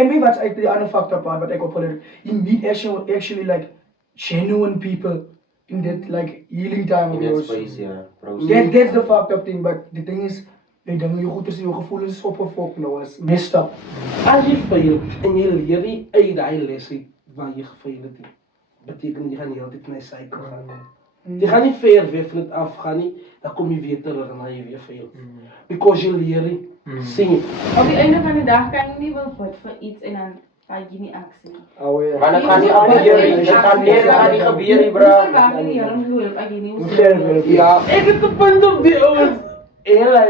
And maybe that's like the other fucked up part, but I got it. You meet actually like genuine people in that like healing time of In that yours. space, yeah. That's the fucked up thing, but the thing is, ik denk dat je goed is, je gevoelens is opgefokt, nou, is messed up. Als je fail en je leert die uit die lessen waar je gefaild hebt, betekent je gaat niet altijd naar je cycle gaan. Je gaat niet ver weg van het af gaan, niet, dan kom je weer terug en dan je weer fail. Because je leert zien. Op die einde van de dag kan je niet wel voort voor iets en dan ga je niet actie. Oh ja. Maar dat gaat niet gebeuren, dat gaat niet gebeuren, bro. Wacht niet, Jan, doe het, als je niet moet. Ja, ik heb de punt op die ouders. Heel erg,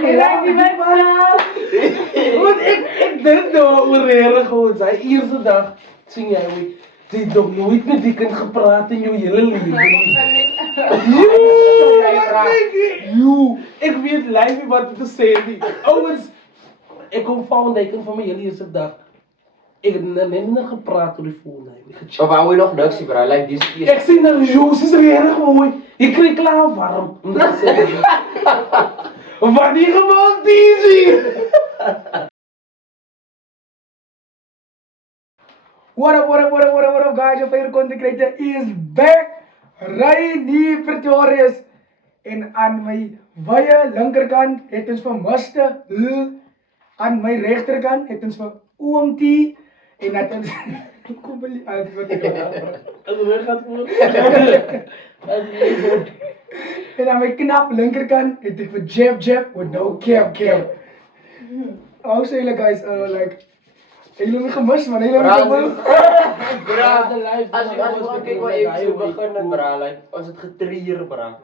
Je raakt niet met slaap. want ik denk dat we reren gewoon zijn. Eerste dag zing jij weer. Je hebt nog nooit met die kind gepraat in je hele leven. Ik weet live wat te zeggen. Owens, ik kom volgende week van mijn hele eerste dag. Ik heb net niet gepraat door de volgende week. Of hou je nog niks, bro? Like this is... Ik zie naar Joos, is reren gewoon. Je kreeg klaar warm. Omdat ze zeggen. Wat die gewoon teasing. What up, guys? Your favorite content creator is back. Rainy Pretorius. En aan mijn wijde linkerkant het ons van Master L. Aan mijn rechterkant het ons van OMT. En dat is... Kom maar niet uit wat ik Als het weer gaat voor. En aan mijn knap linkerkant het ik van Jab with no cap. Oh, so guys, like... Helemaal niet gemist, man. Helemaal niet gemist. Als je gewoon kijkt waar ik zo beginnen, bro. Like, als het getrier, bro.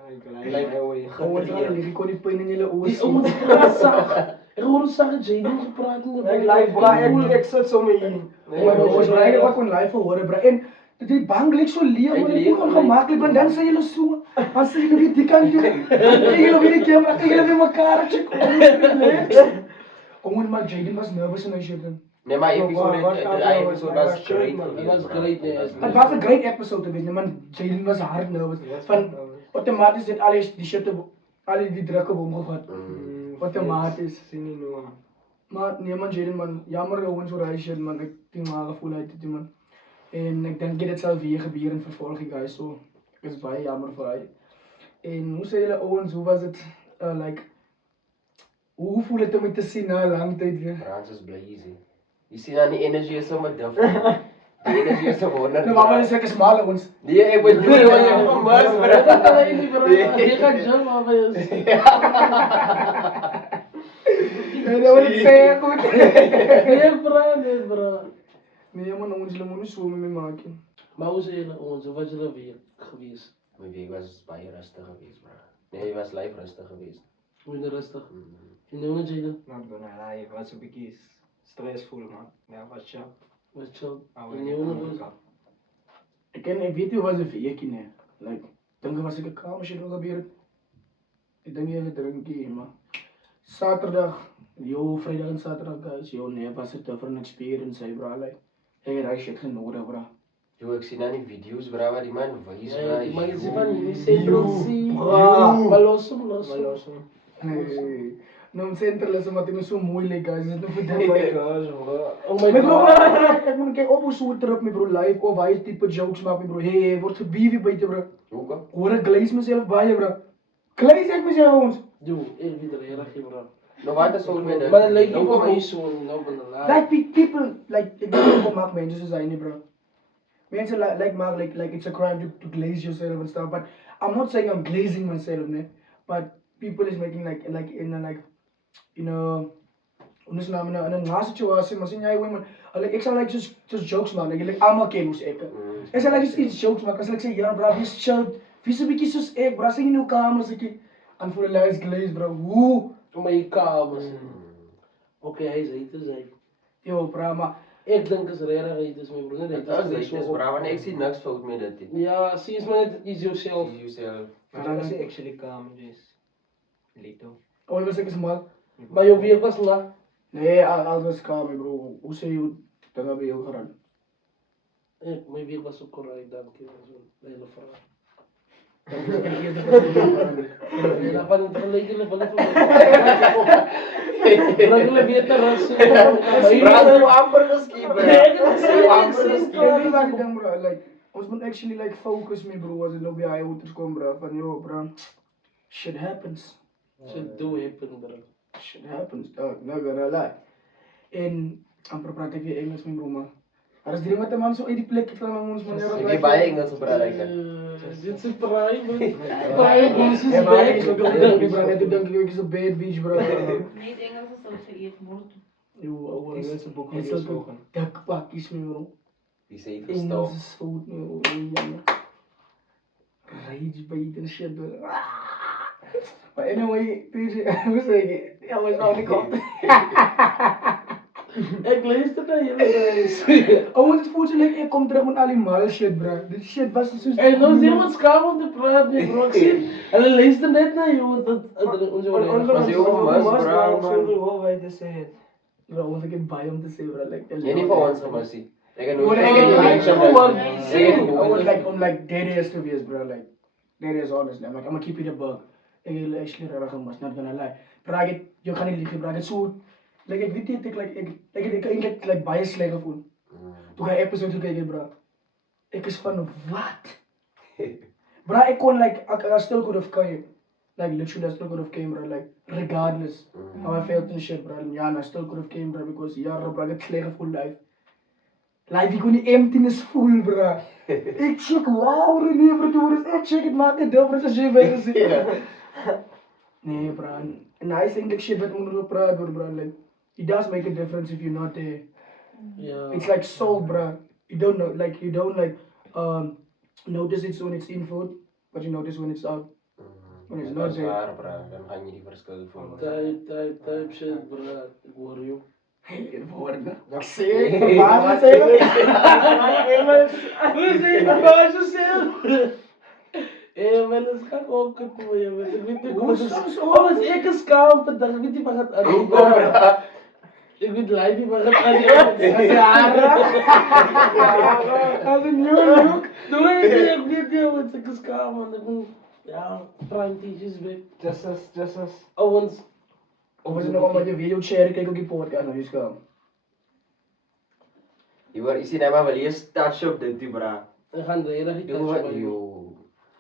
Like, getrier. Ik kon die pijn in jullie ogen Die zien. jongens praat zacht. Ik hoorde zacht Jaden gepraat in de Like, bro, ik zit zo mee hier. Maar ik was eigenlijk ook een live horen, bro. En die bank ligt zo leeg, man. Ik voel ongemakkelijk, want dan zijn jullie zo. Als ze jullie weer die kant doen, dan krijgen jullie weer die camera, dan krijgen jullie weer elkaar. Kom maar, Jaden was nervous en hij shit. Nee, maar episode was great. Het was great, Het was een great episode geweest, man. Jaden was hard nervous. Van automatisch zit alles die shit op, alle die drukken omgegooid. Automatisch. Maar nee man, Jaden man, jammer gewoon zo reis shit man, ik denk maar gevoel uit dit man. En ik denk dat het zal weer gebeuren vervolging guys, so. Het is baie jammer voor hij. En hoe zei jullie Owens, hoe was het, like, hoe voel het om te zien na lang tijd weer? Frans is blazing. Je ziet aan die energie is zo met different. Die energie is zo wonder. Nou, maar is lekker smal Owens. Nee, ik ben nu was je gemas, bro. Je gaat jump af eens. En dat wil ik zeggen, goed. Nee, bro. Nee man, Owens, jullie moeten niet zo met me maken. Maar hoe zijn jullie ons? Hoe was jullie weer geweest? Mijn week was bij rustig geweest, bro. Nee, je was live rustig geweest. Hoe je rustig? En nu met Jaden? Not gonna lie, it was een beetje stressvol man. Ja, was chill. Was chill. Hou En je nu niet met van ons? elkaar. Ik weet niet was een weekje nee. Like, denk was ik een kamer shit wil gebeuren. Ik denk even drinken, maar zaterdag, yo, vrijdag en zaterdag guys, yo, nee, was het voor een experience, bro, like, ik heb dat shit genodig, bro. Yo, ik zie aan die video's, bro, waar die man wijs, bro. Ja, maar je ziet van niet central zie. bra. Maar los hem. Nee, nou, central is omdat het zo moeilijk, guys, het is nog voor dit, Oh my like. gosh, bro. Oh my Met bro, god. kijk man, kijk op hoe zo erop met bro, live, of hij type jokes maakt met bro, hey, wordt gebeefy bij je bro. Hoe kan? Hoor ik glaze mezelf bij je bro. Glaze ik mezelf ons. Yo, ik weet er heel erg bro. Nou, wat is zo met dat? Maar dat lijkt niet voor mij zo, nou ben ik Like people, like, ik weet niet hoe maakt mensen zo zijn, bro. Mensen like it's a crime to glaze yourself and stuff, but I'm not saying I'm glazing myself, ne? But people is making like in a like, you know, hoe is nou in een na situatie, maar zien jij hoe man, like ik zou like just jokes man, like allemaal ken hoe ek. Ik zou like just iets jokes maken, als ik zeg ja bro, wees chill, wees een beetje zoals ek, bro, sing in uw kamer, zeg ik, en voor de lijst glaze bro, hoe? Om mijn kamers. Oké, hij is eten zijn. Yo bro, maar Ik denk het is raar eten is mijn broer. Dat is niks, bro, want ik zie niks fout met dat. Ja, zie eens maar net is jezelf. See yourself. Maar dat was actually calm, just little. oh, was ik eens mal. Maar je weer was lang. Nee, alles kalm bro, hoe zeg je, dan heb je heel gedaan. Mijn weer was ook correct, dank je. Dat is een hele vraag. Dan is ek die eerste persoon. Ja, van het gelijk hulle van het Bring hulle weer terug. Bra, jy amper geskiep. Jy amper geskiep. Weet wat die ding, bro, like, ons moet actually like focus mee, bro, as dit nou by hy hoeters kom, bro, van yo, bro, shit happens. Shit do happen, bro. Shit happens, dog, not gonna lie. En, amper praat ek weer Engels mee, bro, man. Maar as die wat 'n man so uit die plek van ons manier Ek het baie Engels gebruik, like. Dit is prime, man. Prime boss is Ja, maar ek is back. ook al die bro, net te dink ek is 'n bad bitch, bro. Niet Engels is zoals je eet wordt. Yo, ouwe, Engelse boek net gelees so vanoggend. dik pakkies mee, bro. Die sê het Engels verstaan. is fout, mee, bro, jammer. Rage bait en shit, bro. Maar anyway, PJ, hoe sê ek? Ja, was nou die kop. Ek luister na julle guys. Ouwens, het voelt so like ek kom terug met al die mal shit, bro. Dit shit was soos... En nou is iemand skaam om te praat nie, bro. Ek sien, hulle luister net na jou, dat ons jou Was jy ook gemis, bro, man? Hoe jy dit sê het. Bro, ons ek het baie om te sê, bro. Like, Jy nie vir ons gemis nie. Ek het Oh, nooit nee, gesê nee, dat nee, sê het I would nooit. like, om like dead ass to be, bro. Like, dead ass honestly. I'm gonna keep it a bug. Ek het actually rarig gemis, not gonna lie. Bro, ek het, jy gaan nie lieg, bro. Ek het so, like, ek weet nie, ek het eintlik like baie sleg gevoel. Toe gaan episode toe kyk, bro. Ek is van, wat? Bro, ek kon like, I still could have came. Like, literally, I still could have came, bro. Like, regardless how I felt and shit, bro. Yeah, and I still could have came, bro, because, yeah, bro, ek het sleg gevoel, life. Life, ek kon die emptiness voel, bro. Ek check, wow, René, bro, toe is ek check, het maak die difference as jy verder sê. Nee, bro, en hy is eintlik shit wat moet oor praat word, bro. Like, it does make a difference if you're not there. Ja. It's like salt, bro. You don't know, like, you don't like, notice it when it's in food, but you notice when it's out. When it's Dit not is there. waar, bro. Dan gaan jy die verskil voel. Type shit, bro. Ek hoor jou. Hey, woorde. Ek sê, verbaas sê Hoe sê jy baas sê? Wel, is gaan ook het voor je. Ek weet nie hoe dit is. Ons ek is skaam vandag. Ek weet nie wat gaan aan. Hoe kom bro? Ek weet live nie wat gaan aan. As jy As een nieuwe look. Nee, ek weet nie wat ek is skaam want ek moet ja, prime teachers weg. Just as. Ouens, Of is het nog omdat je video share kyk op die podcast, nou jy skaam. Jy hoor, jy sien nou maar wil jy touch op dit toe, bro. ek gaan regtig nie Jy touch hoor, by jou. yo.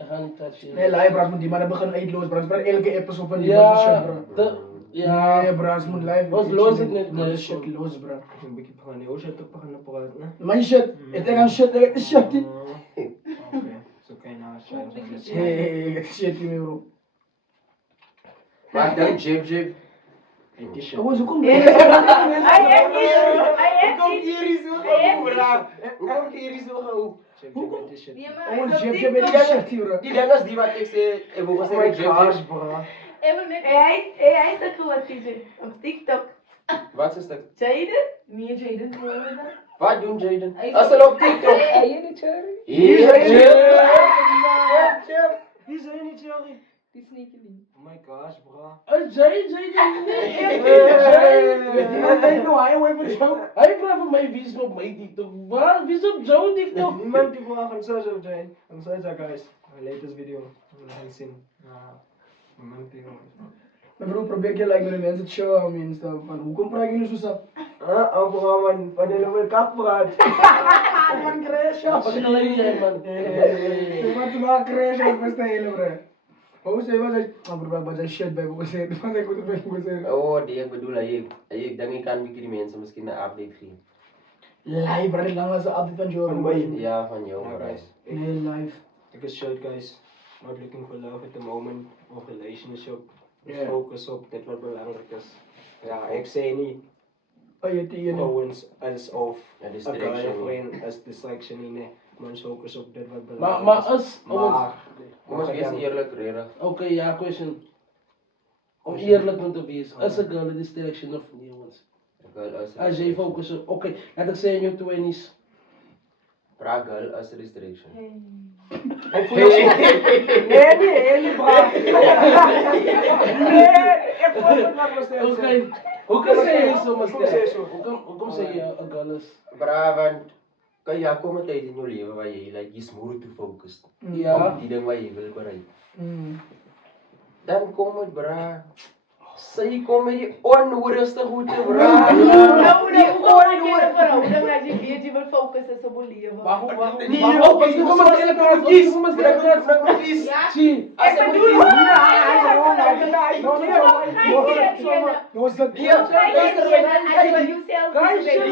Ek gaan nie touch jou. Nee, live bras moet die manne begin uitloos, bras. Maar elke episode van die Ja, shit, bro. ja. Nee, bras moet live. Ons los het net, Moet die guys. shit los, bro. Ek het 'n bietjie begin die ou shit ook begin praat, né? My shit, ek gaan shit, ek is shit. Okay. So kan nou sy. Hey, ek shit nie, bro. Maar dan jib. Ek die shit. Ouwens, hoe kom Hij jy? heeft Hoe kom niet. hier is so gehou, bro? Hoe kom hier is so gehou? Check met die shit. Nee, maar Ouwens, hij jib, is jib, op ek TikTok. shit hier, bro. Die ding is die wat ek sê, ek wou gesê met jib. bro. Hij is dat gewoon TJ. Op TikTok. Wat is dit? Jaden? Nee, Jaden. Hoe heet dat? Wat doen Jaden? Hij is As hulle op TikTok. Hij Hier is Jib. Wie is hy nie, Jerry? is niet geliefd. Oh my gosh, bro. Jay, Hy vra vir my wie is op my TikTok. Waar? Wie is op jou TikTok? Niemand die vraag aan search op Jane. Aan search guys. My latest video. Hulle gaan sien. Niemand die vraag. Maar bro, probeer jy like met die mense te show aan en stuff. Van, hoekom praat jy nou so sap? Bro man, van hulle wil kap praat. Man, crash op. Wat sê jy man? Wat maak crash op met die hele, bro? Hoe sê wat hy? Maar bro, wat hy shit by hoe sê? Wat ek moet by hoe sê? Oh, die ek bedoel ek dink ek kan bietjie die mense miskien 'n update gee. Live, bro, lang as 'n update van jou. Van my. Ja, van jou, Ja, bro. guys. Nee, live. Ek is short guys. Not looking for love at the moment of relationship. Ja. Focus op dit wat belangrik is. Ja, ek sê nie Oh, jy die ene. vrouens as of Ja, 'n distraction nie. girlfriend as distraction nie, nee. Man focus op dit wat belangrik Maar is. as Maar Kom ons wees eerlik, regtig. okay, ja, question. Om eerlik te wees, is 'n girl 'n distraction of nie ons? As jy fokus op okay, laat ek sê in jou 20s. Bra girl as 'n distraction. ek voel nee, bro. Ek voel dit wat was dit. Okay. Hoe kan sê jy so Hoe kan sê jy so? Hoekom sê jy 'n girl is Bra, want Kaya kom 'n tyd in jou lewe waar jy like jy's more too focused Ja. op die ding wat jy wil bereik. Dan kom dit bra. Sy kom met die onnodigste goede bra. Nou, verhouding as jy weet jy wil fokus is op jou lewe. Wag. Nee, Maar okay, dis maar maar as jy ek kan moet kies, kies, maar ek moet kies. Ja. Zie. As ek moet kies.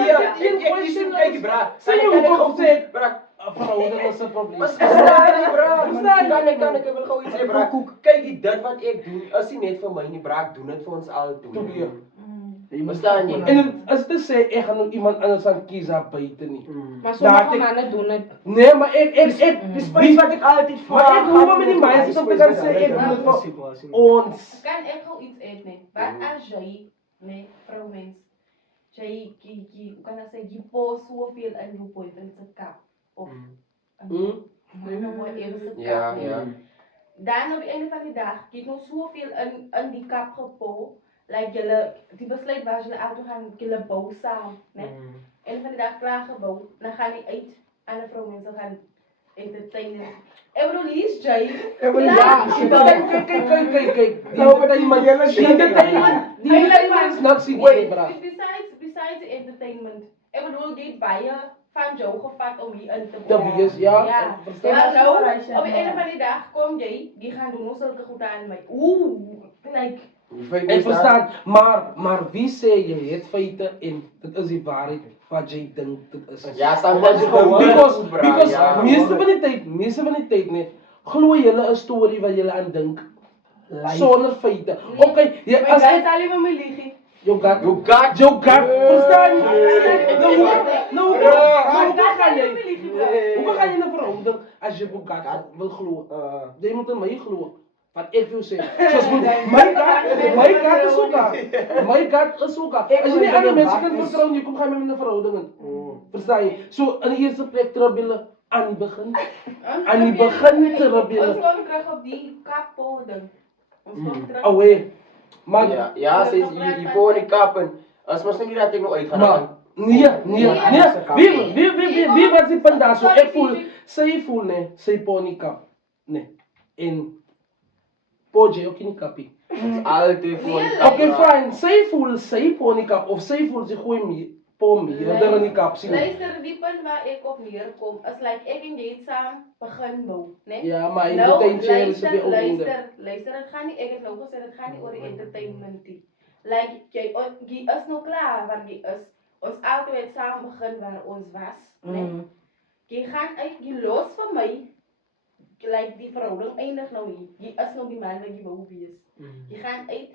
Kyk bra. Sê jy hoekom sê bra. verhouding is 'n probleem. Mas verstaan jy bra? Verstaan jy? Kan ek wil gou iets sê bra. Kyk dit wat ek doen is nie net vir my nie bra, ek doen dit vir ons al Toe toe. weer. Verstaan jy? En as dit sê ek gaan nou iemand anders aan kies daar buite nie. Maar Daar sommige het ek- manne doen dit. Nee, maar ek Dis wat ek altyd voor. Maar ek hoef met die mindset om te kan sê ek doen dit vir ons. Kan ek gou iets uit net? Wat as jy, nee, vrouwens, jy, hoe kan ek sê, jy pos soveel in jou boyfriend se kap. Of, Hmm? man of whatever se Ja, kap. ja. Dan op die einde van die dag, jy het nog soveel in die kap gepol, like julle, die besluit waar julle uit gaan, julle bou saam, né? En van die dag klaar gebou, dan gaan die uit, ander vrouwmense gaan entertainen. Ek bedoel, hier is Jay. Ja, Klaar gebou. kyk. Die entertainment is niks nie, bra. Besides the entertainment, ek bedoel, jy het baie van jou gevat om hier in te Te wees, ja. Ja. Verstaan? Maar nou, op die einde van die dag kom jy gaan doen nog sulke goed aan my. Like, Ek verstaan, maar wie sê jy het feite en dit is die waarheid wat jy dink dit is. Ja, staan wat jy gewoon Because meeste van die tyd net glo julle 'n storie wat julle aan dink sonder feite. Okay, jy my as guys ek sal nie van my lieg. jou gat, You got verstaan jy? Nou, hoe My guys gaan sal nie jy? van my lieg. Hoe gaan jy in 'n verhouding as jy Bugatti wil glo? Jy moet in my glo. Wat ek wil sê. Soos my kat is ook daar. My kat is ook daar. As jy nie ander mense kan vertrou nie, kom gaan jy met 'n verhouding in. Verstaan jy? So in die eerste plek terwyl aan die begin. Aan die begin te rebelle. Ons kom terug op die kapo ding. Ons kom terug. Away. Maar Ja, sê jy voor die kap en as mos nie dat ek nog uitgaan. maar nee. Wie wat die punt daar so ek voel sy voel nee, sy pony kap. Nee. En Poje ook nie kapie. Altyd voor. Okay, fine. Sy voel sy pony kap of sy voel sy gooi my pom hier daar in die kap sien. Luister, die punt waar ek op neerkom is like ek en jy het saam begin bou, né? Ja, maar in Nou, die tydjie is dit ook onder. luister, dit gaan nie, ek het nou gesê, dit gaan nie oor die entertainment nie. Like, jy is nou klaar waar jy is. Ons altyd het saam begin waar ons was, né? Jy gaan uit, jy los vir my, like die verhouding eindig nou hier. Jy is nou die man wat jy wou wees. Jy gaan uit,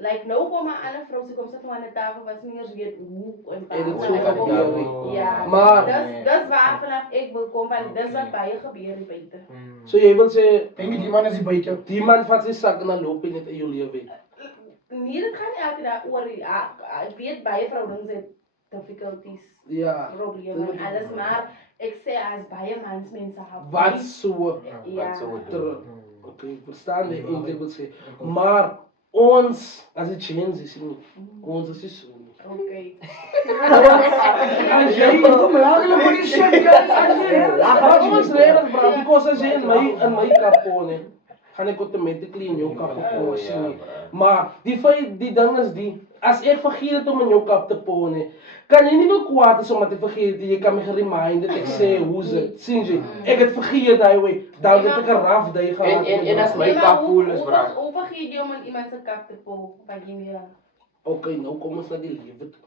like nou kom 'n ander vrou, sy kom sit nou aan 'n tafel wat sy nie eens weet hoe en En dit waar. so gaan gebeur. Ja, Maar dis waar vanaf ek wil kom, want dis wat baie gebeur hier buite. so jy wil sê Denk je die man is die buiten? die man vat sy sak en dan loop hy net in jou lewe. Nee, dit gaan nie elke dag oor, ek weet baie verhoudings het difficulties, Ja. probleme en alles, maar ek sê as baie mense Wat so Ja. Okay, verstaan jy eintlik wil sê. Maar ons as dit change is nie. Ons is nie so nie. Okay. As jy kom laat hulle vir die shit guys as jy ons reg bra because as jy in my kap pone gaan ek automatically in jou kap pone sien. Maar die feit die ding is die as ek vergeet het om in jou kap te pone kan jy nie nou kwaad is omdat ek vergeet het, jy kan my geremind dat ek sê hoe's dit sien jy ek het vergeet daai way dan het ek 'n rough day gehad. En as my kap voel is bra. Hoe vergeet jy om in iemand se kap te pol, wat jy meer aan? Okay, nou kom ons na die lewe toe.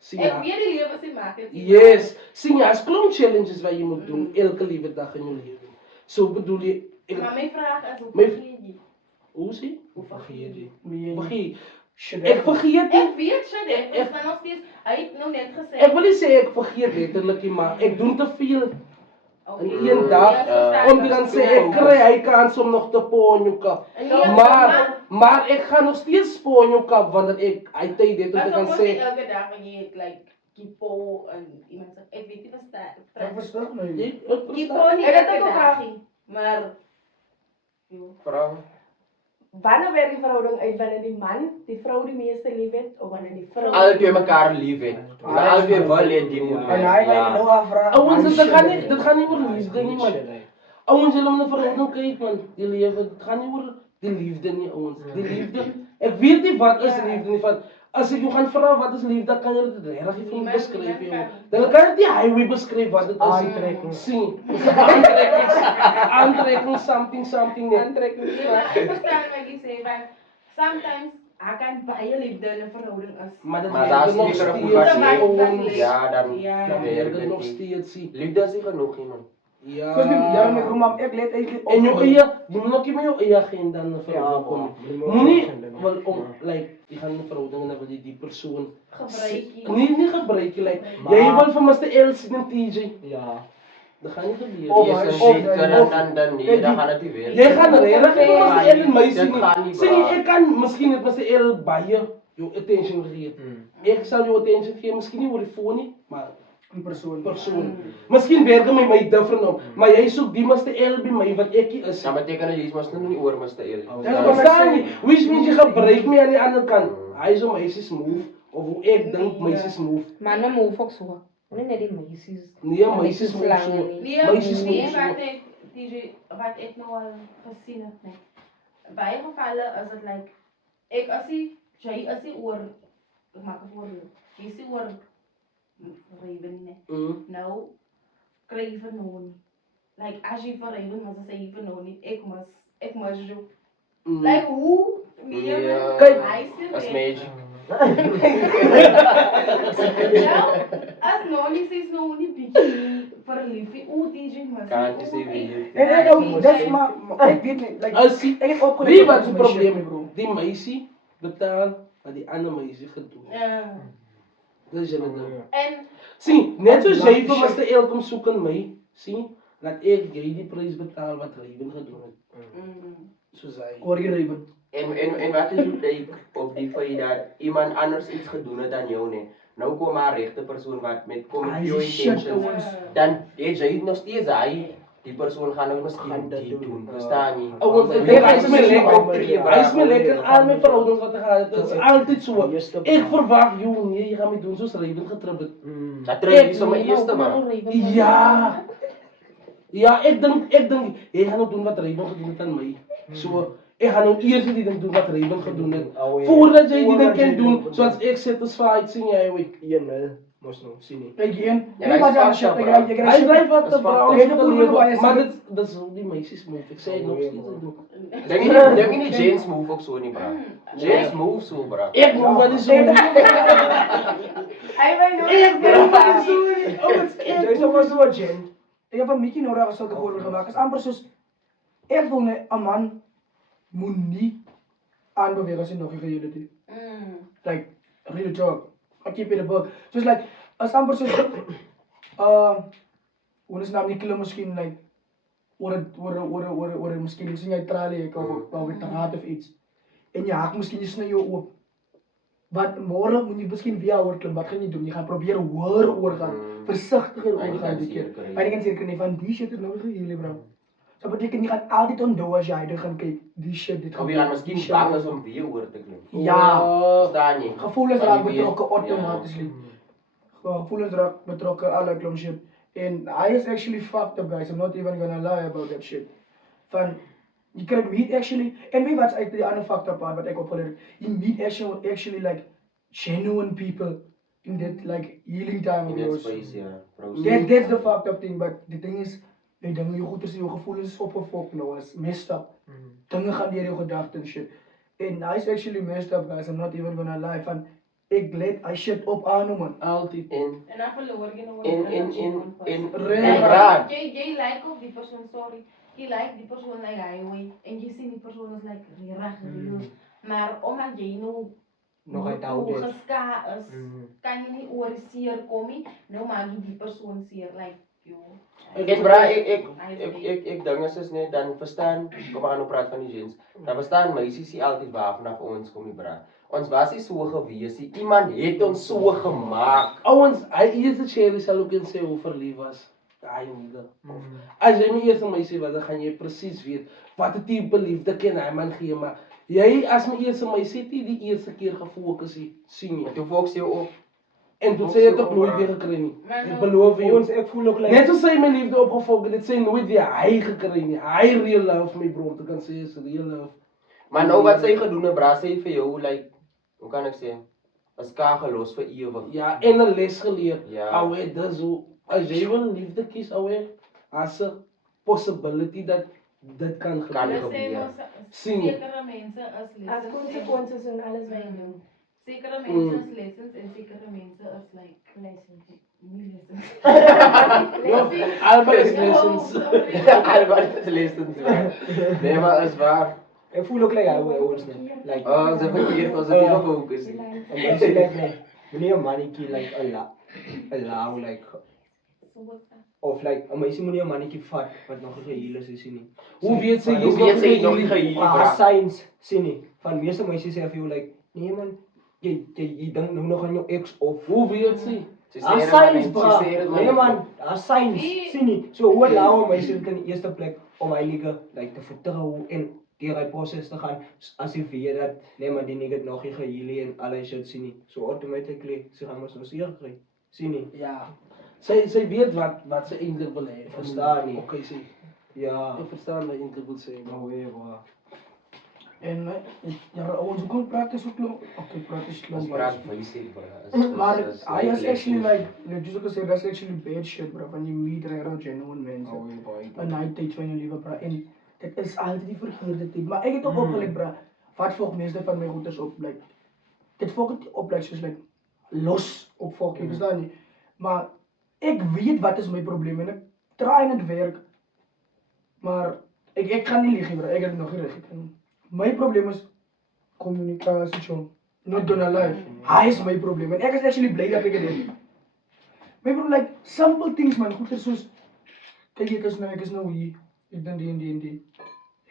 Sien Ek jy? weet die lewe se maklik. Yes, sien jy, as klomp challenges wat jy moet doen elke liewe dag in jou lewe. So bedoel jy Maar my vraag is, hoe My- vergeet jy? hoe sê? Hoe vergeet jy? Vergeet. Ek vergeet nie. Ek weet sy dit, ons kan nog steeds, hy het nou net gesê. Ek wil nie sê ek vergeet letterlik nie, maar ek doen te veel Okay. in een dag om te gaan sê ek kry hy kans om nog te po in jou kap. Maar ek gaan nog steeds po in jou kap wanneer ek hy tyd dit om te gaan sê elke dag wanneer jy het like kipo en iemand sê ek weet nie wat Ik verstaan me. kipo nie Ek het elke ook dag nie, maar Vrouw. wanneer werk die verhouding uit? Wanneer die man die vrou die meeste lief het of wanneer die vrou Albei mekaar lief het. Albei wil hê die moet En hy ja. nou afvra. Ouens, dit gaan nie oor liefde nie, man. Ouens, julle moet 'n verhouding kyk, man. Die lewe, dit gaan nie oor die liefde nie, ouens. Die liefde. Ek weet nie wat is liefde nie, van as ek jou gaan vra wat is liefde, dan kan jy dit regtig vir my beskryf, joh. Dan kan jy die highway beskryf wat dit is. Aantrekking. Sien. Aantrekking, something net. Ja, ek verstaan wat jy sê, want sometimes ek kan baie liefde in 'n verhouding is. Maar dit Maar daar is nog nie steeds meer ouens. Ja, dan Ja. Dan werk werk dit dit nog nie. steeds nie. Liefde is nie genoeg nie, man. Ja. Soos ja, my broer, maar ek let eintlik op. En jou eie, jy moet ook nie met jou eie agenda in 'n verhouding kom. Moenie wel om like jy gaan in 'n verhouding en dan wil jy die persoon Gebruik jy. nie gebruik jy like Maar- jy wil vir Mr. L sien en TJ. Ja. Dat gaan nie gebeur. Of nie. hy- Yes, of- en dan nee, dan gaan dit nie weer. Jy gaan regtig vir Mr. L en my Dit sien. gaan nie, Sien bra. ek kan miskien net Mr. L baie jou attention gee. Ek sal jou attention gee, miskien nie oor die foon nie, maar in persoon. persoon. Miskien werk my different op, maar jy soek die Mr. L by my wat ek is. Dan beteken dit jy mos nou nie oor Mr. L. Ja, verstaan nie. Which means jy gebruik my aan die ander kant. Hy is om meisies move of hoe ek dink meisies move. Manne move ook so. Nie net die meisies. Nee, meisies move so. Nee, Meisies nee, move wat so. ek DJ wat ek nou al gesien het net. Baie gevalle is dit like ek as jy as jy oor ek maak 'n voorbeeld. Jy sê oor Raven net. Nou kry jy vir nou nie. Like as jy vir Raven mas sê jy vir nou nie. Ek mas jou. Like hoe? Nee, Ja, Kyk, hy sê as net- magic. Nou, as nou nie sê nou nie bietjie verlief. O, DJ mas. Kan jy sê wie? En ek ook, dis maar ek weet nie, like As jy ek het opgelet. Wie op wat se my shit, probleem my broer. Die meisie betaal wat die ander meisie gedoen. Ja. Dis julle ding. En Sien, net soos jy vir Mr. L kom soek in my, sien, dat ek jy die prys betaal wat Raven gedoen het. Soos hy. Hoor jy Raven? En wat is jou take op die feit dat iemand anders iets gedoen het aan jou nie? Nou kom maar regte persoon wat met kom met jou Shit, intentions. ouens. Dan jy nog steeds hy die persoon gaan nou miskien dit doen. Verstaan jy? Ouens, Jy hy kan is my nie lekker. optree, bra. Hy is my lekker aan my verhoudings wat ek gehad het. Dit is altyd so. Ek verwag jou nee, jy gaan my doen soos Raven getrip het. Dat trek jy sommer eerste maar. Ja. Ja, ek dink jy gaan nou doen wat Raven gedoen het aan my. So ek gaan nou eers die ding doen wat Raven gedoen het. Voordat jy die ding kan doen, soos ek satisfied sien jy hoe. 1-0 mos nou sien nie. Ek een. Ja, Nee, maar hy's dan fucked shit, up, ek bro. raak Hy bly wat Dis te vrouw fucked up. te lewe, Baie maar sien. dit is hoe die meisies move. Ek sê nog steeds dit doen. Dink nie James move ook so nie, bra. James move so, bra. Ek move wat is so. hy wy nou Ek move wat is so. Ouens, Jy is ook so Jen. Ek heb 'n bietjie nou reg sulke voorbeeld gemaak. Is amper soos ek wil net 'n man moet nie aanbeweeg as hy nog nie gehuil het nie. Like real talk. I keep it a book. Just like as amper soos hoe is naam nie kilo miskien like oor miskien sien jy tralie ek of dit raad of iets. En jy haak miskien jy sny jou oop. Wat môre moet jy miskien weer hoor klim. Wat gaan jy doen? Jy gaan probeer hoor oorgaan. Versigtiger oorgaan die keer. Maar jy kan seker nie van die shit het nou gehuil, bro. So beteken jy gaan altyd onthou as jy dit gaan kyk, die shit dit Of jy gaan miskien bang is om weer oor te klim. Ja. Verstaan jy? Gevoelens Want raak jy weet- betrokke automatically. Gevoelens raak betrokke alle klomp shit. And I is actually fucked up, guys. I'm not even gonna lie about that shit. Van you can meet actually, and maybe what's actually the other fucked up part, but I got it. You meet actually like genuine people in that like healing time of In that yours. space, ja. That's the fucked up thing, but the thing is, jy dinge jou goed is jou gevoelens is opgefok nou, is messed up. Dinge gaan deur jou gedagtes en shit. And I is actually messed up, guys. I'm not even gonna lie. Van ek let I shit op aan man. Altyd. En en dan verloor jy nou en Reg. bra. jy like of die persoon sorry. Jy like die persoon like hy hoe en jy sien die persoon is like reg real. Maar omdat jy nou Nog uithou dit. geska is, kan jy nie oor seer kom nie. Nou maak jy die persoon seer like yo. En bra, ek ding is net dan verstaan, kom maar aan op praat van die gens. Dan verstaan meisies nie altyd waar vanaf ons kom nie, bra. Ons was nie so gewees nie. Iemand het ons so gemaak. Ouens, hy eerste Cherry sal ook in sê hoe verlief was. Daai moeder. As jy my eerste meisie was, dan gaan jy presies weet wat 'n tipe liefde kan hy man gee, maar Jy as my eerste meisie het die eerste keer gefokus het, sien Maar jy. toe fokus jy op. En toen sy het ook nooit weer gekry nie. Maar Ek nou- beloof jou. Ons, ek voel ook like... Net soos sy my liefde opgefokus het, sy nooit weer hy gekry nie. Hy real love my bro, om te kan sê is real love. Maar nou wat sy gedoen het, bra, sy vir jou like, hoe kan ek sê? Is kagelos vir ewig. Ja, en 'n les geleer. Ja. Ouwe, dis hoe as jy wil liefde kies, ouwe, as 'n possibility dat dit kan Kan gebeur. gebeur. Sekere Sien. mense is As lessons. consequences en alles wat jy doen. Sekere mense is lessons en sekere mense is like Lessons. nie lessons. Ja, Albert is lessons. Albert is lessons. Nee, maar is waar. Ek voel ook like hy ons net. Like, Oh, ons het verkeerd, ons het nie gefokus nie. een meisie like my, moenie 'n mannetjie like allow like, of like, 'n meisie moenie 'n mannetjie vat wat nog nie geheel is sien nie. Hoe weet sy Hoe weet sy jy is nog nie geheel nie, bra? Signs sien nie. Van meeste meisies sê vir jou like, nee man, jy dink nou nog aan jou ex of Hoe weet sy? Sy Daar dit, signs sy bra. sê dit, Nee man, daar signs Wie- sien nie. So hoe allow 'n meisie in die eerste plek om hy nigga like te vertrou en deur hy proses te gaan as hy weet dat nee man die nigga het nog nie geheel nie en al hy shit sien nie. So automatically sy gaan mos nou seer kry. Sien nie. Ja. Sy weet wat sy eintlik wil hê. Verstaan nie. Okay, sy. Ja. Ek verstaan wat jy eintlik wil sê. Maar Nou weer bra. En ja, ons kon praat so klomp. Okay, praat is Ons klomp. praat basic, bra. Maar hy is actually like just like I said, that's actually bad shit, bro. When you meet real genuine mense. Nou weer bra. 'n night date van jou lewe, bro. En dit is altyd die verkeerde tip. Maar ek het ook opgelet, bro. Wat volg meeste van my goeders op like dit volg dit op like soos like los op volg, jy verstaan nie. Maar ek weet wat is my probleem en ek try en dit werk. Maar ek gaan nie lieg nie, bro. Ek het dit nog nie reg gekry nie. My probleem is kommunikasie, John. Not gonna lie. Hy is my probleem. En ek is actually bly dat ek dit het. My probleem like simple things man, goeie soos kyk ek is nou hier. Ek doen die en die en die.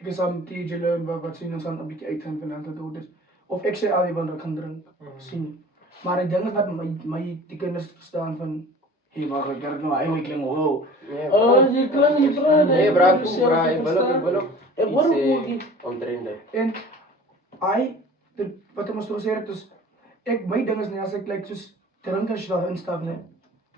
Ek is aan TJ learn wat sien ons aan 'n bietjie uitgaan van aantal dooders. Of ek sê al die wanneer ek gaan drink. Sien. Maar die ding is wat my die kinders verstaan van hey wag ek nou hy my kling wow. Nee, Oh, jy klink nie bra. nee, bra, ek wil ook Ek hoor iets hoe sê jy omtrent dit. En wat ek moes gesê het is ek my ding is nie as ek like soos drink as jy daar instap net.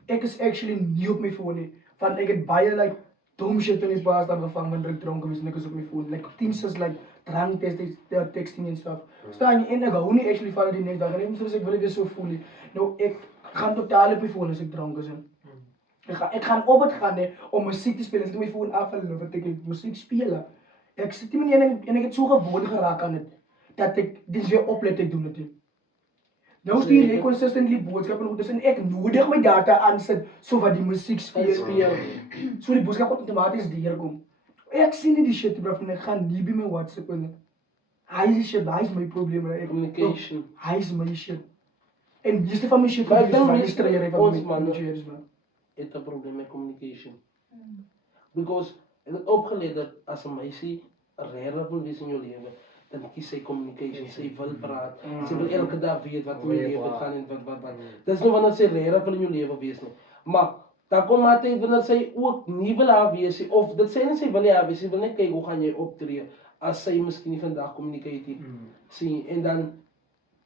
Ek is actually nie op my foon nie. Want ek het baie like dom shit in die past dan gevang wanneer ek dronk was en ek is op my foon. Like things is like drank texting en stuff. Staan jy en ek hou nie actually van die next dag en soos ek wil dit so voel nie. Nou ek gaan totaal op my foon as ek dronk is. Ek gaan op het gaan nee, om musiek te speel. As ek my foon afval wat ek musiek speel. Ek sit nie meer en ek het so gewoon geraak aan dit dat ek dit weer oplet ek doen dit. Nie. Nou stuur jy consistently boodskappe en goedes en ek nodig my data aansit so wat die musiek speel. So die boodskap outomaties deurkom. Ek sien nie die shit bro en ek gaan nie by my WhatsApp in. Hy is shit, hy is my probleem. communication. Hy is my shit. En meeste van my shit Maar ek dink my meeste stryere van ons my manne- cheers man. Het 'n probleem met communication. Because ek het opgeleer dat as 'n meisie regtig wil wees in jou lewe, dan kies sy communication. Sy wil praat. Sy wil elke dag weet wat in jou lewe gaan en wat. Dis nie wanneer sy regtig wil in jou lewe wees nie. Maar dan kom maar tyd wanneer sy ook nie wil haar wees nie of dit sê net sy wil nie haar wees, sy wil net kyk hoe gaan jy optree as sy miskien nie vandag communicate nie. Sien en dan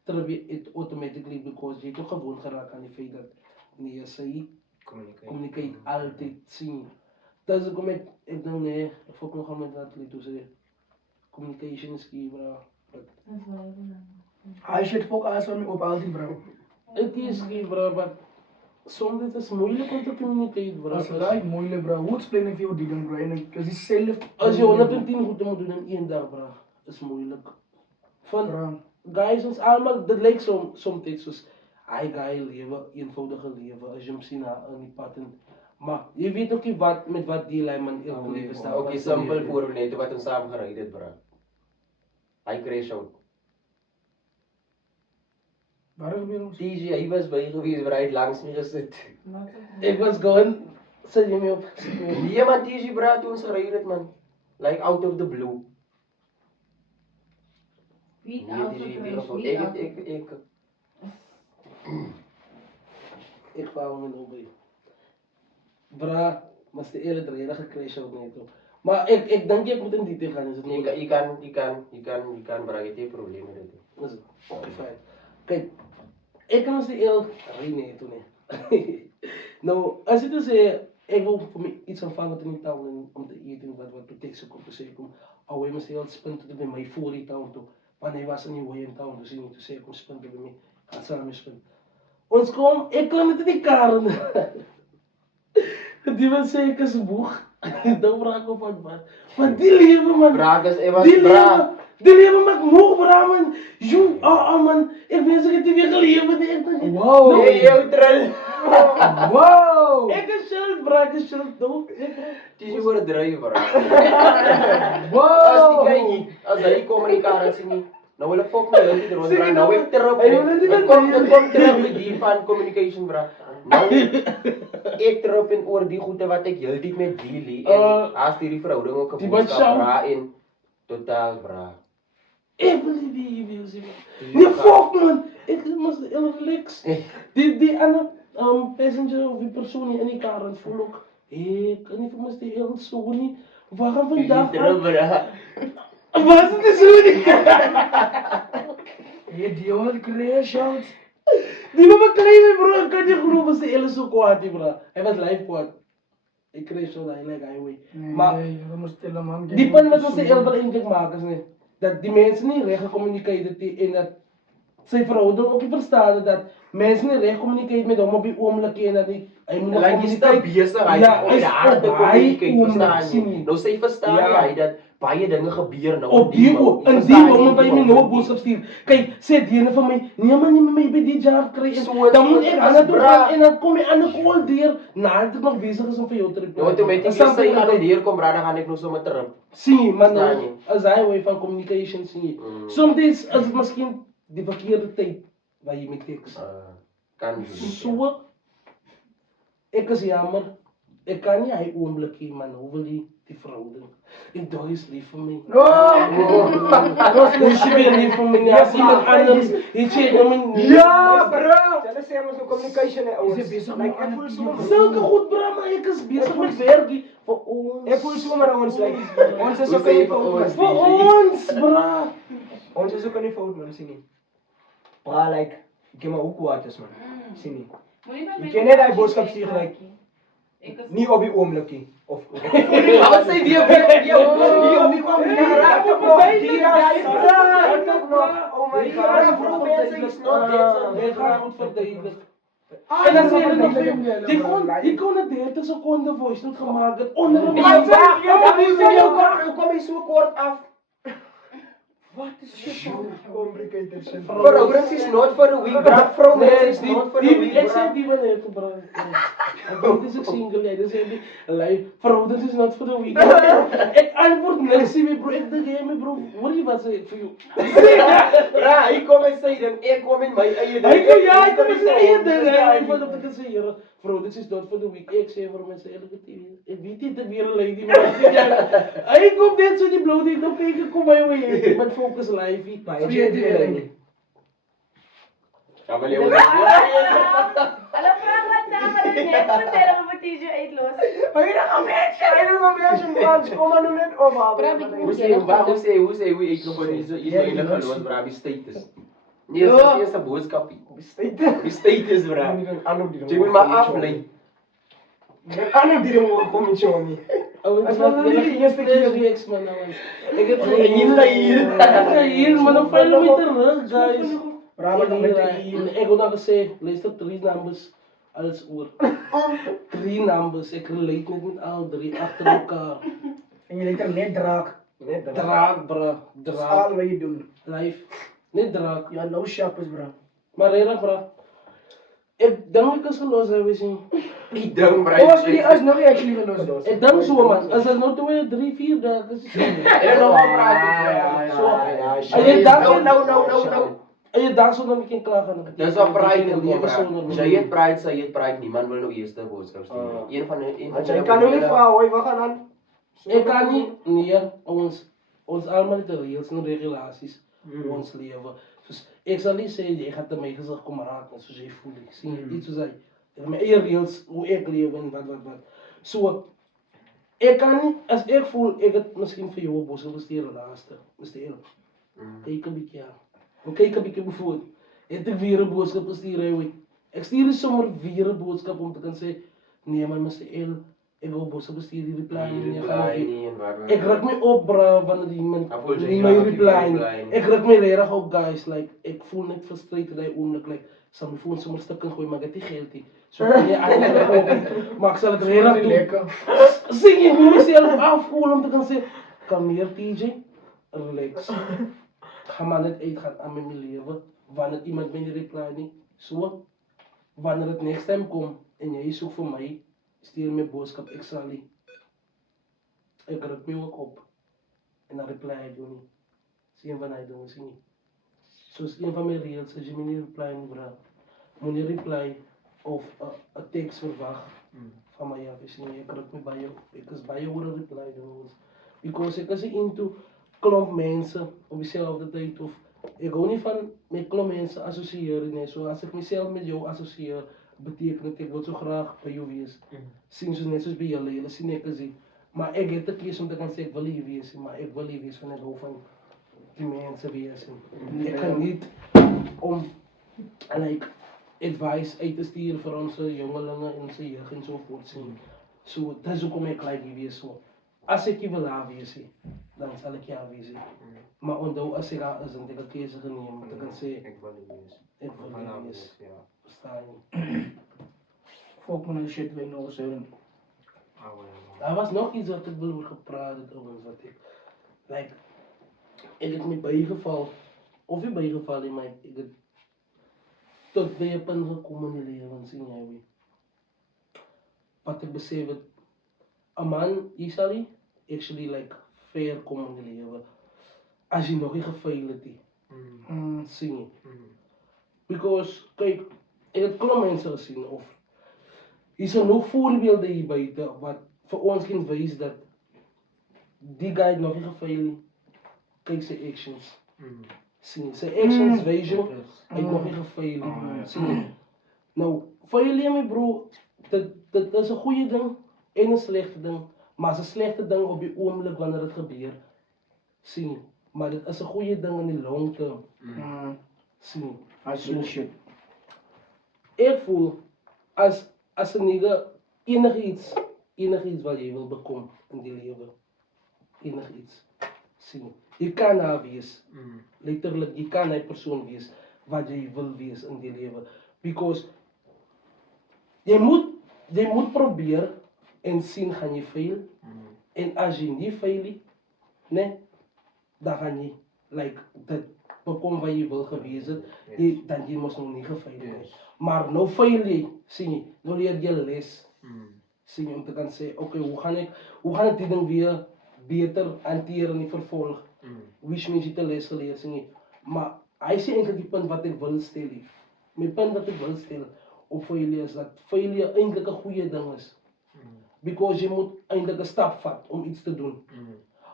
terwyl it automatically because jy het ook gewoon geraak aan die feit dat nee sy communicate altyd sien. Dat is ook met ek nou nee, ek fokus nog met dat lied toe sê communication is key bro. Hy shit fok alles van my op altyd bro. It is key bro, but soms dit is moeilik om te communicate bro. As right moeilik bro. Hoe explain ek vir jou die ding bro? En ek is dieselfde As jy 110 goed moet doen in een dag bro, is moeilik. Van bro. guys ons almal dit lyk soms soos hy guy lewe eenvoudige lewe as jy hom sien in die pad en maar jy weet ook nie wat met wat deel hy man elke lewe staan. Okay, simpel voorbeeld net wat ons saam gery het, bro. Hy crash out. Waar gebeur ons? TJ, hy was by gewees, bro, hy het langs my gesit. Ek was gewoon sit jy my op. Nee man, TJ bro, toe ons gery het man. Like out of the blue. Wie Nee, TJ weer ek Ek wou hom nou by. Bra, mas die eerder rede gecrash out net toe. Maar ik denk ek moet in detail gaan, is het Je moeilijk? kan, bra, je hebt problemen met dit. Is het? Oké, fijn. Kijk, ik kan als die heel... Nee, toen niet. Nou, als je dus ik wil voor mij iets aanvangen in die town om te eten, wat protectie komt te zeggen. Alweer me heel spunten bij mij voor die town toe. Want hij was er niet in town, dus hij niet te zeggen om spunten bij mij. Gaat samen spunten. Ons kwam, ik kwam met die karen. Die was zeker zijn boeg. Dat vraag ik op wat. Maar die leven man. Bra, dus hij was Die bra. leven. Die leven met moe bra man. Joe, man. Ik ben zo het weer geleven. Die echt. Wow. Hey, yo, trill. Wow. Ik is shield bra, ik is shield. Doe. Het is je voor het drijven, bra. Wow. Als die kijkt, als hij komt in die karen zien niet. Nou wil ik fok me heel die bra. Nou ik terug. Het komt terug met die van communication, bra. Nou, ik terug in oor die goede wat ik heel diep met dealie. En als die verhouding ook die een wat boodschap jou- bra in. Totaal, bra. Ik wil die weer zien. Nee, fuck man. Ik was heel relaxed. Die andere passenger of die persoon die in die karen voel ook. Ik kan niet voor me heel zo niet. We gaan vandaag Terug, bra. Was het zo niet? Je die hoort creation. Die mama kleine bro, ik kan je geloven, was de hele zo kwaad die bro. Hij was live kwaad. Ik kreeg zo dat hij highway. Maar Nee, we moeten stellen man. die punt wat ons heel veel indruk maken is niet. Dat die mensen niet recht communiceren en dat zijn verhouding ook niet verstaan dat mensen niet recht communiceren met hem op die oomlijk en dat hij moet nog Like je staat bezig, hij Ja, is op de harde communicate, verstaan sien je. nie. Nou sê verstaan Ja. jy dat baie dinge gebeur nou Op die moment waar je me nou boodschap stuurt. Kijk, zet die ene van mij, nee man, je moet mij bij die job krijgen. Zo, Dan zo, moet ik dat aan is het doen bra. en dan kom je aan de call deur nadat ik nog bezig is om voor jou te replieren. Nou, toe met die Dat snap sê je aan wat die hier kom, bra, dan gaan ek nou sommer terug. zie je, maar Verstaan nou, je? als hij way van communication zie je. Mm. Soms is het misschien de verkeerde tijd waar je mee tekst. Kan doen. Zo, ik is jammer. Ik kan niet hij oomlijk hier, man, hoe die verhouding. Ik doe is lief voor mij. Is je weer lief voor mij? Ja, als iemand anders, je zegt dat me Ja, bro. Hulle sê ons nou communication hè ouers. Is jy besig Like met ek voel so Zulke goed, bra, maar ik is bezig met werk hier. Voor ons. ek voel so maar ons like ons is Hoe ook sê in jy die vir fout. ons? Voor ons, bra. Ons is ook in die fout man, sien nie. Maar like ek maar ook kwaad is man. Sien nie. Je ken net die boodschap stuur gelijk. Nie op die oomblikie of Wat sê die op die kwam Hey, hier raak ja, op nog maar hier ja, raak ja, op nog. Oh my god, vroeg mense is not dead. Ik ga goed verdedigen. En dan zie je nog veel. Die kon een 30 seconden voice note gemaakt. Het onder een Ja, Hoe kom jy so kort af? Wat is shit? Complicated shit. Verhoudings is not for a week, bra. Verhoudings is not for a week, Ik bra. zei die wel even, bro. Dit is ook single, ja. Dus die live. Verhoudings is not for the week. Ik antwoord niks, zie me, bro. Ik denk, hey, me, bro. What you wat say for you? Bra, hy kom en sê ding, ek kom in my eie ding. Hij zei, ja, ik kom eens zeggen, hij vond op de zeggen, verhoudings is not for the week. Ik zei voor mensen, eerlijk, ik weet niet dat weer een lady, maar hij komt net zo die blote, ik dacht, ik kom maar weer. Met focus live. Maar jy het dit nie. Ja, maar jy Hulle vra wat samen en net vertel om 'n T-shirt uitlos. Hy het nog mense man, kom maar nou net op haar. Hoe sê hoe ek nog van is eintlik gelos, bra, die status. Nee, dit is 'n boodskapie. Die status, bra. Jy moet maar aflei. Ander die moet kom met jou nie. Het was wel de eerste keer ex man. Ik heb Hier. hier, maar dan vallen we terug, guys. Bravo, dan met Ik wil nog gezegd, luister 3 numbers als oor. 3 numbers, ik relate niet met al 3 achter elkaar. En je lekker net draak. Net dat. Draak, bro. Dat is Draak. al wat je doet. Live. Niet draak. Ja, no shoppers, bro. Maar redelijk, bro. Ik denk ik is geloos hebben zien. Die ding, bra. Oh, als nog niet actually gelost. Ik denk zo, man. Als het nog 2, 3, 4 dagen is. En nog gepraat. Zo. En je dacht, Nou. en je dacht zo dat ik geen klaar gaan. Dis wat pride in kom, bra. Jy het pride, sy het pride. Niemand wil nou eers 'n boodskap stuur. Een van Jy kan nou nie vra hoor, wat gaan aan? Ik kan niet, nee, ons allemaal de regels en regulaties voor ons leven. Dus ik zal niet zeggen, je gaat ermee gezegd komen raken, zoals je voelt. Ik zie iets zoals mijn eigen regels, hoe ik leef en wat. Zo, Ek kan nie, as ek voel, ek het miskien vir jou 'n boodskap gestuur laaste, Mr. El. Kyk 'n bietjie aan. Maar kyk 'n bietjie bijvoorbeeld, het ek weer 'n boodskap gestuur, hey. Ek stuur nie sommer weer 'n boodskap om te kan sê, nee man, Mr. El, ek wil 'n boodskap gestuur, die reply nie, ek ruk my op, bra, wanneer iemand nie my reply nie. Ek ruk my regtig op, guys, like, ek voel net frustrated daai oomblik, like, sal my foon sommer stuk gooi, maar ek het nie geld nie. So kan jy eintlik op, maar ek sal dit regtig doen. Lekker. Sing jy moet myself afkoel om te kan sê, kalmeer TJ, relax. Ga maar net uitgaan aan my lewe, wanneer iemand my nie reply nie. So, wanneer het next time kom, en jy soek vir my, stuur my boodskap, ek sal nie. Ek ruk my ook op, en dan reply ek jou nie. Dis een van die dinge, sien nie. Soos een van my reels, as jy my nie reply nie, bra, moet jy reply, of 'n teks verwag, van my af, sien nie, ek ruk my baie op, ek is baie oor 'n reply doen, because ek is nie into klomp mense, op dieselfde tyd, of, ek hou nie van met klomp mense assosieer nie, so as ek myself met jou assosieer, beteken dit ek wil so graag by jou wees. Sien soos net soos by julle sien ek is nie. Maar ek het 'n keuse om te kan sê ek wil hier wees, maar ek wil hier wees van ek hou van die mense wees. Ek kan nie om like advice uit te stuur vir ons jongelinge en ons jeug en so voort sien. So dis hoekom ek like hier wees so. As ek wil daar wees, dan sal ek daar wees. Maar onthou as ek daar is en ek 'n keuse geneem om te kan sê Ek wil nie wees. ek wil hier wees. Ja. Verstaan jy? Fuck man, shit weet nou sê. Daar was nog iets wat ek wil oor gepraat het ouens wat ek het my bygeval of nie bygeval nie, maar ek het tot by 'n punt gekom in die lewe, sien jy wie. Wat ek besef het, 'n man, jy sal nie actually like fair kom in die lewe as jy nog nie gefail het nie. Sien jy? Because kyk, ek het klomp mense gesien of hier is nog voorbeelde hier buite wat vir ons kan wys dat die guy het nog nie gefail nie. Kyk sy actions. Sien, sy actions wys jou, hy het nog nie gefail nie. Sien, nou, fail jy my bro, dit is 'n goeie ding en 'n slegte ding, maar is 'n slegte ding op die oomblik wanneer dit gebeur. Sien, maar dit is 'n goeie ding in die long term. Sien, I see shit. ek voel as 'n nigga enigiets wat jy wil bekom in die lewe, enigiets, sien, jy kan daar wees, letterlik, jy kan 'n persoon wees wat jy wil wees in die lewe, because jy moet probeer en sien gaan jy fail, en as jy nie fail nie, nee, dan gaan jy, like, dit bekom wat jy wil gewees het, dan jy mos nog nie gefail nie. Maar nou fail jy, sien jy, nou leer jy les, sien jy, om te kan sê, okay, hoe gaan ek die ding weer beter hanteer in die vervolg, which means jy het 'n les geleer, sien jy, maar hy sê eintlik die punt wat ek wil stel hier, my punt wat ek wil stel op failure is dat failure eintlik 'n goeie ding is, because jy moet eintlik 'n stap vat om iets te doen.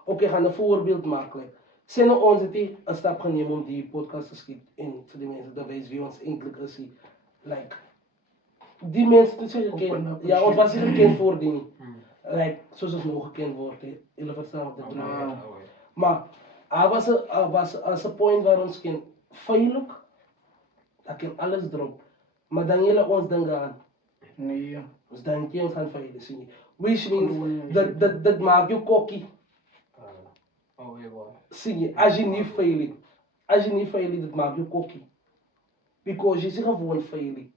Okay, gaan 'n voorbeeld maak, like, sê nou ons het 'n stap geneem om die podcast te skiet en vir die mense te wys wie ons eintlik is, like, die mense het sê geken, ja, ons was nie gekend voor die nie, like, soos ons nou gekend word, julle verstaan wat ek bedoel. Maar, was 'n point waar ons kan fail ook, dat kan alles drop, maar dan julle ons ding aan, Nee. ons dink jy ons gaan fail, sien jy, which means, dat maak jou kokkie, sien jy, as jy nie fail nie, dit maak jou kokkie, because jy is nie gewoon fail nie.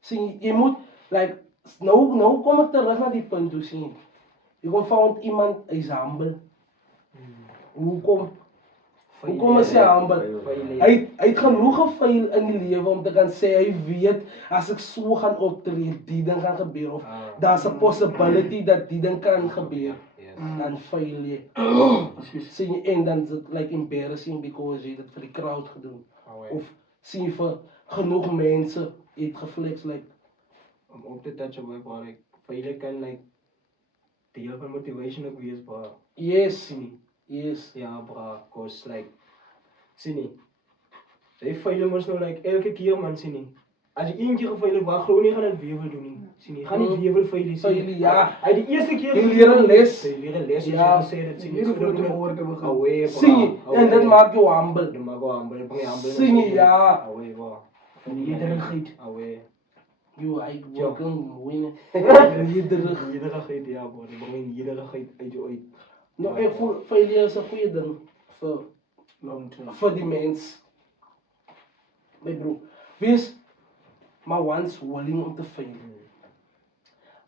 Sien jy, jy moet, like, nou kom ek terug na die punt toe, sien jy, jy kom found iemand, hy is humble, hoekom is hy humble? Hy het genoeg gefail in die lewe om te kan sê, hy weet, as ek so gaan optree, die ding gaan gebeur, of daar's 'n possibility dat die ding kan gebeur, dan fail jy. Sien jy, en dan is dit like embarrassing because jy dit vir die crowd gedoen, of sien jy vir genoeg mense het geflex, like, Om op te touch op waar ek failure kan, like, deel van motivation ook wees, bra. yes, sien jy, yes, Ja, bra, cause, like, sien nie, die failure mos nou, like, elke keer, man, sien nie. As jy een keer gefail het, waar glo nie gaan dit weer wil doen nie. Sien jy gaan nie weer wil vir julle sien. Vir julle, ja. Hy die eerste keer Jy leer 'n les. Hy leer 'n les, soos Ja. jy gesê het, sien Jy hoef net om oor te begin. Away, Sien jy? En dit maak jou humble. Dit maak jou humble, bring jy humble. Sien jy? Ja. Away, wow. Nederigheid. Away. Yo, hy word win. Nederigheid, ja, bro. Dit bring nederigheid uit jou uit. Nou, ek voel failure is 'n goeie ding vir Long term. vir die mens. My bro, wees maar once willing om te fail.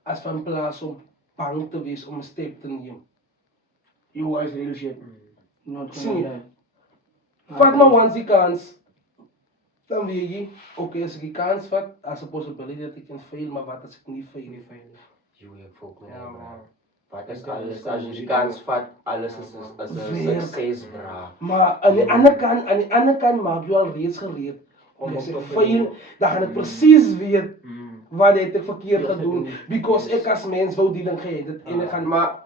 As van plaas om bang te wees om 'n step te neem. You guys real shit. Not Sien gonna jy? lie. Vat maar once die kans. Dan weet jy, okay, as ek die kans vat, as 'n possibility dat ek kan fail, maar wat as ek nie fail nie? Jy ek volk nie, Ja, bra. man. Wat is alles as jy die kans vat, alles is 'n Werk. sukses, bra. Maar aan die ander kant maak jy al reeds gereed om as ek fail, dan gaan ek presies weet wat het ek verkeerd gedoen, because ek as mens wou die ding gehad het en ek gaan Maar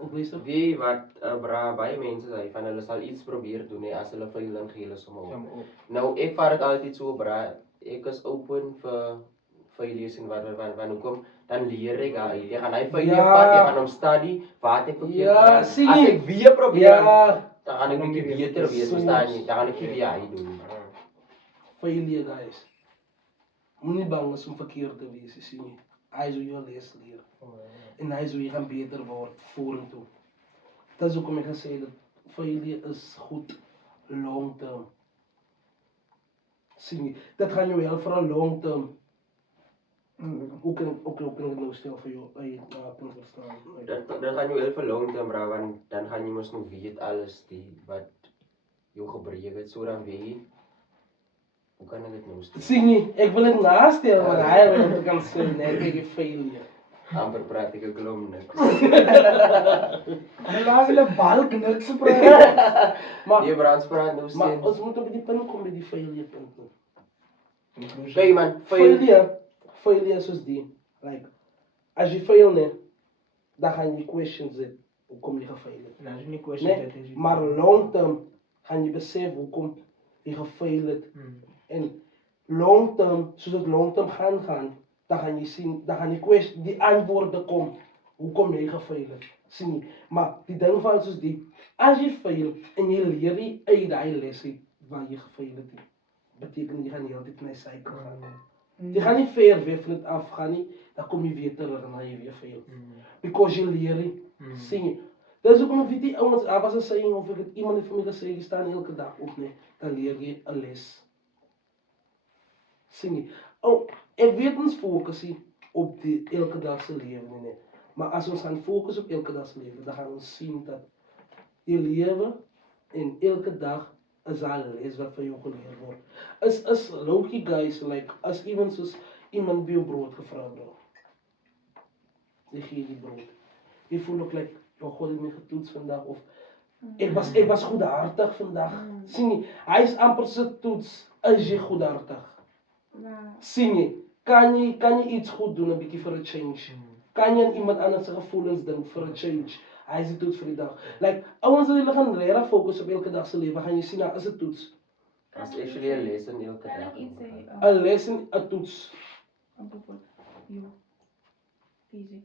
ek luister. wie wat bra baie mense sê van hulle sal iets probeer doen hè as hulle fail en gee hulle sommer Ja, op. maar ook. Nou ek vat dit altyd so bra. Ek is open vir failures en wat hoekom dan leer ek uit. Jy gaan hy failure Ja. vat, jy gaan hom study, wat ek verkeerd Ja, gedoen. sien As jy? ek weer probeer, Ja, dan gaan ek bietjie beter wees, So- verstaan jy? Dan gaan ek nie weer hy doen. failure guys. Moenie bang wees om verkeerd te wees, jy sien jy. Hy sou jou les leer. En hy sou jy gaan beter word vorentoe. Dit is hoekom ek gesê het dat failure is goed long term. Sien jy, dit gaan jou help vir 'n long term. Hoe kan ek dit nou stel vir jou? Ek kan verstaan. Dan gaan jy heel vir long term bra, want dan gaan jy mos nou weet alles die wat jou gebreek het, so dan weet jy hoe kan ek dit nou stel? Sien jy, ek wil dit nastel, maar hy wil dit kan sê net ek failure. Amper praat ek 'n klomp niks. En laat hulle balk niks se praat. Maar Jy brands praat nou maar sien. ons moet op die punt kom by die failure punt. Kyk man, fail. Failure soos die. Like, as jy fail net, dan gaan jy questions hê hoekom jy gefail het. En as jy nie question Nee, dit is. maar long term gaan jy besef hoekom jy gefail het. En long term, soos dit long term gaan, dan gaan jy sien, dan gaan die antwoorde kom hoekom jy gefail het. Sien jy? Maar die ding van soos die, as jy fail en jy leer nie uit daai les uit waar jy gefail het nie, beteken jy gaan die hele tyd na cycle gaan. Jy gaan nie ver weg van dit af gaan nie, dan kom jy weer terug en dan jy weer fail. Because jy leer nie. Sien jy? Dis hoekom ek weet die ouens, was 'n saying of ek het iemand het vir my gesê, jy staan elke dag op nie, dan leer jy 'n les. Sien jy? Ek weet ons fokus hier op die elke dag se lewe nie. Maar as ons gaan fokus op elke dag se lewe, dan gaan ons sien dat jy lewe en elke dag is al les wat vir jou geleer word. Is low-key guys, like, as iemand soos iemand by jou brood gevra bro. Jy gee die brood. Jy voel ook like, oh God het my getoets vandag, of ek was goedhartig vandag. Sien jy, hy is amper se toets, is jy goedhartig. Sien jy, kan jy iets goed doen, 'n bietjie vir 'n change. Kan jy aan iemand anders se gevoelens dink vir 'n change. Hy is die toets vir die dag. Like, ouens wat hulle gaan regtig fokus op elke dag se lewe, gaan jy sien, daar is 'n toets. That's actually 'n les in elke Kan dag. ek iets sê? 'n Les en 'n toets. Jo. Easy.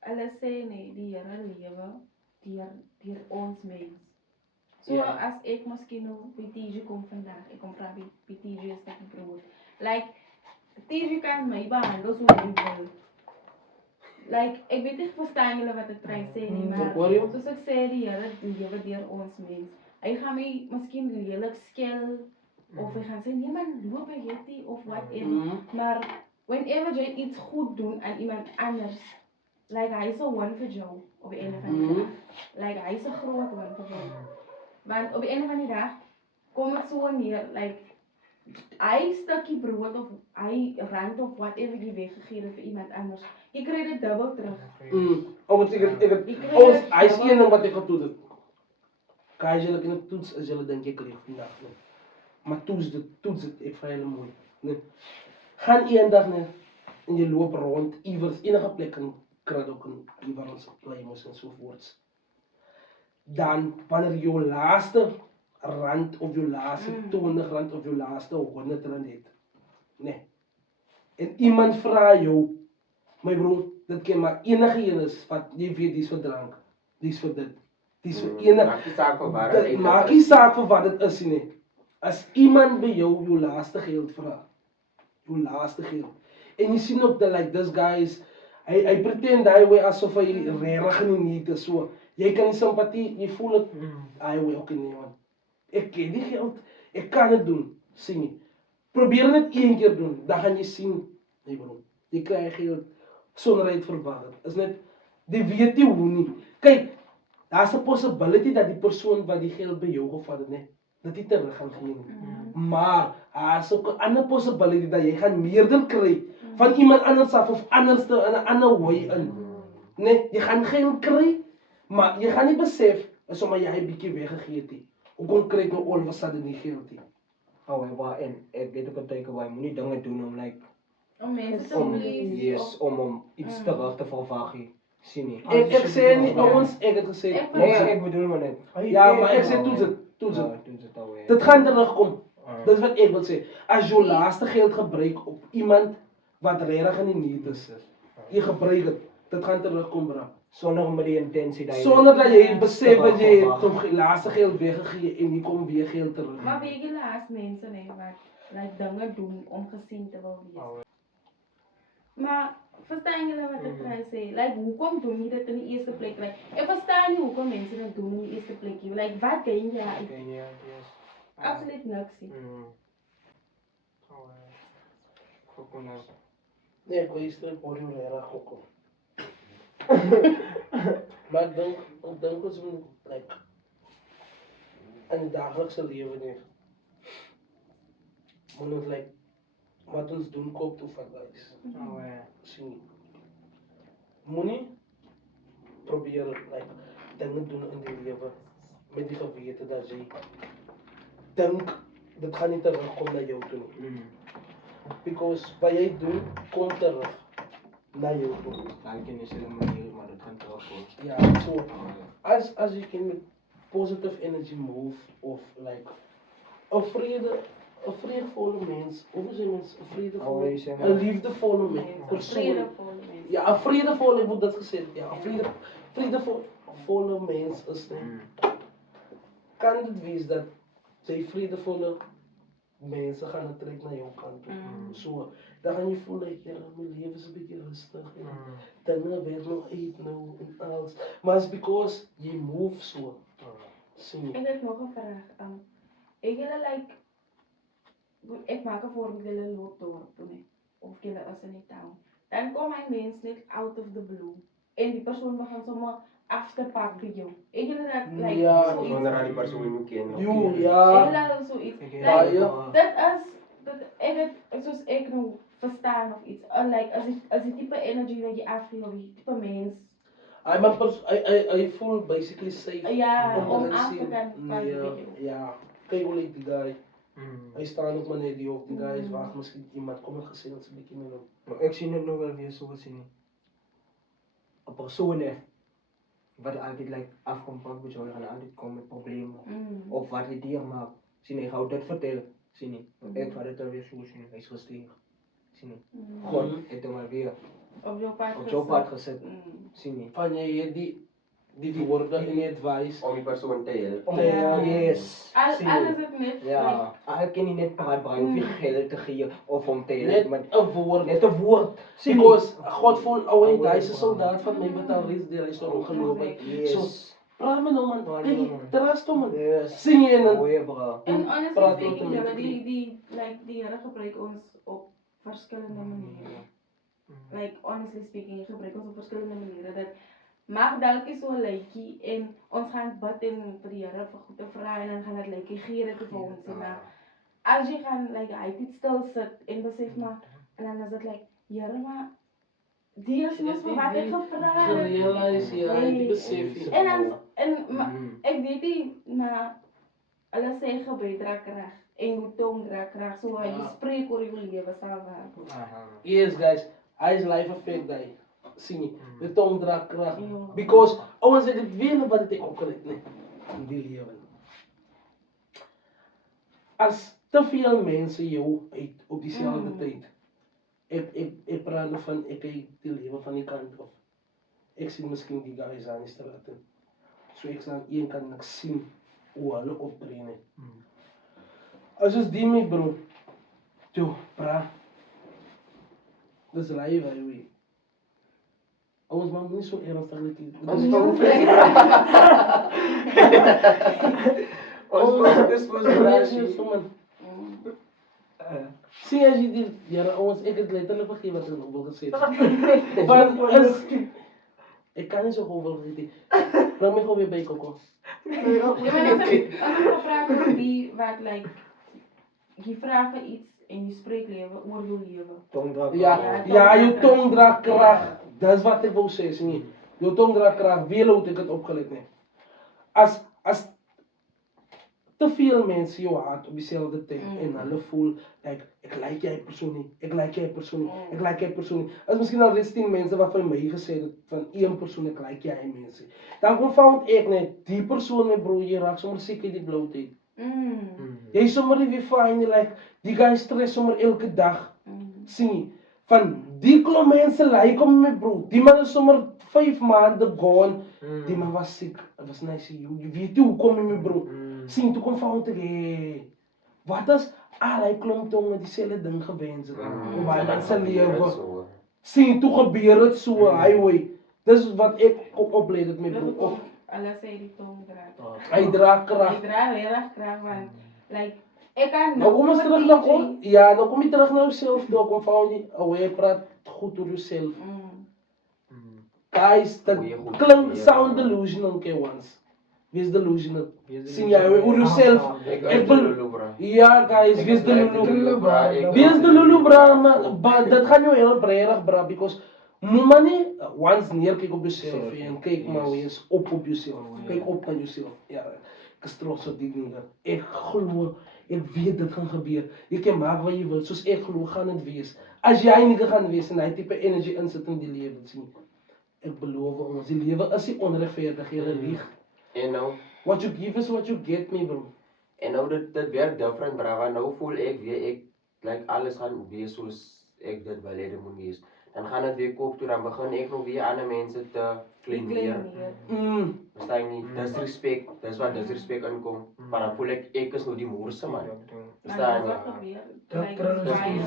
Hulle sê nee, die Here lewe deur ons mens. So Ja. as ek miskien nou by TJ kom vandag, ek kom vra by TJ is ek brood. Like TJ kan my behandel so hy wil. Like ek weet nie verstaan julle wat ek probeer sê nie, maar hoor jy? soos ek sê die Here lewe deur ons mens. Hy gaan my miskien lelik skel of hy gaan sê nee man, loop by hierdie of whatever. Maar whenever jy iets goed doen aan iemand anders, like hy is 'n one for jou op die einde van die dag. Like hy is 'n groot one vir jou. Want op die einde van die dag kom dit so neer, like hy stukkie brood of hy rand of whatever jy weggegee het vir iemand anders. Jy kry dit dubbel terug. Omdat ek hy is een ding wat ek gedoen het. Guys, julle kan toets as julle dink jy kry vandag nie. Maar toets dit, ek vra julle mooi. Nee. Gaan eendag net en jy loop rond iewers enige plek in Kraddock en iewers op Plymouth en so voorts. Dan wanneer jou laaste rand of jou laaste 20 rand of jou laaste 100 rand het. Nee. En iemand vra jou, my broer, dit kan maar enige een is wat jy weet dis vir drank, dis vir dit, dis vir enige. Maak nie saak vir waar Dit eintlik maak is nie saak vir wat dit is nie. As iemand by jou laaste geld vra, jou laaste geld. En jy sien ook dat like this guy is hy pretend daai way asof hy regtig in die need is. So jy kan die simpatie, jy voel dit daai way ook nie man. Ek ken die geld, ek kan dit doen, sien jy. Probeer dit een keer doen, dan gaan jy sien, nee bro, jy kry geld sonder uit verwag het. Is net jy weet nie hoe nie. Kyk, daar's 'n possibility dat die persoon wat die geld by jou gevat het, nee, dat jy terug gaan gee nie. Maar daar's ook 'n ander possibility dat jy gaan meerder kry van iemand anders af of anderste in 'n ander way in. Nee, jy gaan geld kry, maar jy gaan nie besef is omdat jy 'n bietjie weggegee het nie. Hoekom kry ek nou al of a sudden die geld nie? However, en ek weet ook 'n teken waar jy moenie dinge doen om like Om mense te om please. yes, om iets terug te verwag nie. Sien nie. Ek sê nie ouens, ek het gesê. Nee, ek bedoel maar net. Ja, maar ek sê toets dit. Ja, doen dit al. Dit gaan terugkom. Dis wat ek wil sê. As jy laaste geld gebruik op iemand wat regtig in die need is, jy gebruik dit. Dit gaan terugkom, bra. Sonder met die intensie dat Sonder dat jy besef dat jy het laaste geld weggegee en hier kom weer geld terug. Maar weet jy laas mense nee wat like dinge doen om gesien te wil wees. Maar verstaan julle wat ek probeer sê? Like hoekom doen jy dit in die eerste plek? Like ek verstaan nie hoekom mense dit doen in die eerste plek nie. Like wat gain jy uit? Absoluut niks nie. Nee, ek wist dit voor jou regtig gekom. Maar ek dink ons moet like in die daglikse lewe nie. Moet ons like wat ons doen koop toe van guys. Sien. Moenie probeer like dinge doen in die lewe met die gewete dat jy dink dit gaan nie terugkom na jou toe nie. Because wat jy doen kom terug na jou toe. Dan kan jy sê 'n manier maar dit gaan terugkom. Ja, so as jy kan met positive energy move of like 'n vredevolle mens, hoe sê mens, 'n vredevolle, 'n liefdevolle mens, persoon. Vredevolle mense. Ja, 'n vredevolle, ek moet dit gesê het. Ja, 'n vredevolle mens is net. Kan dit wees dat jy vredevolle mense gaan trek na jou kant toe. So, dan gaan jy voel like, ja, my lewe is 'n bietjie rustig en dinge werk nog uit nou en alles. Maar it's because jy move so. Sien. En ek het nog 'n vraag. Ek julle like ek maak 'n voorbeeld julle loop dorp toe nie of julle is in die town. Dan kom hy mens net out of the blue en die persoon begin sommer afterpak by jou. Ek julle dat like Ja, so iets. Sonder dat die persoon moet ken. Jo, Ek ja. julle so iets. Baie. Like, dit ek het soos ek nou verstaan of iets. Like as die tipe energy wat jy afgee of die tipe mens. I voel basically safe. Ja, om te af te sien. kan pas by Ja, jou. ja. Kyk hoe lyk die guy. Hy staan ook maar net die op. Die guy is wag, miskien iemand kom en gesê dat 'n bietjie met hom. Maar ek sien dit nou wel weer so gesien nie. 'n Persoon wat altyd like afkom pak met jou gaan altyd kom met probleme of wat hy deur maak. Sien jy gou dit vertel, sien jy. Ek vat dit alweer so sien, hy's gestuur. Sien jy. God het hom alweer Op jou pad gesit. Sien jy. Van jy het die woorde en die advice. Om die persoon te help. Om yes. Sien jy. Alles het net Ja, ek kan nie net praat baie hoef jy geld te gee of om te help Net met 'n woord. net 'n woord. Sien jy. Because God voel ouwe, hy's 'n soldaat van my wat al reeds deur hy stor geloop het. So, Yes. praat met hom man. Hey, trust hom man. Yes. Sien jy en dan Goeie bra. En honestly praat speaking, met julle hom. die Here gebruik ons op verskillende maniere. Like honestly speaking, hy gebruik ons op verskillende maniere. Dat mag dalk nie so lykie en ons gaan bid en vir die Here vir goed te vra en dan gaan dit lykie gee dit vir ons en dan as jy gaan like hy net stil sit en besef maar en dan is dit like Here maar die is mos vir wat ek gevra het. gerealize ja, die besef jy. Ek weet nie maar hulle sê gebed dra krag en die tong dra krag so jy spreek oor jou lewe sal werk. Yes guys, hy is life effect guy. Sien jy, die tong dra krag. Because ouens het dit weet wat dit ook kry net in die lewe. As te veel mense jou uit op dieselfde tyd Ik praat van, ik kijk die leven van die kant op. Ik zie misschien die guys aan die straten. So ik sta aan één kant en ik zie hoe hulle optreden. Als is die mee bro. Yo, praat. Dat is live highway. Ons man niet zo ernstig dat die. Ons focus was Brashi. Zie als je die, ja, ons, ik het letterlijk vergeet wat ik wil gezegd. Van, ik kan niet zo over vergeten. Breng me gewoon weer bij Coco. Ja, maar als ik gevraagd over die wat like, je vraagt iets en je spreekt leven, oordeel leven. Ja, je tong draagt kracht. Dat is wat ik wil zeggen. Nee. Je tong draagt kracht. Wie moet ik het opgelet hebben? Als te veel mensen jou haat op dezelfde tijd en hulle voel, like, ik like jij persoon niet, ik like jij persoon niet, ik like jij persoon niet. Als misschien al reeds 10 mensen waarvan mij gezegd het van één persoon, ik like jij mensen. Dan confound ik net, die persoon met bro, je raakt zomaar zeker die blootheid. Jij zomaar weer fijn, like, die guy stress zomaar elke dag. Zie, van die klomp mensen lijken met bro, die man is zomaar 5 maanden gone. Die man was ziek, het was nice, je weet hoe kom je met bro. Zie, toen kwam fout tegen, wat is allerlei klomp tongen diezelfde ding gewend zijn. Hoe bij mensen leven. Zie, toen gebeurt het zo, highway. Dat is wat ik opleid met bro. Alles zei die tong draagt. Hij draagt kracht. Hij draagt heel erg kracht, want like, ik kan Nou kom je terug naar ons. Ja, dan kom je terug naar jezelf. Dan kom van je, oh je praat goed door jezelf. Guys, dat klinkt sound delusional okay once. Wees delusional. Zie jij hoe jezelf. Ja guys, wees de lulu. Wees de lulu bra, maar dat gaat jou heel erg bra, because money once neerkijk op jezelf en kijk maar eens op jezelf. Kijk op naar jezelf. Ja, ik is trots op die dingen. Ik geloof. Ik weet dat gaan gebeuren. Je kan maken wat je wilt. Zoals ik geloof gaan het wees. Als jij niet gaat wezen en hij type energie inzet in die leven zien. Ik beloof ons, die leven is die onrechtvaardig, hele lieg. En nou? What you give is what you get, me bro. En nou, dat werkt different, brava. Nou voel ik weer, like, alles gaan wees zoals ik dit wel eerder moet wees. Dan gaan het weer koop toe, dan begin ik nog weer andere mensen te kleineren. Verstaan je niet? Disrespect, dat is waar disrespect aankomt. Maar dan voel ik is nou die moerse man. Verstaan je?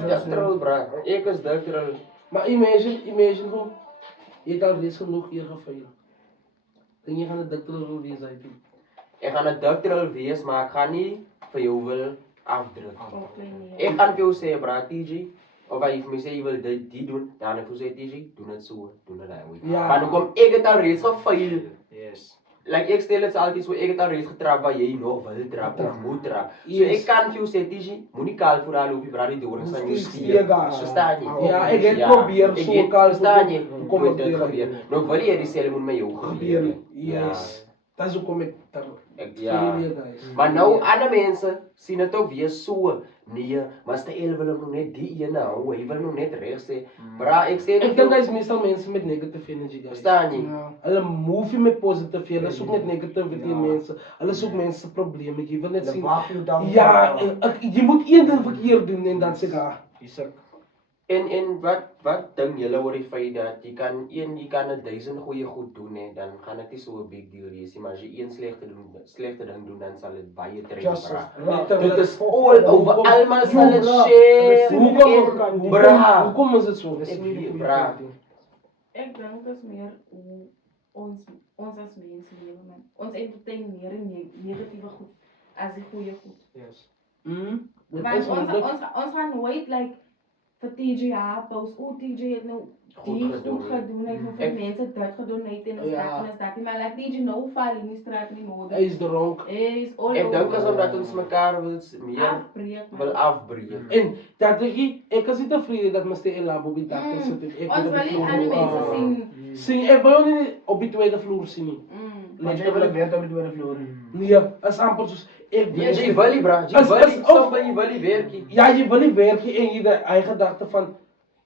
Ductral, bra. Ik is ductral. Maar imagine gewoon, je hebt al reeds genoeg hier gefeild. En je gaat het ductral wees uit. Ik ga het ductral wees, maar ik ga niet voor jou wil afdrukken. Ik ga voor jou zeggen, bra, TG. Of als je voor mij zegt, je wil dit doen, dan ga ik voor je zeggen, TG, doe het zo, doe het dat. Maar dan kom ik het al reeds gefeild. Yes. Like, ik stel het altijd zo, ik heb al reeds getrapt wat jij nog wil trappen of moet trappen. So ik kan voor jou zeggen, TG, moet niet kaal voor haar lopen, bra, die door en staan je stier. Verstaan je? Ja, ik heb probeer zo kaal verstaan je? Kom ik dit gebeuren. Nog wil je diezelfde moet met jou gebeuren. Yes. Dat is ook om ik daar. Ja. Maar nou, andere mensen zien het ook weer zo. Nee, maar stel wil hem nog net die ene nou, hij wil nog net rechts zijn. Maar ik zeg ik denk dat is meestal mensen met negative energy. Verstaan je? Hulle move je met positief, hulle zoek net negativity in mensen. Hulle zoek mensen problemen, je wil net zien. Ja, je moet één ding verkeerd doen en dan zeggen. En wat denk jullie oor die feit dat je kan 1000 goede goed doen en dan gaan het niet zo'n big deal wees. Maar als je één slechte ding doen, dan zal het bij je trainen. Dit is all over, allemaal zal het share. Hoe is het zo? Bra. Ik denk het is meer hoe ons als mensen leven, man. Ons entertain meer in negatieve goed als die goede goed. Yes. Maar ons gaan nooit like voor TJ post, TJ het nou die goed gedaan, hij heeft nou voor mensen dat gedaan, hij heeft in dat. Maar like TJ nou val in die straat niet nodig. Hij is dronk. Ik denk dat omdat ons elkaar wil afbreken. En dat ik was niet tevreden dat mijn in labo bij dat zit. Ons wil niet aan de mensen zien. Ik wil niet op die tweede vloer zien. Maar jij wil ik weer op die tweede vloer. Ja, dat is amper zoals ik ja, je wil bra, je wil werken. Ja, je wil niet werken en je de eigen gedachte van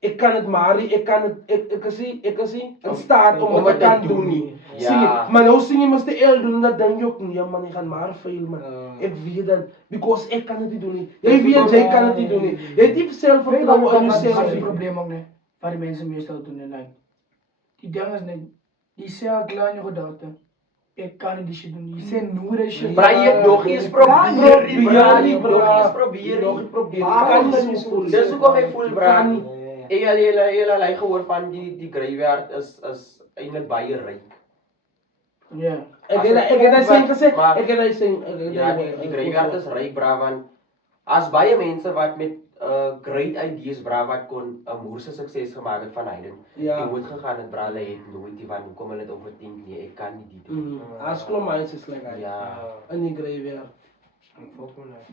ek kan het maar nie, ek is nie in staat om wat te kan doen nie. Ja. Sien, maar nou sien jy mos die el doen en dat dink jy ook nee man, jy gaan maar fail man. Ek weet dat because ek kan dit nie doen nie. Jy weet jy kan dit nie doen nie. Jy het nie selfvertroue in Wat is jouself die nie. probleem ook nie? Wat die mense meestal doen en like die ding is net die sê al klaar in jou gedagte. Ek kan nie die shit doen nie. Jy sê no dat shit. Bra, jy het nog eens probeer, bra. Nog eens probeer. Nog eens probeer. Maar Kan ons nie is so voel. Dis hoekom ek voel, bra. Kan nie. Ek het al gehoor van die graveyard is eintlik baie ryk. Ja. Ek het daai sien gesê, Maar- ek het daai sien Ja, die graveyard is ryk, bra, want as baie mense wat met great ideas, bra, wat kon 'n moerse sukses gemaak het van Hayden. Ja. Die moet gegaan het, bra, hulle het nooit die van hoekom hulle dit overthink nie. Ek kan nie dit doen. As klommeis is like Ja. in die graveyard.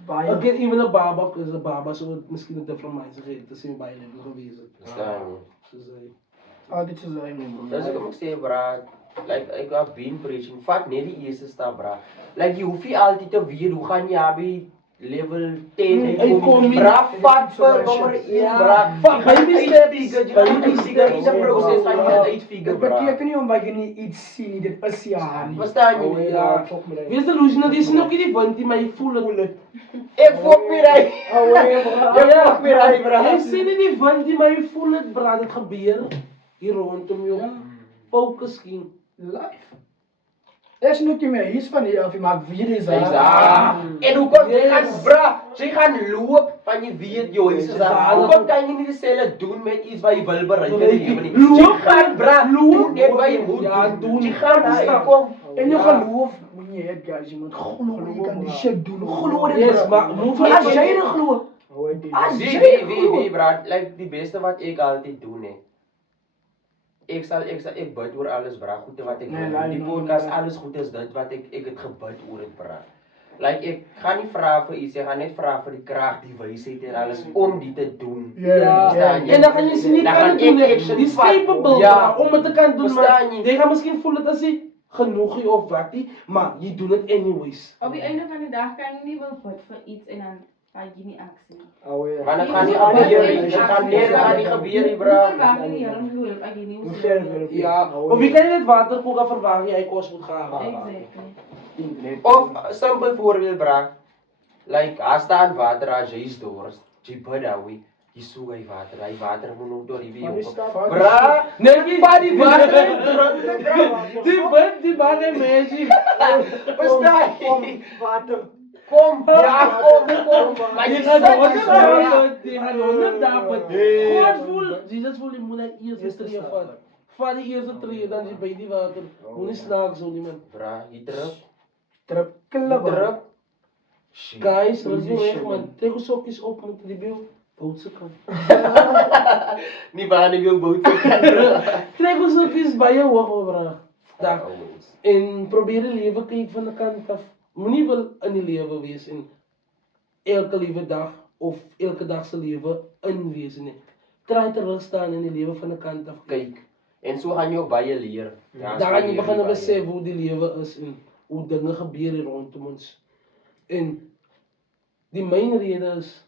Baie. Ek het even 'n baba, is 'n baba so miskien 'n different mindset gegee, te sien baie level gewees het. Verstaan jy? Soos hy. Altyd so sy man. Dis hoekom ek sê, bra, like ek het been preaching, vat net die eerste stap, bra. Like jy hoef nie altyd te weet hoe gaan jy by level 10 kom nie. bra, vat vir nommer 1, Ja. bra. Vat baby steps, Jy gaan nie seker in die proses gaan jy dit uitfigure, Dit bra. beteken nie omdat jy nie iets sien nie, dit is ja nie. Verstaan jy? Ja. Wees delusional, dis nog nie die wind nie, maar jy voel dit. Ek fok weer hy. Jy fok weer hy, bra. Jy sien nie die wind nie, maar jy voel dit, bra, dit gebeur hier rondom jou. Focus geen. Life. Ek nog nie meer hier's van hier af, jy maak weer eens Ja. En hoekom jy gaan, bra, jy gaan loop van jy weet jou huis is daar. Hoekom kan jy nie dieselfde doen met iets wat jy wil bereik in die lewe nie? Jy gaan, bra, doen net wat jy moet Ja, doen. doen. Jy gaan daar kom. En jou geloof moet jy hê guys, jy moet glo jy kan die shit doen. Glo dit. Yes, bro. maar moet Maar as jy nie glo, as jy nie glo, Wie, bra, like die beste wat ek altyd doen hè. Ek bid oor alles, bra, goede wat ek Nee, doen. nee, Die nee, podcast, nee. alles goed is dit wat ek het gebid oor dit, bra. Like ek gaan nie vra vir iets, ek gaan net vra vir die krag, die wysheid en alles om dit te doen. Ja, Verstaan jy? en dan gaan jy sien nie Dan kan gaan dit doen ek nie. action Dis vat. capable Ja. om dit te kan doen, maar Verstaan jy? jy gaan miskien voel dit as jy genoeg nie of wat nie, maar jy doen dit anyways. Op die einde van die dag kan jy nie wil bid vir iets en dan vat jy nie aksie nie. Maar dit gaan nie gebeur nie. Dit gaan nie gebeur nie, bra. Hoe verwag jy die Here om te help as jy nie hoe sê Ja, of jy kan nie net water kook en verwag jy kos moet gaan. Exactly. Of simpel voorbeeld, bra. Like as staan water as jy is dors, jy bid daaroor. Jy soek hy water moet nog deur die wie. Bra, Nee, jy vat die water. die bag en magic. Verstaan jy? Kom, ja, kom. Maar Jy jy gaan sê honderd jy gaan 100 dapat. God voel, Jesus voel jy moet net eers tree vat. Vat die eerste tree dan jy by die water. Moenie snaaks so nie man. Bra, jy terug. trip klip. Terug. Guys, wat jy reg man. Trek jou sokkies op met die beeld. Boutse kan. Nie waar nie wil boot. Trek jou sokkies baie hoog bra. Dag. En probeer die lewe kyk van 'n kant af. Moenie wil in die lewe wees en elke liewe dag of elke dag se lewe in wees nie. Try te rus staan in die lewe van 'n kant af kyk. Kyk. En so gaan jy ook baie leer. Ja, Dan gaan jy begin besef hoe die lewe is en hoe dinge gebeur hier rondom ons. En die main rede is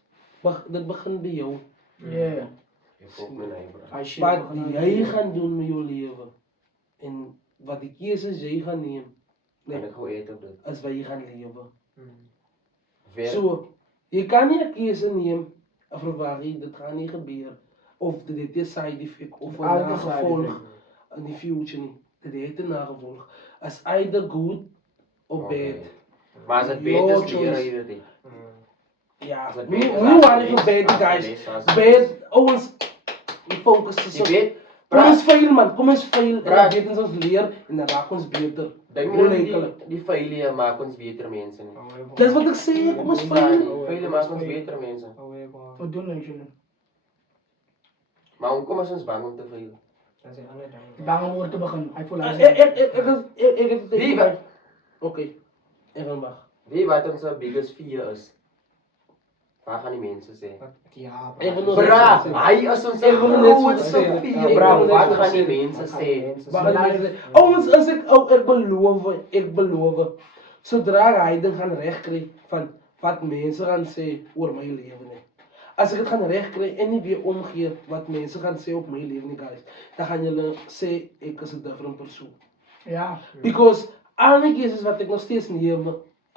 dit begin by jou. Ja. Ek hoop my nee, bra. As jy Wat jy gaan doen met jou lewe en wat die keuses jy gaan neem, En ek gou eet op dit. is wat jy gaan lewe. Weer. So, jy kan nie 'n keuse neem of verwag jy dit gaan nie gebeur of dit het 'n side effect of 'n Altyd side nagevolg effect. in die future nie. Dit het 'n nagevolg. As either good or Okay. bad. Maar as dit Your beter is, choice. leer jy dit. Ja, As dit nie beter is, worry as for bad as guys. les, as Bad, ouens, die focus is Jy op. weet, Kom bra, ons fail man, kom ons fail en Bra. dan weet ons leer en dan raak ons beter. dink Hoe nie lekker. die failure maak ons beter mense nie. Dis wat ek sê, kom ons fail. Failure maak ons beter mense. wat doen jy? Maar hoekom is ons bang om te fail? Bang om oor te begin. Hy voel hy Ek Wie wat? Okay. Ek gaan wag. Weet wat ons biggest fear is? Wat gaan die mense sê? Ek wil Bra, hy is ons Ek wil net so grootste sê. fear, Ek bra. wil net Wat so gaan die sê. mense sê? Ouens is ek beloof. Sodra hy ding gaan regkry van wat mense gaan sê oor my lewe nie. As ek dit gaan reg kry en nie weer omgee wat mense gaan sê op my lewe nie guys, dan gaan julle sê ek is 'n different persoon. Ja. Because al die keuses wat ek nog steeds neem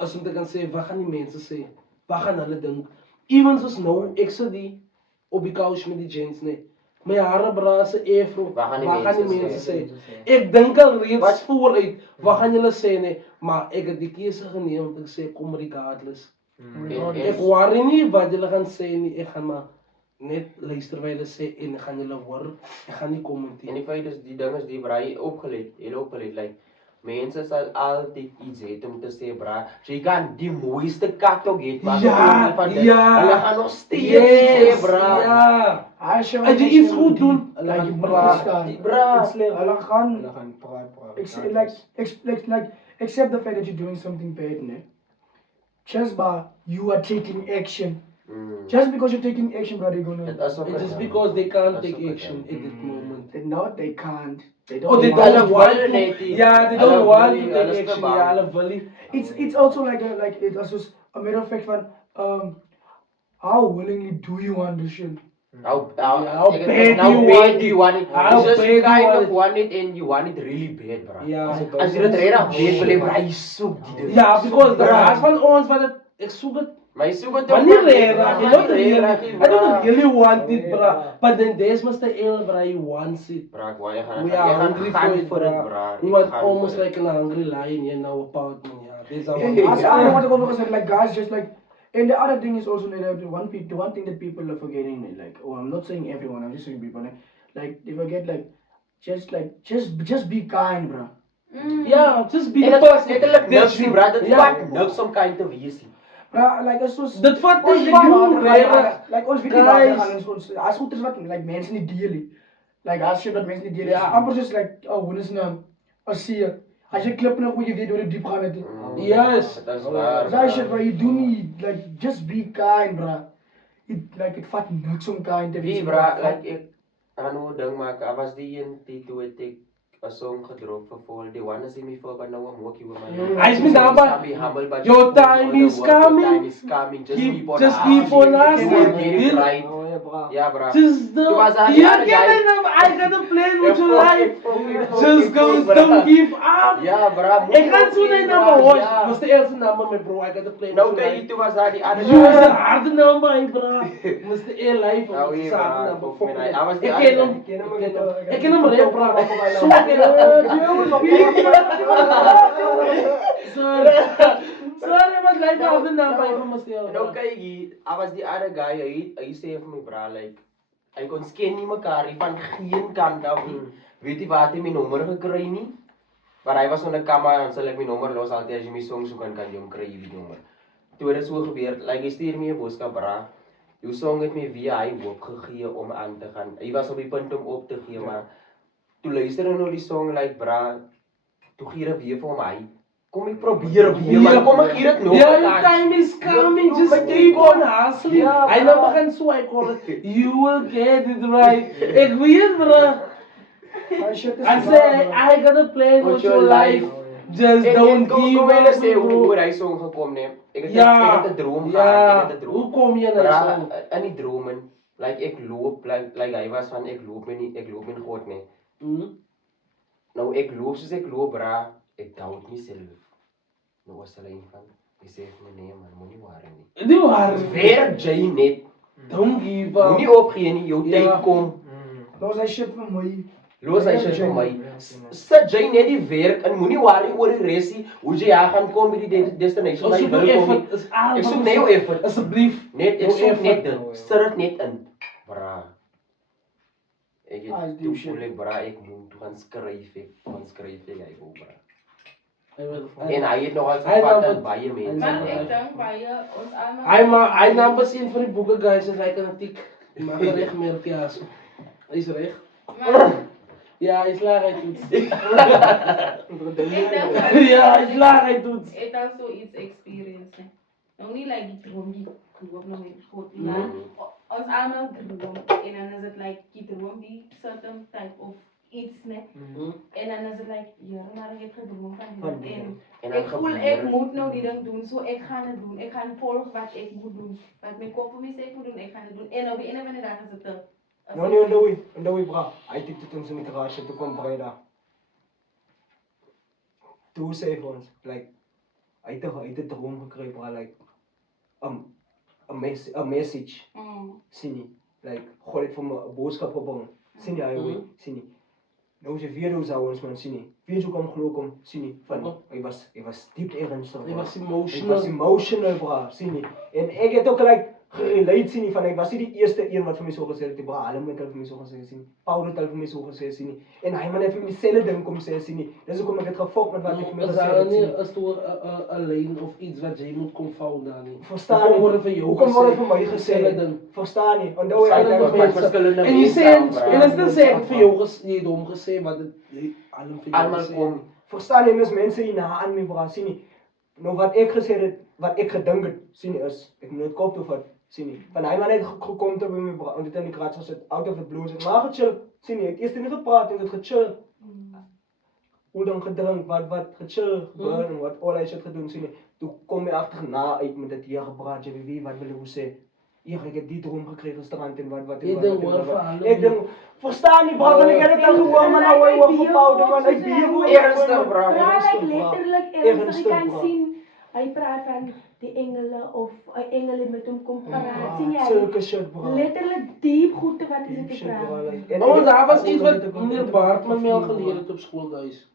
is om te kan sê wat gaan die mense sê? Wat gaan hulle dink? Even soos nou ek sit die op die couch met die gents nee. My hare bra se afro. Wat gaan die mense sê? Ek dink al reeds vooruit wat gaan julle sê nee, maar ek het die keuse geneem om te sê kom regardless. Ek worry nie wat julle gaan sê nie, ek gaan maar net luister wat julle sê en ek gaan julle hoor. Ek gaan nie kommenteer. En die feit is die ding is die braai opgelet, hele opgelet like mense sal altyd iets hê om te sê bra. Jy kan die mooiste kat ook hê maar hulle gaan nog steeds sê bra. Ja. As As jy iets goed doen, hulle like gaan you praat. bra, hulle gaan praat. like accept the fact that you're doing something bad, ne? Just by you are taking action. Just because you're taking action, bro, they're gonna. Dit is ook It's just gedaan. because they can't That's take okay. action at that moment. No, they can't. They don't. Oh, they want don't to. want wil to. net nie. Yeah, they Hulle don't wil want nie, to hulle is take te action. bang. Ja, hulle wil nie. It's also like it was just a matter of fact van how willingly do you want the shit? How how bad bad do you want it? How It's just bad you you kind want of it. want it and you want it really bad, bro. Ja. As jy dit regtig weet, wil jy bra, jy soek dit. Ja, because the Bra. rest van ons wat dit ek soek dit Maar jy soek dit maar ook nie maar net, reg, maar I nie don't really, regtig, I don't bra. really want it, bra. But then there's Mr. L, bra, he wants it. Bra, ek wou jy gaan We are jy gaan hungry gaan for it, vir dit, bra. bra. We Jy want gaan almost vir dit. like a hungry lion here now apartment, yeah. There's our I don't want to go because like guys just like. And the other thing is also that the one thing that people are forgetting, like, oh, I'm not saying everyone, I'm just saying people, like they forget just be kind, bro. Yeah, just be En the dit was person letterlik that niks nie, you- bra. Dit Ja. vat niks om kind te wees nie. Bro, like as soos Dit vat ons nie weet nie jou waar dit reg. gaan, like ons weet nie waar dit Guys. gaan ons as goed is wat like mense nie deel nie. Like as shit wat mense nie deel nie. Ja. Amper soos like hoe is nou as jy as jy klip nou hoe jy weet hoe dit diep gaan het. Yes. Dit is waar. Daai shit bro, you do need like just be kind, bro. It vat niks om kind te wees. Wie bra, like ek aan hoe ding maak, I was die een die toe het ek 'n song gedrop vir vol. Die one is me for but now I'm walking with my Hy is met daar, maar be humble but your time is coming. Time is coming. Just keep on Just asking. keep on asking. Get it Dit- right. Ja bra. Just the Toe was daar die yeah, ander guy. I got a plan with your life. Just go, don't give up. Ja bra. Ek kan so net number watch. Ja. Was the eerste number my bro. I got a plan. Nou with your kyk life. toe was daar die ander You was guy. a hard number, my bro. Mr. A life. Nou, was hier, a hard bro. number. Of Fuck my me. night. I was the Ek other ken guy. hom. Ek ken hom reg, bro. So Sorry, maar glyk maar op die naam van Mr. A. Nou kyk hier, I was die ander guy. Hy sê vir my bra like hy kon sken nie mekaar nie van geen kant af nie. Weet jy waar hy my nommer gekry nie? Maar hy was onder kamera en sal ek my nommer los altyd as jy my song soek kan jy hom kry die nommer. Toe het dit so gebeur, like hy stuur my 'n boodskap bra. Jou song het my weer hy hoop gegee om aan te gaan. Hy was op die punt om op te gee, maar toe luister hy nou die song like bra, toe gee dit weer vir hom hy. Kom ek probeer weer, maar kom ek gee dit nog. Yeah, een your kans. time is coming. Ja, Just maar keep jy on hustling. Ja, I bro. know begin so I call it. You will get it right. Ek weet, bro. I say I got a plan with your life. Just don't give Kom hulle sê up. hoe bro. hy song gekom nee. Ek het Ja, ek het 'n droom ja. gehad, ek het 'n droom. Hoe kom jy na die Bra, song? in die droom en like ek loop like hy was van ek loop in God nee. Nou ek loop soos ek loop bra, ek doubt myself. Nou was hulle een van hy sê vir my nee man, moenie worry nie. Die waar. Werk jy net. Don't give up. Moenie opgee nie, jou Ja. tyd kom. Los hy shit vir my. Los hy shit vir my. Sit jy net die werk en moenie worry oor die res nie. Hoe jy gaan kom by die destination Ons waar jy soek wil jou kom. effort. Is aan. Ek soek net jou effort. Asseblief. Net ek Jou soek net effort. dit. Sit dit net in. Bra. Ek Ah, het is toe die shit. voel ek bra, ek moet toe gaan skryf ek, hy wou bra. Hy wil. En hy het nogal Hy gevat nou aan wat- baie mense. Maar bra. ek dink baie ons almal. Hy naam besien vir die boeke guys en hy kan dit tik. Maar reg meer kias. Hy's reg. Maar Ja, hy's laag hy toets. ek dink Ja, hy's laag hy toets. het al so iets experience. Ne? Nou nie like die droom die droom nou met God nie. Maar ons almal droom en dan is dit like die droom die certain type of iets ne. En dan is dit like ja, maar ek het gedroom van dit En dan Ek voel gebeur ek het. moet nou die ding doen, so ek gaan dit doen. Ek gaan volg wat ek moet doen. Wat my kop vir my sê ek moet doen, ek gaan dit doen. En op die ene van die dag is dit Nou nie onthou bra. Hy het dit ons in die garage toe kom bry daar. Toe sê hy vir ons, like hy het 'n droom gekry bra, like a message. Sien jy? Like God het vir my 'n boodskap gebring. Sien jy hoe? Sien jy? Nou jy weer hoe sou ons man sien nie. Weet jy kom glo kom sien nie van hy was diep ernstig. Hy was Hy emotional. was emotional bra, sien jy? En ek het ook like gerelate sien nie van hy was nie die eerste een wat vir my so gesê het bra, hulle het vir my so gesê sien nie. Paul het vir my so gesê sien nie. En hy man het vir my dieselfde ding kom sê sien nie. Dis hoekom ek het gefok met wat ek vir my Is gesê daar het. nie sien nie. is toe 'n lyn of iets wat jy moet kom vou daar nie? Verstaan Hoekom nie. word vir jou Hoekom word dit vir my dieselfde gesê? ding? Verstaan nie. Onthou Sy hy het het wat verskillende En jy mense sê aanvra. en is dit sê ek het vir jou jy het hom gesê wat dit almal vir jou Almal gesê. kom. Verstaan jy, is mense hier na aan my bra, sien nie. Nou wat ek gesê het, wat ek gedink het, sien nie is, ek moet dit kop toe vat, sien nie. Van hy man het gekom te by my bra, en dit in die krat gesit, out of the blue, het maar gechill, sien nie, ek het eers nie gepraat, en het gechill. Hoe dan gedrink, wat gechill, gebeur, en wat al hy shit gedoen, sien nie. Toe kom hy agterna uit met dit hier gepraat, jy wie, wat wil hy sê? Ek het die droom gekry gisterand en wat Jy dink hoor vir hulle. Ek dink, verstaan nie, bra, want ek het dit al gehoor, maar nou hy oor gepoude, man, ek weet hoe Ernstig, bra. Praat like letterlik ernstig. Ernstig, Jy kan bra. sien hy praat van die engele of 'n engel het met hom kom praat. Sien jy? Sulke shit, bra. Letterlik diep goede wat hy Diep te shit, bra, praat. like, en Oh, ek- daar was ek iets het wat dit ook meneer net Baartman my al gevoel, geleer bra. het op skool, guys.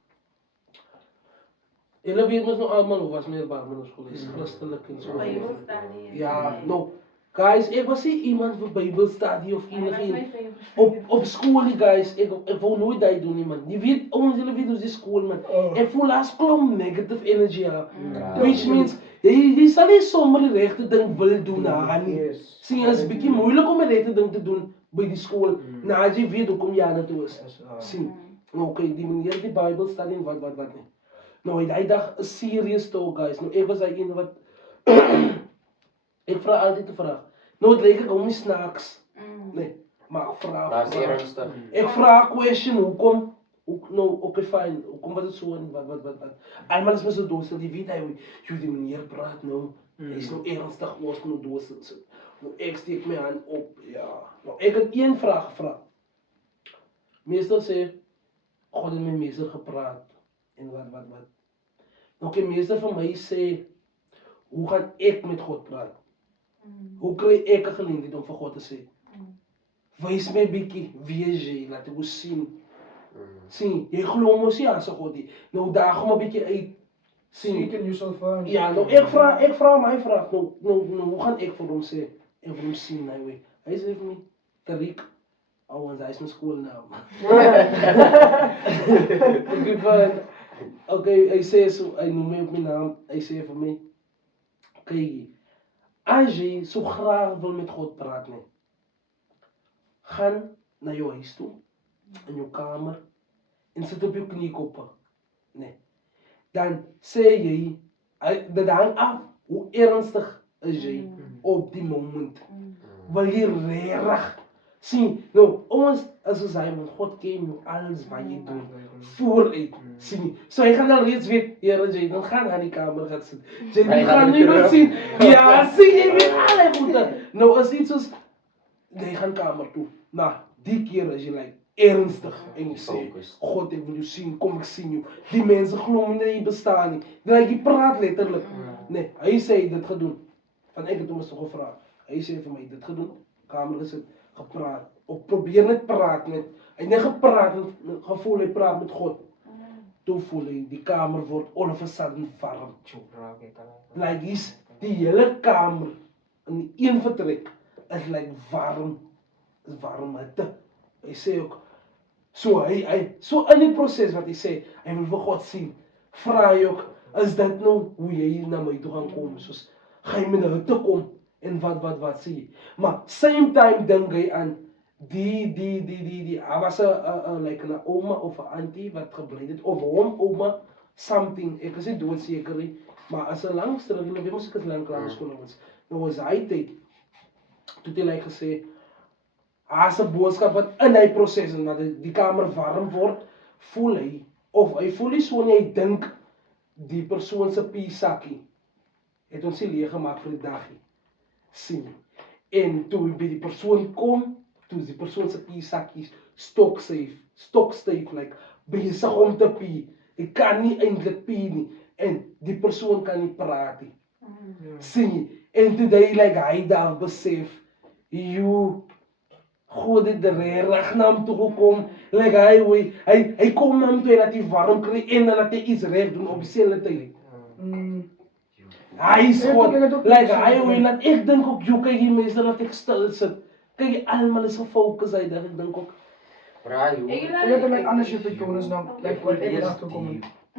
Julle weet mos nou almal hoe was meneer Baartman op skool is, Christelik en so. Ja, nou, guys, ek was nie iemand vir Bybelstudie of enigiets. Op skool nie, guys, ek wou nooit dit doen nie, man. Jy weet, julle weet hoe die skool, man. Ek voel as klomp negative energy, ja. Which means, jy sal nie sommer die regte ding wil doen, nie. Yes. Sien, het is bietjie moeilik om die regte ding te doen by die skool, na as jy weet hoekom jy aan toe is. Sien, okay, die meneer die Bybelstudie en wat nie. Nou, hy dag is serious toe, guys. Nou, ek was hy een wat, ek vraag altyd 'n vraag. Nou, het lyk ek hom nie snaaks. Nee, maar ek vraag. Maar is ernstig. Ek vra 'n question, hoekom? Nou, okay, fine. Hoekom was dit so en wat? Almal is my so doos, die weet hy, jy die meneer praat nou. Hy is nou ernstig, ons nou doos sit. Nou, ek steek my hand op, ja. Nou, ek het een vraag gevra. Meester sê, God het met meester gepraat. En wat. Nou, die meester van my sê, hoe gaan ek met God praat? Hoe kry ek 'n geleentheid om vir God te sê? Wys my bietjie, wie is jy? Laat ek ons sien. Sien, jy glo mos nie aan se God nie. Nou daag hom 'n bietjie uit. Seek Sien. in yourself find. Ja, nou ek vra my vraag. Nou, hoe gaan ek vir hom sê? En vir hom sien nou weer. Hy sê vir my, Tariq, ouens, hy is my skoolnaam. Okay, hy sê so, hy noem my op my naam. Hy sê vir my, kyk, as jy so graag wil met God praat, nee, gaan na jou huis toe, in jou kamer, en sit op jou kniekoppe. Nee. Dan sê jy, dit hang af, hoe ernstig is jy op die moment. Wil jy regtig sien, nou, ons, as ons hy, want God ken jou alles wat jy doen, vooruit, sien. So hy gaan al reeds weet, Here, jy dan gaan na die kamer gaan sit. Jy gaan nie meer sien, ja, sien, jy weet alle goede. Nou, as iets soos, jy gaan kamer toe, nou, die keer as jy like, ernstig, en jy sê, God, ek wil jou sien, kom ek sien jou. Die mense glo nie dat jy bestaan nie. Like, jy praat letterlik. Nee, hy sê dit gedoen. Van ek het hom eens gevra. Hy sê vir my, dit gedoen, kamer gesit, gepraat, of probeer net praat met, hy het net gepraat, gevoel hy praat met God. Toe voel hy, die kamer word all of a sudden warm. Like is die hele kamer, in die een vertrek, is like warm, is warm hitte. Hy sê ook, so in die proses wat hy sê, hy wil vir God sien, vra hy ook, is dit nou hoe jy na my toe gaan kom, soos, ga jy met die hitte kom, en wat sê jy. Maar same time dink hy aan hy was like 'n ouma of 'n auntie wat gebly het, of hom ouma, something, ek is nie doodseker nie, maar as 'n lang storie, jy weet mos ek is lank klaar in skool ons. Nou was hy tyd, toe het hy gesê, as 'n boodskap wat in hy proses en dat die kamer warm word, voel hy, of hy voel nie so nie, hy dink, die persoon se piesakkie het ons nie leeg gemaak vir die daggie. Sien jy? En toe by die persoon kom, toe is die persoon se piesakkies stokstyf, like besig om te pie. Ek kan nie eintlik pie nie. En die persoon kan nie praat nie. Sien jy? En toe hy daar besef, God het reg na hom toe gekom, hy kom na hom toe en dat hy warm kry en dat hy iets reg doen op dieselfde tyd. Hy is God, hy dat ek dink ook, kyk die mense dat ek stil sit, kyk almal is gefokus hy, dat ek dink ook, Braai, hoe? Ek het like anders shit gedoen is nou, like wat ek agterkom.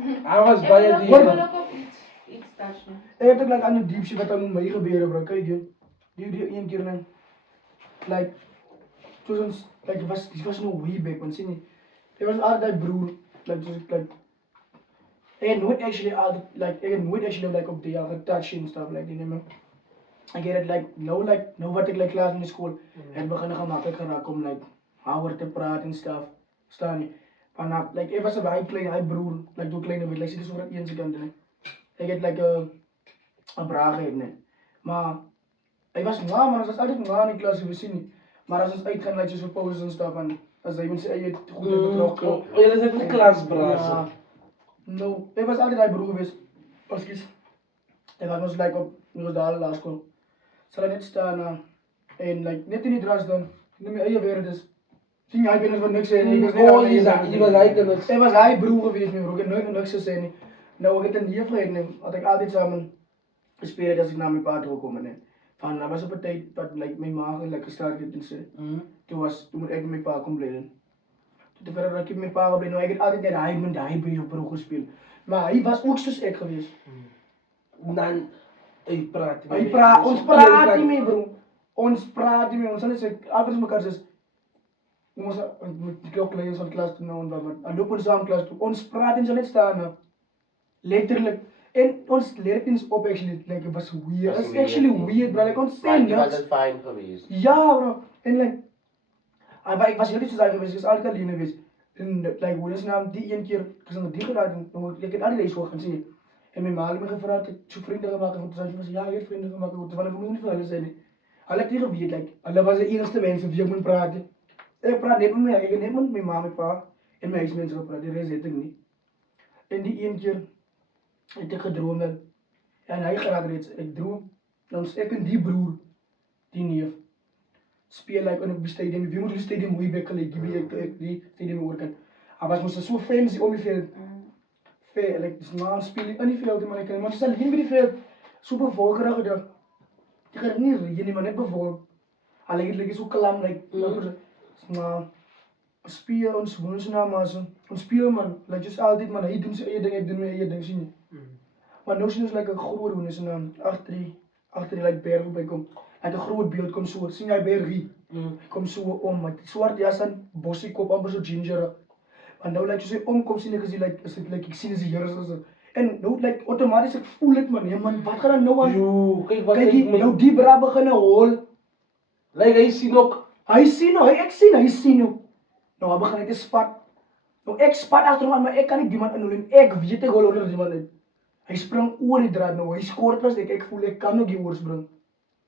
hy was baie Ek diep. wil ook op iets touch nie. Ek het ook like ander diep shit wat aan met my gebeur, bro. Kyk jy. Die een keer net like toe ons like was no way back, man, sien jy. Hy was altyd broer, like soos like ek het nooit actually like op die getouch en stuff like die name. Ek het like nou wat ek like klaar in die skool het begin gemaklik geraak om like houer te praat en stuff. Staan jy? Van like ek was 'n baie klein, hy broer, like toe klein, like sy so wat een sekond net. Ek het like 'n braak gehad net. Maar hy was maar ons was altyd in die klas, jy sien nie. Maar as ons uitgaan like soos vir pauses en stuff en as hy mens eie goed betrok. Jy is net 'n klasbraas. Ja. No, ek was altyd daai broer gewees. Ekskuus. Ek was like op daar laerskool. Sal net staan en like net in die dras dan, net my eie woorde is. Sien jy binne van niks sê nie. Ek was Jy was hy kan niks. Ek was hy broer gewees my broer. Ek het nooit niks gesê nie. Nou ek het 'n neef gehad nie, wat ek altyd saam gespeel as ek na my pa toe gekom het nie. Van daar was op 'n tyd wat like my ma like gestart het en sê. Toe moet ek met my pa kom bly dan. Toe verder dat ek met my pa gebly, nou ek het altyd net hy broer gespeel. Maar hy was ook soos ek gewees. Dan hy praat. Ons praat nie meer bro. Ons praat nie meer. Ons sal net sê altyd mekaar sê ons met die klok lê ons van klas toe nou en wat. Loop ons saam klas toe. Ons praat en sal net staan nou. Letterlik. En ons leer eens op actually like it was weird. It's actually weird bro. Like ons sê Braai, was niks. het fijn geweest. Ja bro. En like ek was heel iets soos hy gewees. Ek was altyd alleen gewees. En like hoe is naam die een keer ek het die gedaan en ek het al die les voor gaan sien. En my ma het my gevra het so vriende gemaak en toe sê sy ja, ek het vriende gemaak. Want ek moet nie vir hulle sê nie. Hulle het nie geweet like hulle was die enigste mense wie ek moet praat. Ek praat net met my, ek het net met my ma, my pa en my huismense gepraat. Die res het ek nie. En die een keer het ek gedroom dat en hy geraak reeds ek droom dan ek en die broer die neef speel like in 'n stadium. Wie moet die stadium hoe baie gelyk die stadium oorkant. Maar was so fancy om die veld. Like dis maar speel in die veld maar ek kan maar sal hier by die veld super volkerig gedag. Ek het nie reën nie maar net bevolk. Al ek het so klam like maar speel ons woens na maar so ons speel man like just altyd man hy doen sy eie ding ek doen my eie ding sien jy. Maar nou sien ons like 'n groot hoen is en dan agter die like berg op hy kom. Hy het 'n groot beeld kom so sien jy bergie. Hy kom so om met swart jas aan, bossie kop amper so ginger. En nou like jy omkom sien ek as jy like is dit like ek sien as die Here is en nou like outomaties ek voel dit man nee man wat gaan dan nou aan? Kyk wat Kyk nou die bra begin hol. Like hy sien ook. Hy sien nou. Nou hy begin net te spat. Nou ek spat agter hom maar ek kan nie iemand inhou en ek weet ek hol onder iemand uit. Hy spring oor die draad nou. Hy skort was ek voel ek kan ook die oors bring.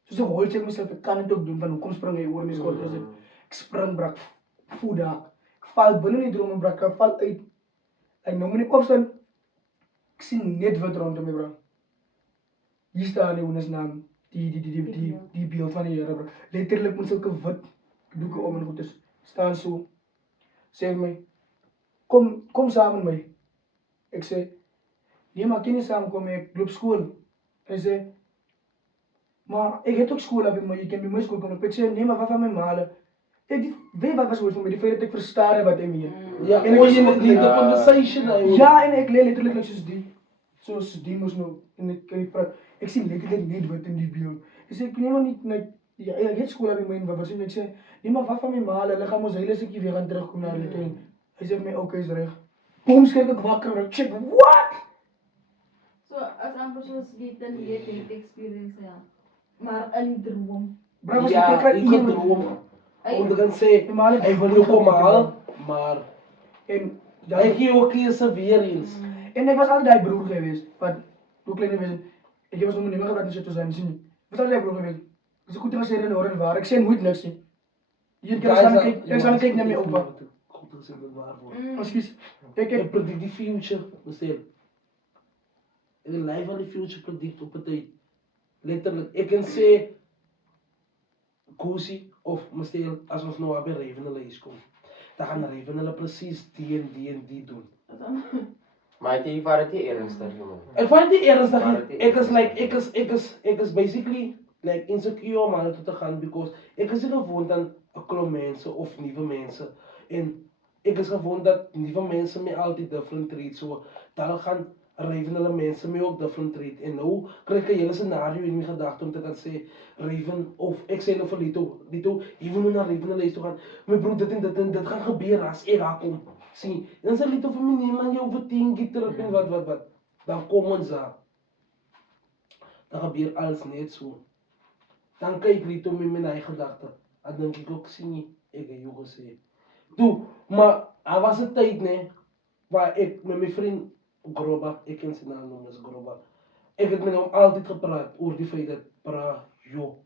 Soos 'n hol check myself ek kan dit ook doen van hoekom spring hy oor my skort was dit. Ek spring brak voet daar. Ek val binne in die droom en brak ek val uit. Ek nou moet nie opstaan. Ek sien net wat rondom my bro. Hier staan die hondes naam. Die beeld van die Here bro. Letterlik met sulke wit doeke om en goedes. Staan so. Sê my kom saam met my. Ek sê nee maar kan nie saamkom ek loop skool. Hy sê maar ek het ook skool op my jy kan by my skool kom. Ek sê nee maar wat van my maale. Ek weet wat was oor vir my die feit dat ek verstaan wat hy meen. Ja, en ek sien dit nie die conversation nou. Ja en ek leer letterlik like soos die mos nou en ek kan nie praat. Ek sien letterlik net wat in die beeld. Ek sê ek nee maar nie like ja, ek het skool op my en wat was ek sê nee maar wat van my maale. Hulle gaan mos hele stukkie weer gaan terugkom na hulle toe. Hy sê vir my okay is reg. Boom skrik ek wakker en ek check what? So as amper soos die dan hier het experience ja. Maar in droom. Bro, Ja, ek kry ek het droom. Om te kan sê, hy wil jou kom haal, maar en hy gee ook keuse weer eens. En ik was altijd die broer geweest. Wat, hoe klein geweest. Ik was nog niet meer gebracht in te zijn, zie je. Ik was altijd die broer geweest. Dus ik goed te zeggen en horen waar. Ik zei nooit niks, zie. Hier kan ik staan kijken naar mijn opa. Goed gezegd dat waar voor. Excuse. Ik predict die future, bestel. Ik live van die future predict op het tijd. Letterlijk, ik kan zeggen, Koesie of bestel, als we nou bij Ravenel komen. Dan gaan Ravenel precies die en die en die doen. Maar het is waar het ernstig, jongen. Ik vind die ernstig. Maar het Ik is basically like insecure om aan het te gaan because ik is gewoon aan een klomp mensen of nieuwe mensen. En ik is gewoon dat nieuwe mensen mij altijd different treat. So, dan gaan Ravenele mensen mij ook different treat. En nou krijg ik een hele scenario in mijn gedachten om te gaan zeggen, Raven, of ik zei nog van Lito, even nu naar Ravenele toe gaan. Mijn broer, dit en dit gaat gebeuren als ik daar kom. Zie, dan zeg Lito van mij, nee man, je overthinkt het terug en wat. Dan komen ze. Dan gebeurt alles net zo. Dan kijk Lito met mijn eigen gedachten. Dan denk ik ook, zie, ik heb je gezegd. Toe, maar er was een tijd, nee, waar ik met mijn vriend Groba, ik ken zijn naam noemen, is Groba. Ik heb met hem altijd gepraat over die feit dat, joh,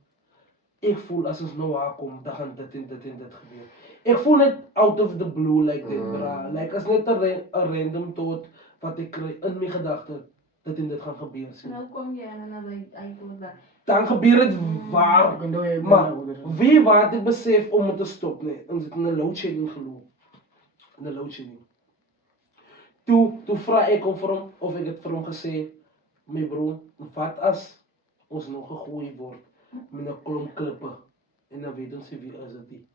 ik voel als het nou aankomt, dan gaan dit en dit en dit gebeuren. Ik voel het out of the blue, like dit, bra. Like als net een random thought wat ik krijg in mijn gedachten, dit en dit gaan gebeuren. Zie. Nou kom je en dan uit dat. Dan gebeurt het waar. Maar wie wie wat ik besef om het te stoppen, nee, om het in een loadshedding geloof. In een loadshedding. Toen vraag ik hem voor hem, of ik het voor hem gezegd, mijn broer, wat als ons nog gegooid wordt met een klomp klippen en dan weten ze wie is het die.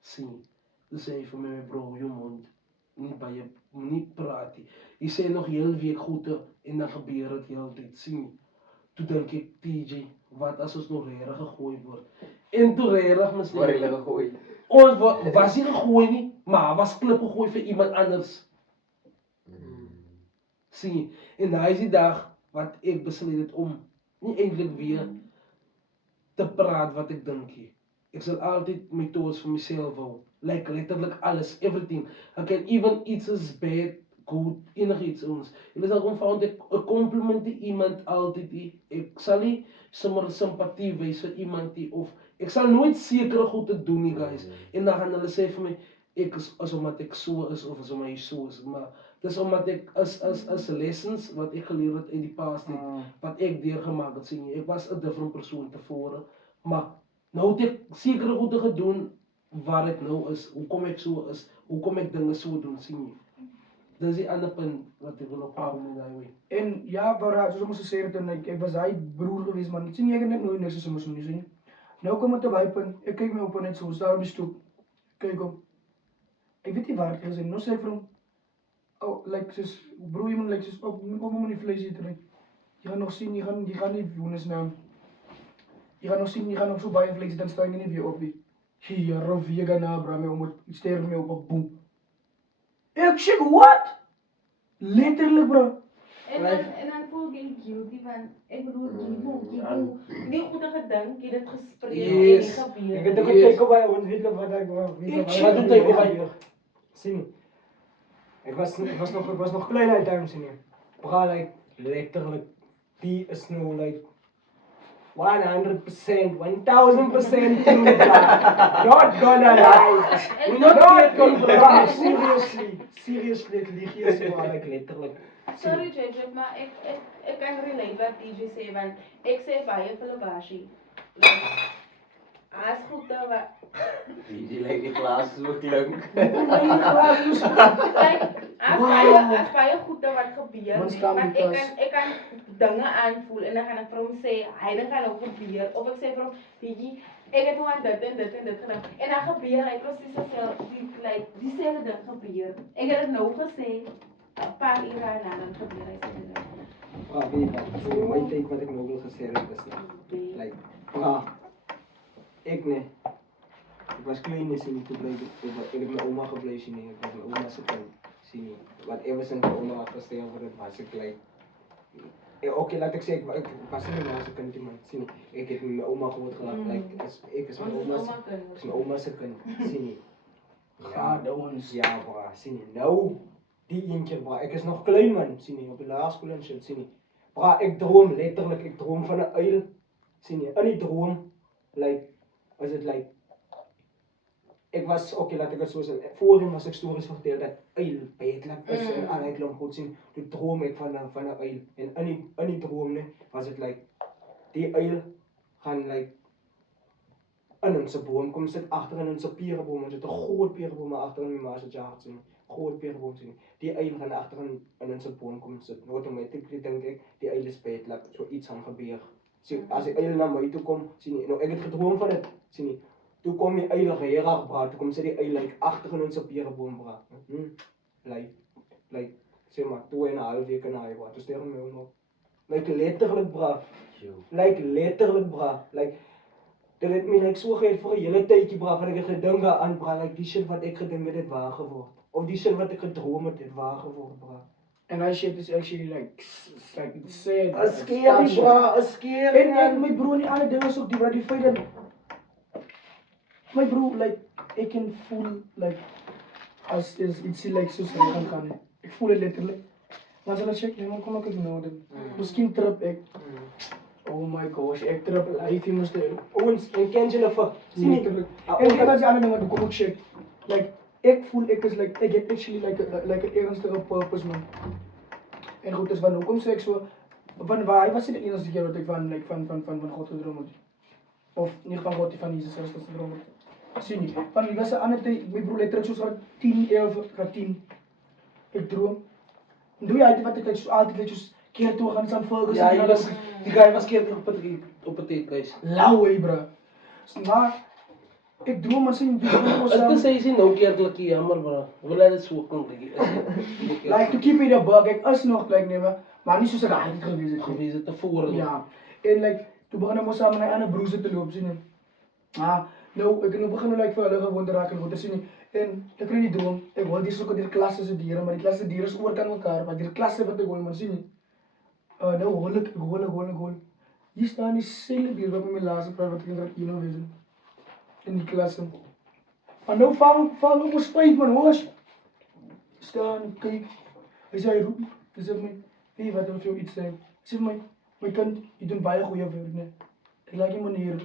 Zie, dus zei hij van mij, mijn broer, je mond, niet bij je, niet praten. Je zei nog heel week goed en dan gebeurt het heel tijd, zie. Toen denk ik, TJ, wat als ons nog rare gegooid wordt. En toen rare misschien. Waar jullie gegooid? Ons was hij gegooid niet, maar was klip gegooid voor iemand anders. Zie, en daar is die dag wat ik besluit om niet eindelijk weer te praten wat ik denk. Ik zal altijd methodes voor mezelf houden. Like letterlijk alles, everything. I can even iets as bad, good, enig iets ons. Jullie zal gewoon fout, ik compliment iemand altijd. Ik zal niet zomaar sympathie wijzen voor iemand die, of ik zal nooit zeker goed te doen, guys. En dan gaan hulle zeggen van mij, ik is omdat ik zo is of is omdat je zo is. Maar het is omdat ik als lessons wat ik geleerd heb in die past, wat ik doorgemaakt heb, zie je. Ik was een different persoon tevoren. Maar nou heb ik zeker goed gedaan waar ik nou is, hoe kom ik zo is, hoe kom ik dingen zo doen, zie je. Dat is die andere punt wat ik wil ophouden met die. En ja, waar zoals moest zeggen, toen ik was hij broer geweest, man. Ik zie niet net nooit niks zo moest niet zien. Nou kom het erbij, punt. Ik kijk me op net zo, daar op die stoep. Kijk op. Ik weet niet waar het is. Nou zeg ik van, oh, like zus, broer, je moet like zus, op moet niet vlees eten. Je gaat nog zien, je gaat niet wonen naam. Je gaat nog zien, je gaat nog zo bij vlees eten, dan sta je niet weer op. Hier, of je gaat naar Bram, om het sterven mee op, boem. Ik zeg, what? Letterlijk, bro. En dan voel ik guilty van, ik bedoel, die goede gedank, die dat gesprek Yes. en Ik gebeurt. heb ook gekeken bij ons, weet je wat ik Wat doet hij bij? Zie, ik was nog klein uit time, zie je. Bra, like, letterlijk, die is nou, like, 100%, 1000% true, bra. Not gonna lie. Not gonna seriously, het lieg je zo, like, letterlijk. Sorry JJ, maar ik kan relate wat DJ zei, want ik zei baie vir Labashi. As goed dat we Die lijkt die glaas zo klink. Like, as baie goed dat wat gebeur, Man nee, staan want die ik kan dinge aanvoel en dan gaan ek vir hom sê, hy dink gaan ook gebeur, of ek sê vir hom, Biggie, ek het nou aan dit en dit en dit gedaan, en dan gebeur hy presies dieselfde ding gebeur. Ek het dit nou gesê, 'n paar ure daarna dan gebeur hy sê dit. Weet je, my tijd wat ik nog wil gezegd heb is, like, ik nee. Ik was klein en zie niet te blijven. Ik heb mijn oma gebleven, nee. Ik was mijn oma zijn kind. Zie niet. Want ever sinds mijn oma had gestaan voor het was ik like. Oké, laat ik zeggen, ik was niet mijn oma zijn kind, man. Zie niet. Ik heb met mijn oma gewoon gelaten. Like, ik is mijn oma zijn kind. Zie niet. Ja, dat ons. Ja, bro. Zie niet. Nou, die een keer, bra, ek is nog klein man, sien jy, op die laerskool en shit, sien jy. Bra, ek droom letterlik, ek droom van 'n uil, sien jy. In die droom, was dit ek was, okay, laat ek het so sê, voorheen was ek stories vertel dat uil bedelijk is en al die klomp goed sien, toe droom ek van 'n uil, en in die droom, ne, was dit die uil gaan in ons boom kom sit agter in ons peereboom, ons het 'n groot peereboom agter in my ma se yard sien, groot peereboom sien. Die uil gaan agter in ons boom kom sit. Automatically dink ek die uil is bedelijk, so iets gaan gebeur. Sien, as die uil na my toe kom, sien jy, nou ek het gedroom van dit, sien jy. Toe kom die uil regtig bra, toe kom sit die uil agter in ons peereboom bra. Sê maar 2,5 weke na hy bra. Toe steur my om op. Letterlik bra. Letterlik bra. Dit het my so gehet vir 'n hele tydjie bra, van ek het gedink aan bra, die shit wat ek gedink het waar geword. Of die shit wat ek gedroom het waar geword bra. And that shit is actually it's sad. As scary bra, as scary. En my broer en die ander ding is ook die feit dat my broer, ek kan voel, as iets soos hy gaan. Ek voel dit letterlik. Maar as hulle check, man, kom ek nou dit. Miskien trip ek. Oh my gosh, ek trip life moes dit. Ons en ken jy vir sien nie. En ek het die ander ding wat kom ook check. Ek voel ek is ek het actually 'n ernstige purpose man. En goed, is van hoekom sê ek so, van waar hy was dit die enigste keer wat ek van God gedroom het. Of nie van God, van Jesus Christus gedroom het. Sien nie, van die was 'n ander tyd, my broer letterlik soos van 10, 11, 10. Ek droom. En doe jy altyd wat ek so altyd soos keer toe gaan San Ferguson. Ja, die guy was keer op 'n tydhuis. Lauwe, bro. Maar ek droom maar sien jy Dit sê jy nou keerlik jammer bro. Wil dit so kom ding. To keep it a bug, ek is nog maar nie soos ek altyd gewees het. Gewees het tevore. Ja. En toe begin ek mos saam met my ander broers te loop sien. Nou ek het nou begin vir hulle gewoond raak en goeie sien nie. En ek kry die droom. Ek wil dis ook die klasse se diere, maar die klasse se diere is oor kan mekaar, maar die klasse wat ek wil maar sien nie. Nou hol ek. Hier staan die selfe beeld wat my laaste praat wat ek in graad 1 wees. In die klasse. Maar nou val op ons spyt man, hoes. Staan, kyk. Hy sê hy roep. Hy sê vir my, hey, wat wil vir jou iets sê? Hy sê vir my kind, jy doen baie goeie werk, né? Ek like die manier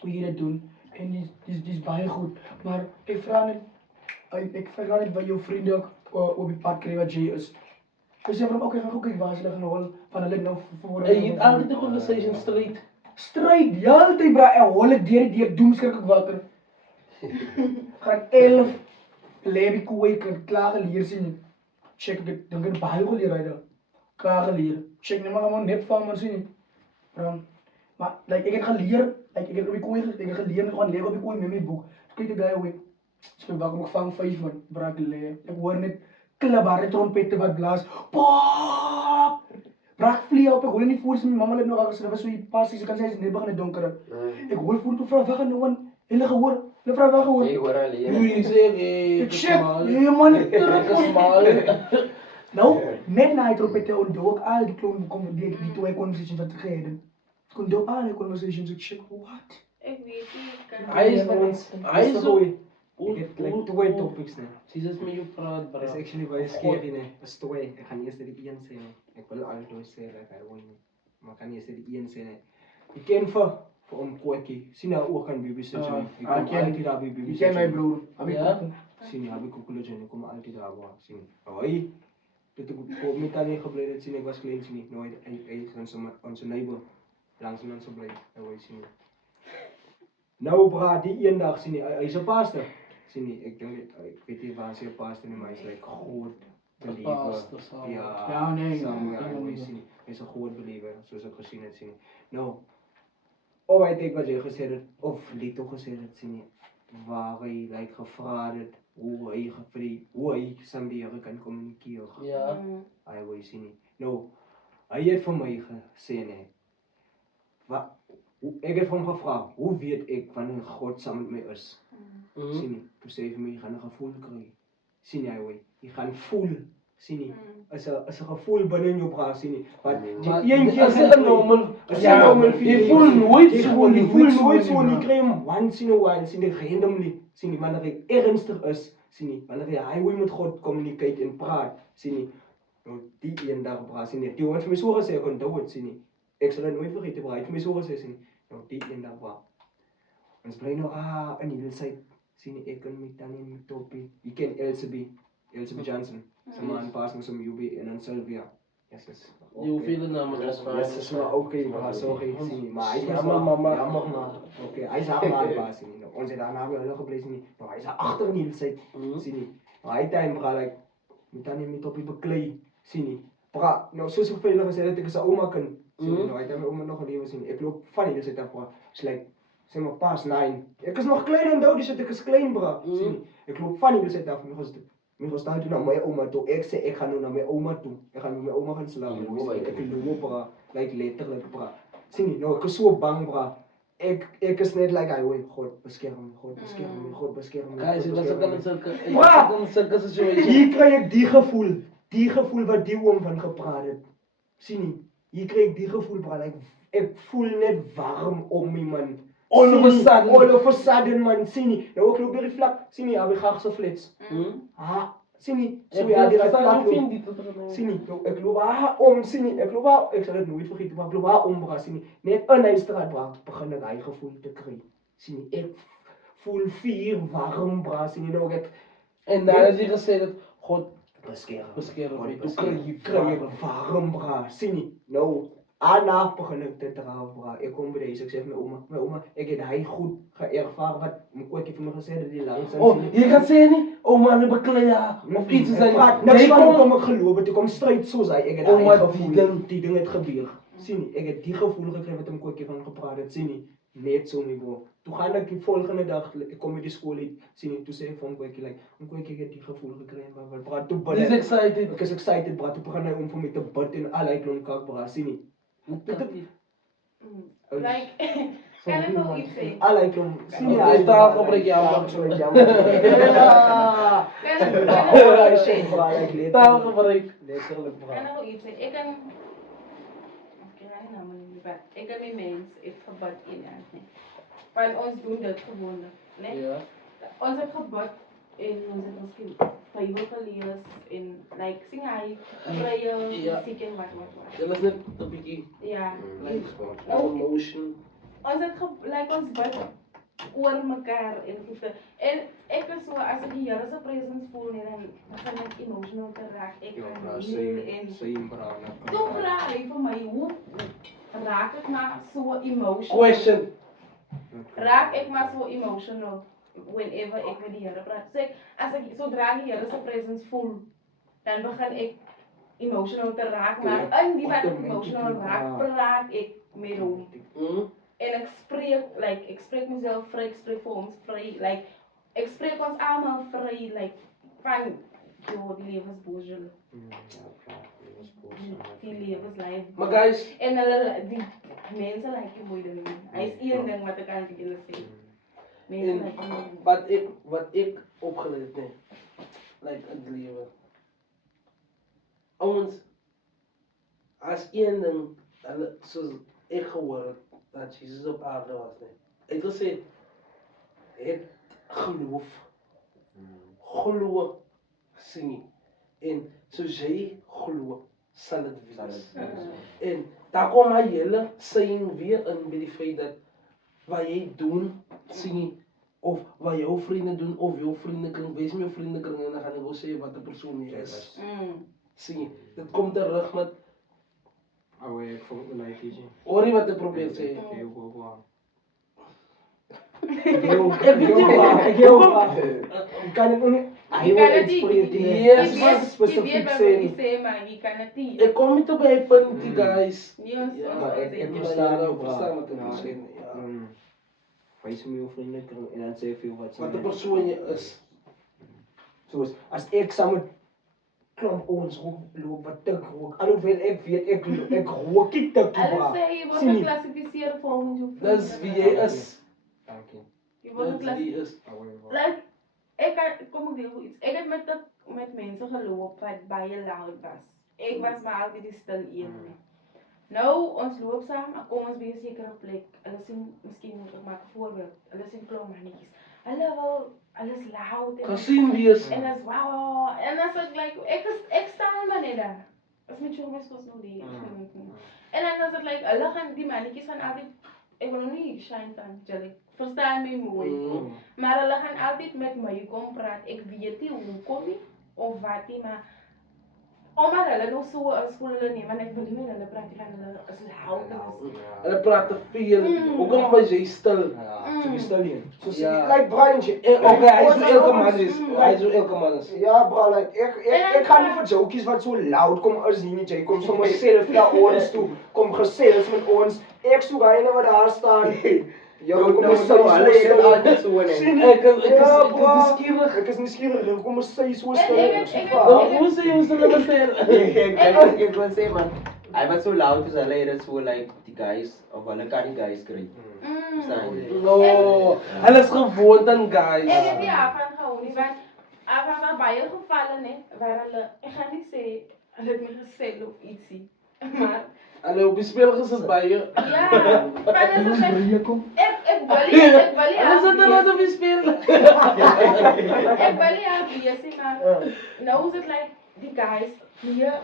hoe jy dit doen. En dis baie goed. Maar ek vra net by jou vriende op die pad kry wat jy is. Hy sê vir hom, okay, gaan kyk waar is hulle gaan hol van hulle nou voor. Jy het altyd 'n conversation Stryd, ja, altyd bra, hol ek deur doemskrik water. Graad 11 lê die koei klaar geleer sien. Check dit, dink ek baie geleer hy daar. Klaar geleer. Check net maar net van man sien. Maar ek het geleer, ek het op die koei geleer gaan leer op die koei met my boek. Kyk die guy hoe. Ek wou kom vang 5 man, brak lê. Ek hoor net klebare trompette wat blaas. Pop! Brak vlie op, ek hoor nie voor sy my mamma het nog al gesê, dit was so die passie, so kan sê hy is net begin donker. Ek hoor voor toe vra, waar gaan nou aan? Hulle gehoor. Hulle vra waar gehoor. Jy hoor hulle. Jy sê Ek shit, man, terug. Nou, net na die trompette onthou ek al die klomp kom die twee conversations wat ek gehad het. Ek onthou al die conversations, ek shit, what? Ek weet nie, Hy is so Ek het 2 topics nou. Jesus met jou praat, bro. Dit is actually baie scary nee. Is 2. Ek gaan eers die een sê nee. Ek wil altyd sê dat hy wil nie. Maar kan eers die een sê nee. Ek ken vir om kwakkie. Sien nou ook aan BBC se. Ek kom altyd daar by BBC. Jy ken my broer. Ja. Sien jy kom kollege en kom altyd daar waar sien. Hy dit kom met aan nie gebly het sien ek was klein sien nooit hy ons neighbor langs ons bly. Hy sien. Nou bra die eendag sien hy's 'n pastor. Sien nie, ek weet nie waar sy pastor nie, maar hy's groot believer. Ja, nee. Hy's 'n groot believer, soos ek gesien het sien nie. Nou, of hy het wat jy gesê het, of Lito gesê het sien nie, waar hy gevra het, hoe hy saam die Here kan kommunikeer. Ja. Hy wou sien nie. Nou, hy het vir my gesê nee. Ek het hom gevra, hoe weet ek wanneer God saam met my is? Sien nie, toe sê hy vir my, jy gaan 'n gevoel kry. Sien jy hoe, jy gaan voel, sien nie, is 'n gevoel binne in jou bra, sien nie, want die een keer is 'n normal, jy voel nooit so, jy kry hom once in a while, sien jy randomly, sien nie, wanneer hy ernstig is, sien nie. Wanneer jy hoe jy met God communicate en praat, sien nie. Nou die eendag bra, sien nie. Die het vir my so gesê ek onthou dit, sien nie. Ek sal dit nooit vergeet, bra. Hy het vir my so gesê, sien nie. Nou die eendag bra. Ons bly nou in die wilsheid, sien nie, ek kan met Tannie en met Toppie. Jy ken Elsie Johnson. Sy man pas met som UB en dan Sylvia. Yes. Je hoeveel namen Dat is is waar. Yes, is maar oké, maar sorry, sien nie. Maar hy is Jammer, mama. Jammer, maar. Oké, hy is haar man pas, sien nie. Nou, ons het daarna weer hulle gebly, sien nie. Nou, hy is agter in die wilsheid, sien nie. Maar hy time bra, like, met Tannie en met Toppie beklei, sien nie. Bra, nou soos ek vir julle gesê het, ek is 'n ouma kind. Sien nie, nou, hy het my ouma nog gelewe, sien nie. Ek loop van die wilsheid af, bra. It's like, sê maar pas 9. Ek is nog klein onthou, dis ek is klein, bra. Sien nie. Ek loop van die wilsheid af, my staan toe na my ouma toe. Ek sê ek gaan nou na my ouma toe. Ek gaan met my ouma gaan slaap. Ek loop, bra. Like letterlik, bra. Sien nie, nou ek is so bang, bra. Ek is net like, God beskerm my, God beskerm my, God beskerm my. Guys, God dat is ook beskerm een my. zulke situation. Hier kry ek die gevoel wat die oom van gepraat het. Sien nie, hier kry ek die gevoel, bra. Like, ek voel net warm om my, man. All of a sudden, man, sien nie. Nou ek loop by die vlak, sien nie, hy graag so flits. Sien nie, so ja, die vlak loop. Sien nie, nou ek loop om, sien nie, ek sal dit nooit vergeet, maar ek loop om, bra, sien nie. Net in hy straat, bra, begin ek hy gevoel te kry. Sien nie, ek voel vuur warm, bra, sien nie, nou ek. En nadat jy gesê dat God beskerm my, toe kry ek warm, bra, sien nie. Nou, Aanna begin ek te dra, bra. Ek kom by die huis, ek sê vir my ouma, ek het hy goed geërvaar wat my ooit vir my gesê dat die langs in Oh, jy kan sê nie, ouma nie beklei of iets is aan. Niks van kom ek geloof, toe kom stryd soos hy, ek het Ouma, hy gevoel, die ding het gebeur. Sien nie, ek het die gevoel gekry wat hom ooit van gepraat het, sien nie. Net so my bro. Toe gaan ek die volgende dag, ek kom by die skool uit, sien nie, toe sê ek vir hom ooit like, ek het die gevoel gekry, maar bra, toe bid Dis excited. ek is excited, bra, toe begin hy om vir my te bid en al hy klomp kak, bra, sien nie. Like, kan ek nou iets sê? Al hy klomp, sien nie, Oké, taalgebruik, jammer. Taalgebruik. Letterlik, bra. Kan ek nou iets sê? Ek kan my mens het gebid eendag nie. Want ons doen dit gewoonlik, né? Ja. Ons het gebid en ons het ons Bybel gelees en like sing hy prayer, musiek en wat. Dit is net 'n bietjie Ja. emotion. Ons het ons bid oor mekaar en goede. En ek is so as ek die Here se presence voel nie, dan begin ek emotional te raak. Ek kan heel en toe vra hy vir my hoe raak ek maar so emotional. Question. Raak ek maar so emotional whenever ek met die Here praat. Sê as ek sodra die Here se presence voel, dan begin ek emotional te raak, maar in die wat ek emotional raak, praat ek met hom. En ek spreek myself vry, ek spreek vir ons vry, like ek spreek ons almal vry, like van die lewensboosjel. Die lewenslyf. Maar guys, en hulle die mense like die moeite nie. Hy is een ding wat ek aan julle sê. Mense like die moeite. wat ek opgeleid het, nee. Like in die lewe. Ouens, as een ding, hulle soos ek gehoor het, dat Jesus op aarde was, nee. Hy het gesê, het geloof, sien nie. En soos jy geloof, sal het wees. En daar kom hy hele saying weer in by die feit dat wat jy doen, sien nie, of wat jou vriende doen, of jou vriendekring, wees met jou vriendekring, en dan gaan jy wel sê wat 'n persoon jy is. Sien jy, dit kom terug met, Ek vond het een liedje. hoor jy wat ek probeer sê? Ik kan het niet. Je kan het niet. Yes, Je specifiek weet wat zijn. ik zeg, maar je kan het niet. Ek kom niet op hy punt, die guys. Nie ons Ja, maar ek ons verstaan Ja, jou, ek verstaan wat ek Ja. sê, ja. Wijs me je vrienden en dan zeg je wat ze Wat 'n persoon jy is. Zoals als ik samen klomp ons loop wat tik rook. Alhoewel ek weet ek rook nie tik Alles bra. sê je wordt Sien nie. geclassificeerd volgens je Dis wie jy is. Dankie. Je wordt Dis wie jy geclassificeerd. is. Like, kom ik deel iets. Ik heb met mensen gelopen wat baie loud was. Ik was maar altijd die stil een. Nou, ons loop samen, kom ons bij een zekere plek. Hulle sien, miskien moet ik maken een voorbeeld. Hulle sien klomp mannetjies. Hulle wil alles loud en Gesien wees. en as wow en as ek staan maar net daar. As met jou mens was nou die. En dan was dit like hulle gaan die mannetjies gaan altyd ek wil nou nie shine van julle. Verstaan my mooi. Maar hulle gaan altyd met my kom praat. Ek weet nie hoekom nie of wat nie, maar omdat hulle nog so in skool hulle neem en ek wil nie meer hulle praat nie, want hulle is loud en is Hulle praat te veel. Hoekom was jy stil? So die stil hier. So Ja. like Brian'tje. Okay, hy is elke man is. Hy is elke man is. Ja, bro, like, ek gaan nie vir jokies wat so loud kom as hier nie, jy kom sommer self na ons toe, kom gesels met ons, ek soek hyne wat daar staan. Ja, kom ons sê hulle het dit altyd so net. Ek is skieurig. Ek is nuuskierig, kom ons sê so En stil. Hoe sê jy stil maar sê? Ek wil sê man, hy was so loud as hulle het dit so like die guys of hulle kan die guys kry. Verstaan jy? No, hulle is gewoond aan guys. Ek het nie daarvan gehou nie, want er was al baie gevalle net waar hulle, ek gaan nie sê hulle het my gesê of ietsie, maar Hulle op die speelers is baie. ja, maar dit is like, Hier kom. ek wil nie Hulle sit er net op die speel. ek wil nie haar wees, maar nou is dit like die guys hier,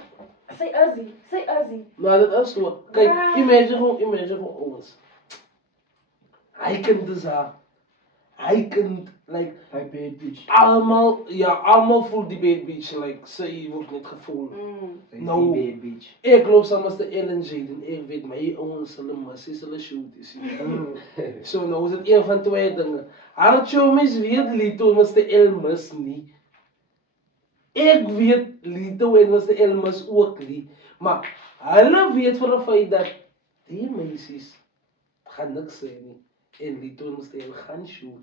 sy Izzy. Maar dit is so. Kyk, imagine gewoon ons. Hy kind is haar. Hy kind, like, Hy bad bitch. almal voel die bad bitch, like, sy word net gevoel. Nou, bad bitch. ek loop saam as die Ellen Jaden, ek weet my ouens, hulle missies, hulle shooties. So nou is dit een van twee dinge. Hartjou mens weet Lito was die Elmis nie. Ek weet Lito en was die Elmis ook nie. Maar hulle weet vir 'n feit dat die meisies gaan niks sê nie. En Lito was die El gaan shoot.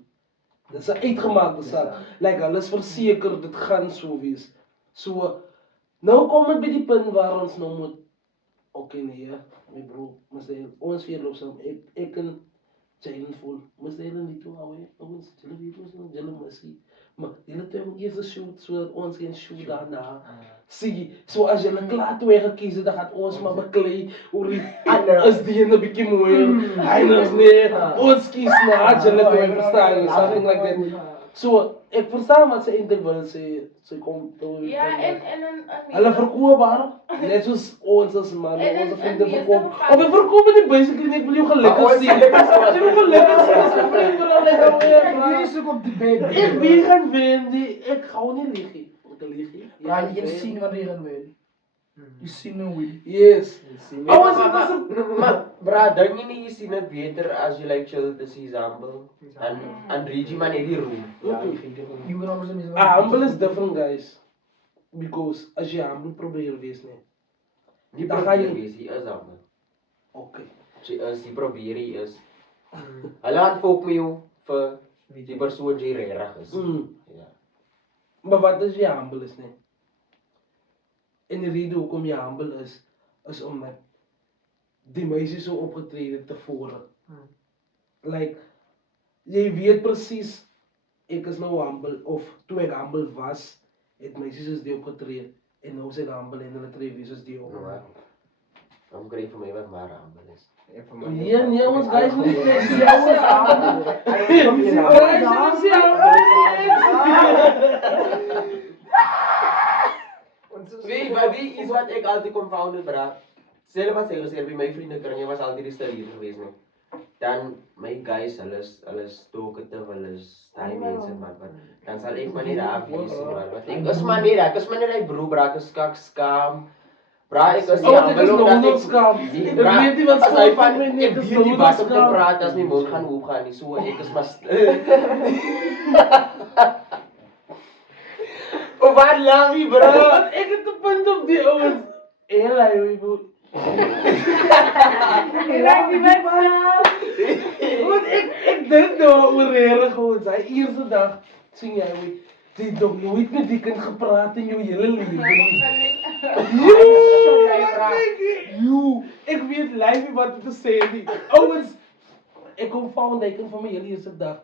Dit is 'n uitgemaakte saak. Like hulle is verseker dit gaan so wees. So nou kom dit by die punt waar ons nou moet okay nee, my bro, ons vier loop saam. Ek en Jalen voel. Mos hulle nie toe hou nie. Ons hulle weet ons nou hulle missie. Maar hulle toe moet eers shoot sodat ons geen shoot daarna. Sien, so as jy klaar twee gekies het, dan gaan ons maar beklei oor die ander is die ene bietjie mooi. Hy is nee, ons kies na hulle toe verstaan, something like that. So ek verstaan wat sy eintlik wil sê. Sy kom toe. Ja, en Hulle verkoop haar, net soos ons as man, En ons vriende in verkoop. meeste gevalle- Of ek verkoop dit basically net wil jou gelukkig sien. Jy wil gelukkig sien as 'n vriend wil net Hier alweer. is ook op die bed. Ek wie gaan wen die ek gou nie lieg. Ek lieg nie. Ja, jy kan sien wat hy gaan wen. Jy sien nou wie. Yes. Oh, Ouens, dit was 'n maar bra, dink jy nie jy sien dit beter as jy like chill tussen die humble en Reggie man het die room. Ja, ek vind dit ook. You can almost miss. humble is different guys. Because as jy humble probeer wees nie. Die Dan ga probeer jy- wees, hy is humble. Okay. Sy is, die probeer hy is. Hulle gaan volk met jou vir die persoon jy regtig is. Ja. Maar wat is jy humble is nie? En die rede hoekom jy humble is omdat die meisie so opgetree het tevore. Like, jy weet presies, ek is nou humble, of toe ek humble was, het meisies soos die opgetree, en nou is ek humble en hulle tree weer soos die op. Dan kry vir my wat maar humble is. Nee, ons guys moet nie sê, ons is humble. Guys, Wie is wat ek altyd confounded, bra. Selfs as ek gesê by my vriende kring, jy was altyd die stil hier gewees nie. Dan my guys, hulle is talkative, hulle is daai mense man, wat dan sal ek maar net daar wees man. Wat ek is maar net hy broer, bra, ek is skak skaam. Bra, ek is Ek is nog nooit skaam. Ek weet nie wat as hy skaam van my nie, ek ek is weet nie nog wat nooit om te skaam. praat as my mond gaan oop gaan nie. So ek is maar Oh, wat lang nie, bro. Ek het 'n punt op die ouens. Hela, jy moet. Want ek dink nou oor reg gewoon, sy eerste dag sien jy hoe jy nog nooit met die kind gepraat in jou hele lewe nie. Ek weet live wat om te sê nie. Ouens, ek kom found hy kan van my hele eerste dag.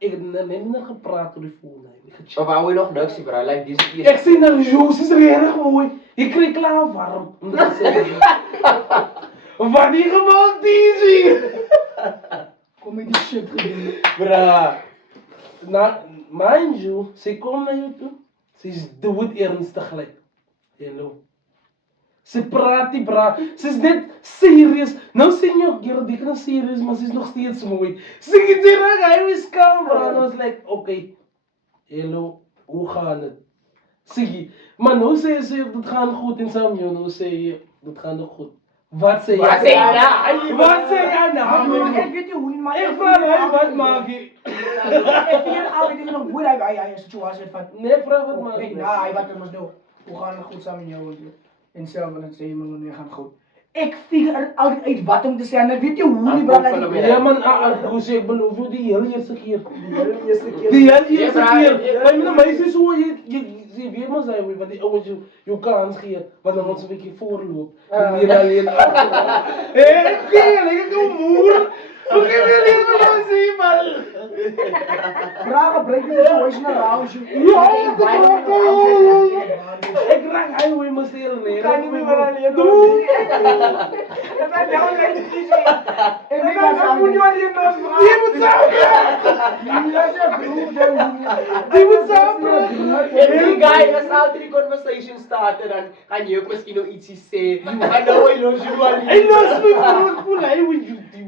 Ek het net nie gepraat oor die foon nie. Of hou jy nog niks, bro? Like dis die Ek sien nou jou, sy's reg mooi. Jy kry klaar warm om dit te sê. Wat nie gemaak, DJ? Kom met die shit gedoen. bra. mind you, sy kom na jou toe. Sy's dood ernstig gelyk. Hello. Sy praat die bra. Sy's net serious. Nou sien jy ook hier, die kan serious, maar sy's nog steeds mooi. Sy het direk hy was kalm, bra. And I was like, okay. Hello, hoe gaan dit? Siggy. Maar nou sê sy, dit gaan goed en saam jou. Nou sê jy, dit gaan nog goed. Wat sê jy? Wat sê jy nou? Wat sê jy nou? Ek weet nie hoe nie, maar Ek vraag hy, wat maak jy? ek vind altyd in 'n hoe hy situasie van Nee, vraag wat maak ek jy? hy wat ons nou. Hoe gaan dit goed saam met jou en self en sê man nee gaan goed. Ek figure altyd uit wat om te sê en ek weet nie hoe nie bra dat Ja man, hoe sê ek beloof jou die hele eerste keer. die hele eerste keer. Die hele eerste keer. Hy met my sê so jy weet maar sy wat die ouens jou kans gee want dan ons 'n bietjie voorloop. En nie alleen ek kom moer. Hoe kan jy nie nou sien man? Bra gebruik die situation around you. Ek rang hy hoe mos hier nee. Kan nie meer alleen doen. Dat is nou net die sê. En ek gaan moet jy alleen nou. Jy moet saam. Jy moet saam. En die guy is altyd die conversation start en dan gaan jy ook miskien nog ietsie sê. En nou hy los jou al. Hy los my voor voel hy hoe jy die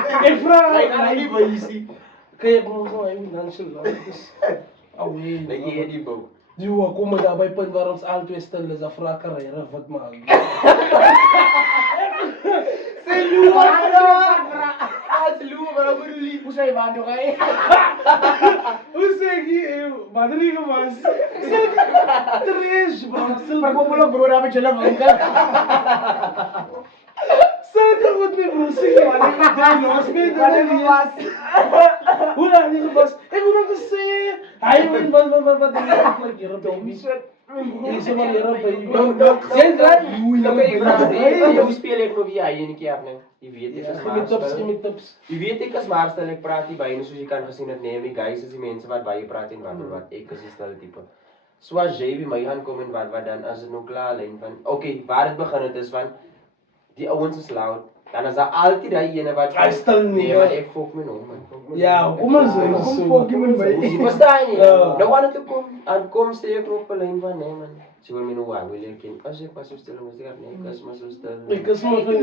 ek vraag Hy gaan nie wysie. Kyk ons nou hy moet dan so laat dis away. Net jy die bou. Jy kom maar daar by punt waar ons al twee stil is, dan vra karriere wat maak. Sê Lua, As Lua, maar bedoel jy? hoe sê want jy? Hoe sê jy? Wat het jy gewas? Tres bro. Maar kom hulle bro daar met julle winkel. Sê dit goed nie bro, sê jy maar jy los my Wat het dan. was? Hoe lang jy gewas? Ek moet net sê, hy weet wat jy hier op hom. Jy sê maar hier op hom. Jy sê Jy speel ek vir wie hy enetjie af nou. Jy weet ek is gee my tips. Jy weet ek as maar stel ek praat nie by en soos jy kan gesien het nee, my guys is die mense wat baie praat en wat ek is die stil tipe. So as jy by my gaan kom en wat dan as dit nou klaar lyn van okay, waar dit begin het is van die ouens is loud. Dan is daar altyd daai ene wat Hy stil nie. Nee, maar ek fok my nou man. Ja, kom ons sê Kom fok jy met my. Jy verstaan nie. Ja. Nou wanneer toe kom steek ek nog op 'n lyn van nee man. Sy wil my nou wou wil ek ken. As ek pas so stil moet ek nee, kas maar so stil. Ek is maar van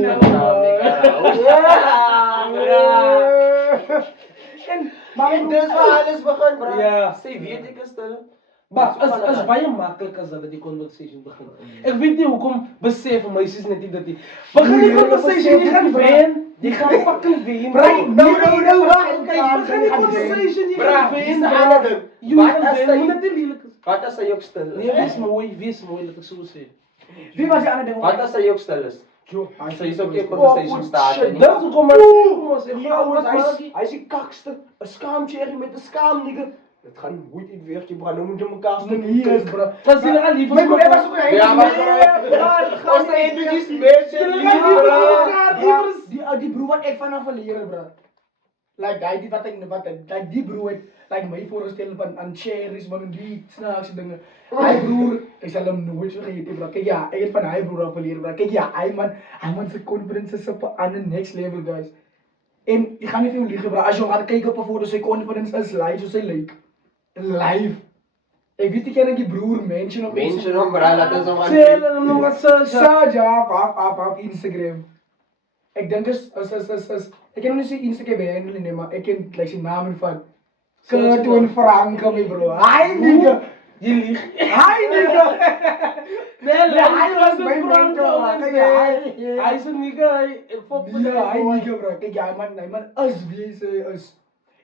En maar Dis waar alles begin bro. Ja. Sy weet ek is stil. Maar as baie maklik as hulle die conversation begin. Ek weet nie hoekom besef meisies net nie dat jy begin die conversation jy gaan wen. Jy gaan fucking wen. Begin die conversation jy gaan wen. Dis 'n ander ding. Jy Wat gaan as wen. sy Moet net nie lelik is. Wat as hy ook stil Nee, is? wees mooi dat ek so sê. wie was die ander ding? Wat as hy ook stil is? Sy is ook nie conversation start nie. Dit is hoekom ons Die ouens, hy is die kakste, 'n skaamcherry met 'n skaam nigga. Dit gaan nooit iets weer jy bra, nou moet jy mekaar stuk hier is bro. Dat is al lief. My moeder was ook Ja, maar ons sê dit is mense die broer wat ek vanaf verleer bro. Like die wat like die broer het like my voorgestel van aan cherries van die snaakse dinge. Hy broer, ek sal hom nooit vergeet bro. Kyk ja, ek het van hy broer af verleer bro. Kyk ja, hy man se confidence is op 'n ander next level guys. En ek gaan nie vir jou lieg bro. As jy gaan kyk op 'n foto sy confidence is live soos hy lyk. Live. Ek weet nie ken ek die broer mention op hom bra, laat ons hom Sê hulle nog wat Saja op Instagram. Ek dink is ek ken nog nie sy Instagram handle nie, maar ek ken like sy naam van Kurtoon Franco my bro. Hy nigga. Jy lieg. Hy nigga. Nee, hy was my mentor. Hy is 'n nigga, hy fok met Ja, hy nigga bro. Kyk jy man is wie hy sê is.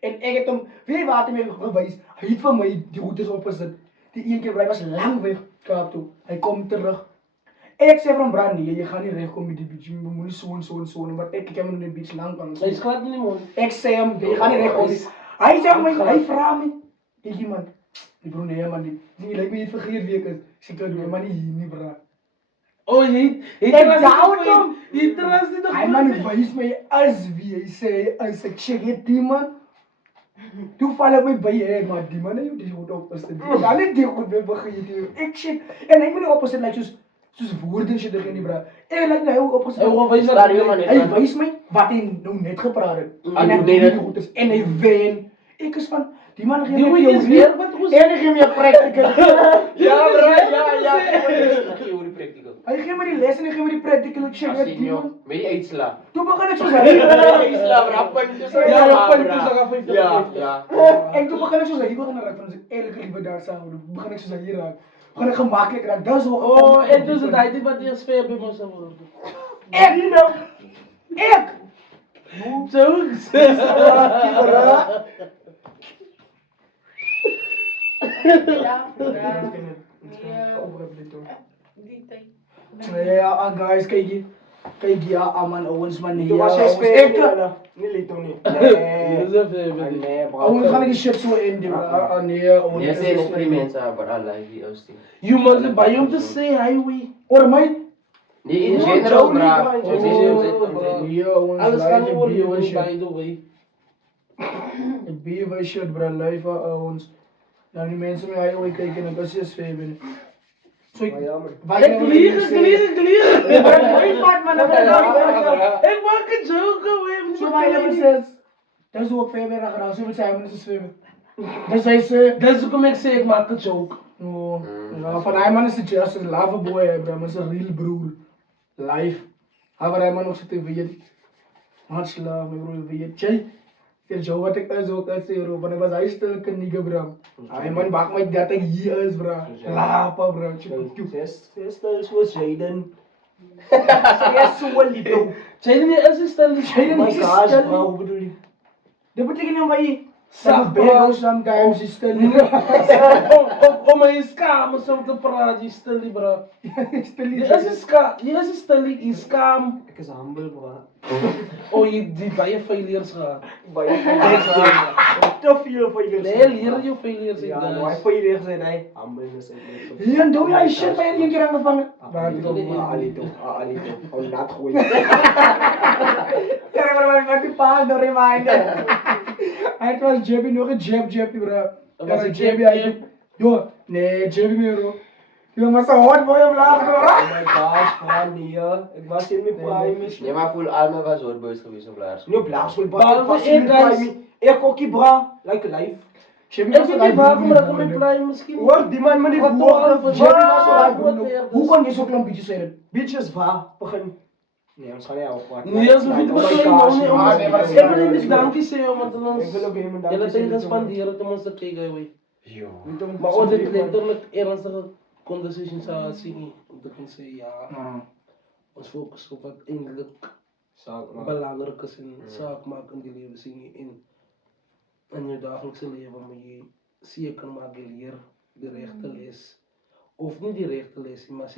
En ek het hom weet wat hy my gewys. Hy het vir my die roetes opgesit. Die een keer hy was lank weg Kaap toe. Hy kom terug. Ek sê van Brand nee, jy gaan nie regkom met die beach. Jy moet nie so en maar ek het hom net beach lank aan. Hy is glad nie man. Ek sê hom, jy gaan nie regkom nie. Hy sê my, hy vra my, ek iemand. Die bro nee man, die lyk my jy vergeet wie ek is. Ek sê nee man, nie hier nie bra. Oh, jy doubt hom. Jy trust nie Hy man wys my as wie hy sê, as ek check het die man. Toe val ek my by hy, maar die man het die goed op is dit. Dan het die goed begin jy. Ek shit. En hy moet nie opgesit like soos woorde en shit begin nie bra. Ek lyk nou opgesit. Hy wys my wat hy nou net gepraat het. En hy doen dit goed is en hy wen. Ek is van Die man Die geen week is weer wat goed. En hy gee my 'n practical. Ja, bro, ja. Ek hoor die practical. Hy gee my die les en hy gee my die practical check. As jy nie met die uitslag. Toe begin ek soos hy. Uitslag rapper, dis Ja, ja, punte is nog 50. Ja. En toe begin ek soos hy begin raak van ons eerlike liewe daar saam. Toe begin ek soos hy raak. Begin ek gemaklik raak. Dis hoe Oh, en dus het hy dit wat eers vir by ons word. ek nou. Ek. Jokes. Ja, die tyd. Ja, guys, kyk ja, man, ouens man. Toe was hy Ek speel. Nie Lito nie. Nee. Dis even. Nee, bro. ouens gaan ek die shit so in die nee, ouens. Jy sê net vir die mense maar alive die ou steen. You must by hom to say highway. Oor my. Nee, in general, bra. Ja, ouens. Alles gaan live oor en jou be shit. by the way. Ek be by shit, bro, live ouens. Nou die mense my highway kyk en ek is eers vir ben. So ek Ja, man. Ek lieg. My pad man, Ek maak 'n joke away. so my lewe says. Dis hoe ek vir ben gaan, so met sy mense is vir ben. Dis hy sê, Dis hoekom ek sê ek maak 'n joke. no, ja, van hy man is just 'n love boy, bro, man is 'n real broer. Life. Maar hy man nog sit te weet. Much love, my bro, weet jy? Vir jou wat ek is ook as hier, want ek was hy stil kniege, bro. Hy man maak my dat ek hier is, bro. Lapa, bro. Dis soos Jaden. Dis so Lito. Jaden is stil. Jaden My is gosh, stil. bro, hoe bedoel jy? Dit beteken nie my Sag, bro, bro. sometimes is stil. Om my skaam om te praat, jy stil, bro. Stil. Jy is skaam, jy skaam. Ek is humble, bro. O, jy die baie failures gehad. Baie te veel failures. Nee, leer jou failures Ja, uit. nou hy failures en hy humbleness en net. Hier doen jy shit by een keer aangevangen. Alito. Hou laat gooi. Kijk maar wat die paal door reminder. Hij was Jebby nog een Jebby bro. Was het Jebby Jeb? eigenlijk. Yo, nee Jebby meer bro. Yo, maar zo hard voor je blazen bro. Oh my gosh, bro, nee. Ek was in my prime. Nee, maar voel almal was hoorboos geweest op laers. Nee, blaasvol, bro. Behalve Ek was in my één, guys. prime. Ek ookie, bro. Like life. Jebby Ek weet nie waarom dat ek my plei miskien. Hoor, die man met die Wat woorde. toch? Jebby was so Waar? like, Wat? Hoe kan je zo klein beetje zeggen? bitches, waar? Begin. Nee, ons gaan nie afwacht. Nee, ons hoef nie te begin nou nie. ja, nee, maar dat is Ek wil waar, net dankie sê omdat Ek ons wil ook iemand julle dankie sê. tyd gespandeer het om ons te kyk away. Jo. Maar ons het letterlik ernstige conversations gehad sien om te kan sê ja, ons fokus op wat eintlik belangrik is en saak maak in die lewe sien en in jou daaglikse lewe moet jy seker maak jy leer die regte les of nie die regte les nie, maar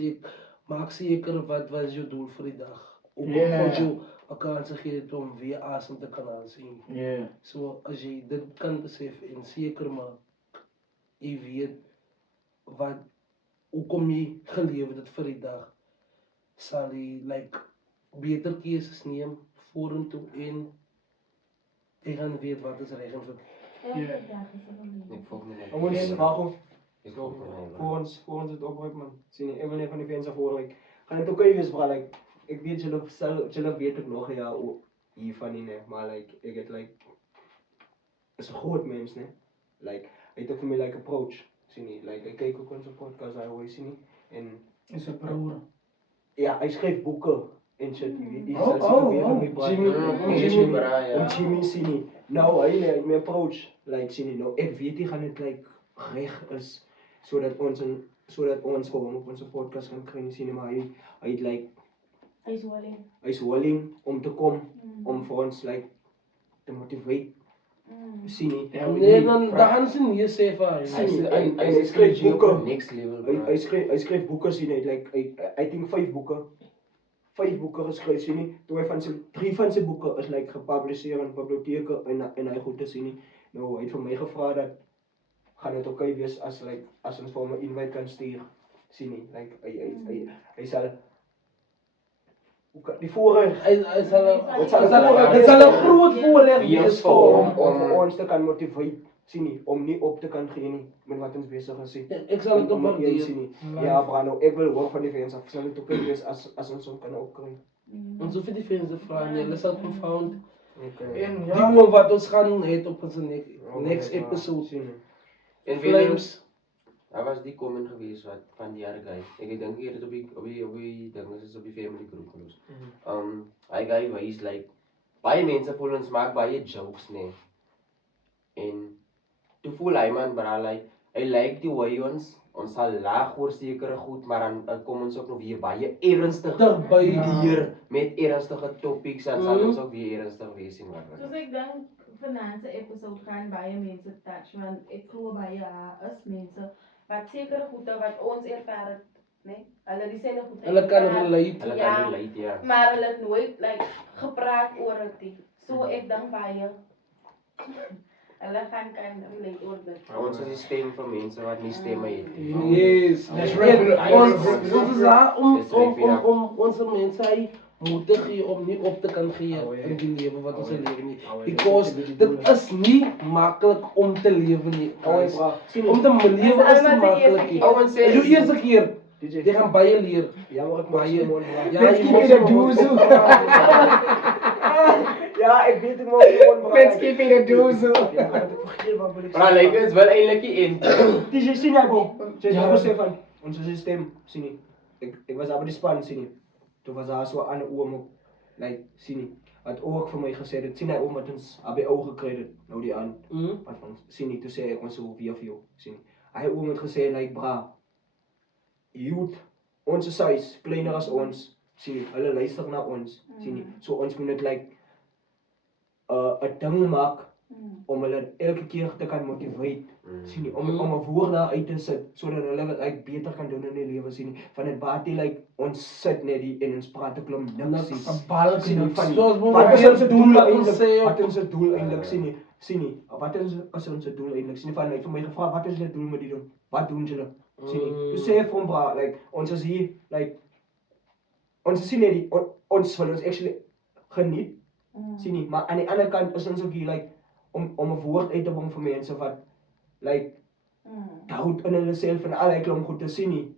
maak seker wat was jou doel vir die dag om vir jou 'n kans te gee om weer asem te kan aansien. Ja. So as jy dit kan besef en seker maak jy weet wat hoekom jy gelewe het vir die dag sal jy like beter keuses neem vorentoe en jy gaan weet wat is reg en verkeerd. Ek volg nie. Ons wag op. Ek volg nie. Voor ons het opryk man. Sien jy, ek wil net van die fans af hoor like. Gaan dit oké wees bro like. Ek weet julle weet ek nog ja hiervan nie, nee, maar like ek het like is 'n groot mens, nee. Like hy het ook vir my like approach, sien jy, like hy kyk ook ons podcast hy hoor sien nie en Is een broer. ja, hy skryf boeke en shit, jy weet, Jimmy sien nie. Nou hy my approach like sien nie, nou ek weet jy gaan dit like reg is sodat ons vir hom op ons podcast kan kry sien nie, maar hy het like hy's willing om te kom om vir ons like te motivate sien nie. Nee, dan gaan ze nie sê vir hy. Hy skryf boeke next level. Hy skryf boeke sien hy like I think 5 boeke. 5 boeke geskryf sien nie. Toe hy van sy 3 van sy boeke is like gepubliseer in biblioteke en hy goed te sien nie. Nou hy het vir my gevra dat gaan dit oké wees as like as ons vir hom 'n invite kan stuur sien nie. Like hy sal die voorreg Dit sal 'n groot voorreg wees vir hom. om ons te kan motivate sien nie om nie op te kan gee nie met wat ons besig is nie. Ek sal dit Om waardeer. sien nie. Ja, Brano, ek wil hoor van die fans af. Sal dit oké wees as ons hom kan opkry. Ons hoef nie die fans te vra nie. Hulle sal confound. Okay. En Die oom wat ons gaan het op ons nek. Next episode. En weet jy, Flames. daar was die comment geweest wat van die jare guy. Ek dink hier het op die ding is op die family group gelos. Hy guy wys like baie mense voel ons maak baie jokes nee. En toe voel hy man bra like hy like die way ons sal lag oor sekere goed, maar dan kom ons ook nog weer baie ernstig Terby deur met ernstige topics en sal ons ook weer ernstig wees en wat. Soos ek dink vanaand se episode gaan baie mense touch want ek glo baie is mense wat sekere goede wat ons ervaar het, nee, hulle dieselfde goede. Hulle kan relate. Hulle kan relate, ja. Maar hulle het nooit like gepraat oor dit nie. So ek dink baie hulle gaan kan relate oor dit. Maar ons is die stem van mense wat nie stemme het nie. Yes. That's En right. ons is daar om Dis reg, onze mense hy moed te gee om nie op te kan gee in die lewe wat ons lewe nie. Because dit is nie maklik om te lewe nie. Ouens, om te lewe is nie maklik nie. Ouens sê Jou eerste keer, jy gaan baie leer. Ja, maar ek Baie. Let's keep it a doezel. Ja, ek weet het maar Let's keep it a doezel. Ja, maar ek vergeet wat wil ek maar lyk dit wel eintlik die end. Dis jy sien jy bo. Jy sê van ons systeem sien nie. Ek was daar by die span sien nie. Toe was daar so 'n ander oom op. Like sien nie. Wat ook vir my gesê het, sien hy oom wat ons op die ou gekry het nou die aan. Wat van sien nie toe sê ek ons so weer vir jou sien nie. Hy oom het gesê like bra. Youth ons is size kleiner as ons sien nie. Hulle luister na ons sien nie. So ons moet net like 'n ding maak om hulle elke keer te kan motiveer. Sien nie, om 'n woord daar uit te sit sodat hulle like beter kan doen in die lewe sien nie. Van dit baie like ons sit net die en ons praat 'n klomp niks sien. 'n bal Sien nie, van Soos wat is ons doel wat ons eintlik? sê Wat is ons doel eintlik sien nie? Sien nie. Wat is ons doel eintlik? Sien nie van hy het vir my gevra wat is julle doel met die doen? Wat doen julle? Sien nie. Toe sê ek vir hom bra like ons is hier like ons sien net die ons wil ons actually geniet. Sien nie, maar aan die ander kant is ons ook hier like om 'n woord uit te bring vir mense wat like doubt in hulle self en al die klomp goed te sien nie.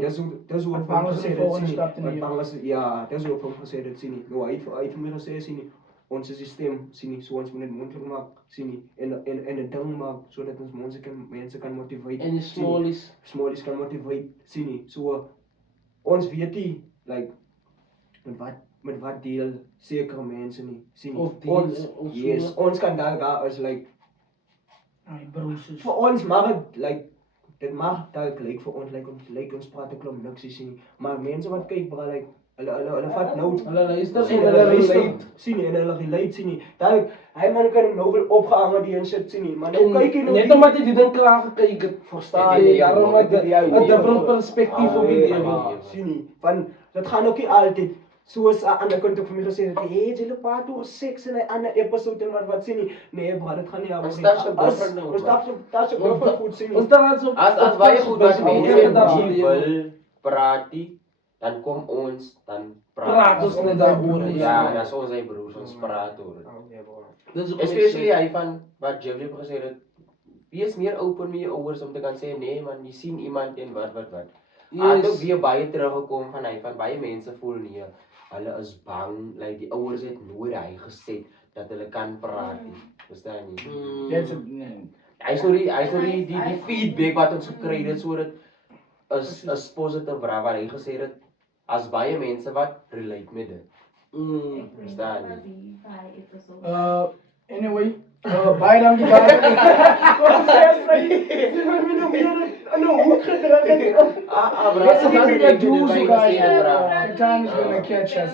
Dis hoe Wat bang is gesê die dit volgende sien nie. stap te Wat neem. bang is ja, dis hoe hom gesê dit sien nie. Nou hy het vir my gesê sien nie. Ons stelsel sien nie, so ons moet dit moontlik maak sien nie en 'n ding maak sodat ons mense kan motiveer. En die smallies kan motiveer sien nie. So ons weet nie like met wat deel sekere mense nie sien nie. Of deel, Ons of so. yes, ons kan daar is like Ai broers. vir ons mag dit like dit mag dalk lyk vir ons like ons praat 'n klomp niks sien nie. Maar mense wat kyk bra like hulle vat nou Hulle luister sien en hulle luister, relate. sien nie en hulle relate sien nie. Dalk hy man kan nou wel opgehang met die en shit sien nie. Maar nou En kyk jy nou net omdat jy dit klaar gekyk het, verstaan jy daarom dat 'n different perspektief op die lewe. sien nie. Van dit gaan ook nie altyd soos 'n ander kant ook vir my gesê het, hey, jy loop paat oor seks in 'n ander episode en wat sien nie. Nee, bro, dit gaan nie daaroor Ons stap so different nou, Ons stap so different goed sien Ons nie. daar so As baie goed wat mense wil wil praat nie, dan kom ons dan praat ons net daaroor. Ja, dis ons eie broers, ons praat oor dit. Dis ook Especially hy van wat Jeffrey gesê het, wees meer open met jou ouers om te kan sê nee man, jy sien iemand en wat. Hy het ook weer baie teruggekom van hy van baie mense voel nie. Hulle is bang, like die ouers het nooit hy gesê dat hulle kan praat nie. Verstaan nie? That's Hy's nou die feedback wat ons gekry het sodat is positief bra wat hy gesê het as baie mense wat relate met dit. Verstaan nie? Anyway, baie dankie guys. Let's keep it a doezel guys. The time is gonna catch us.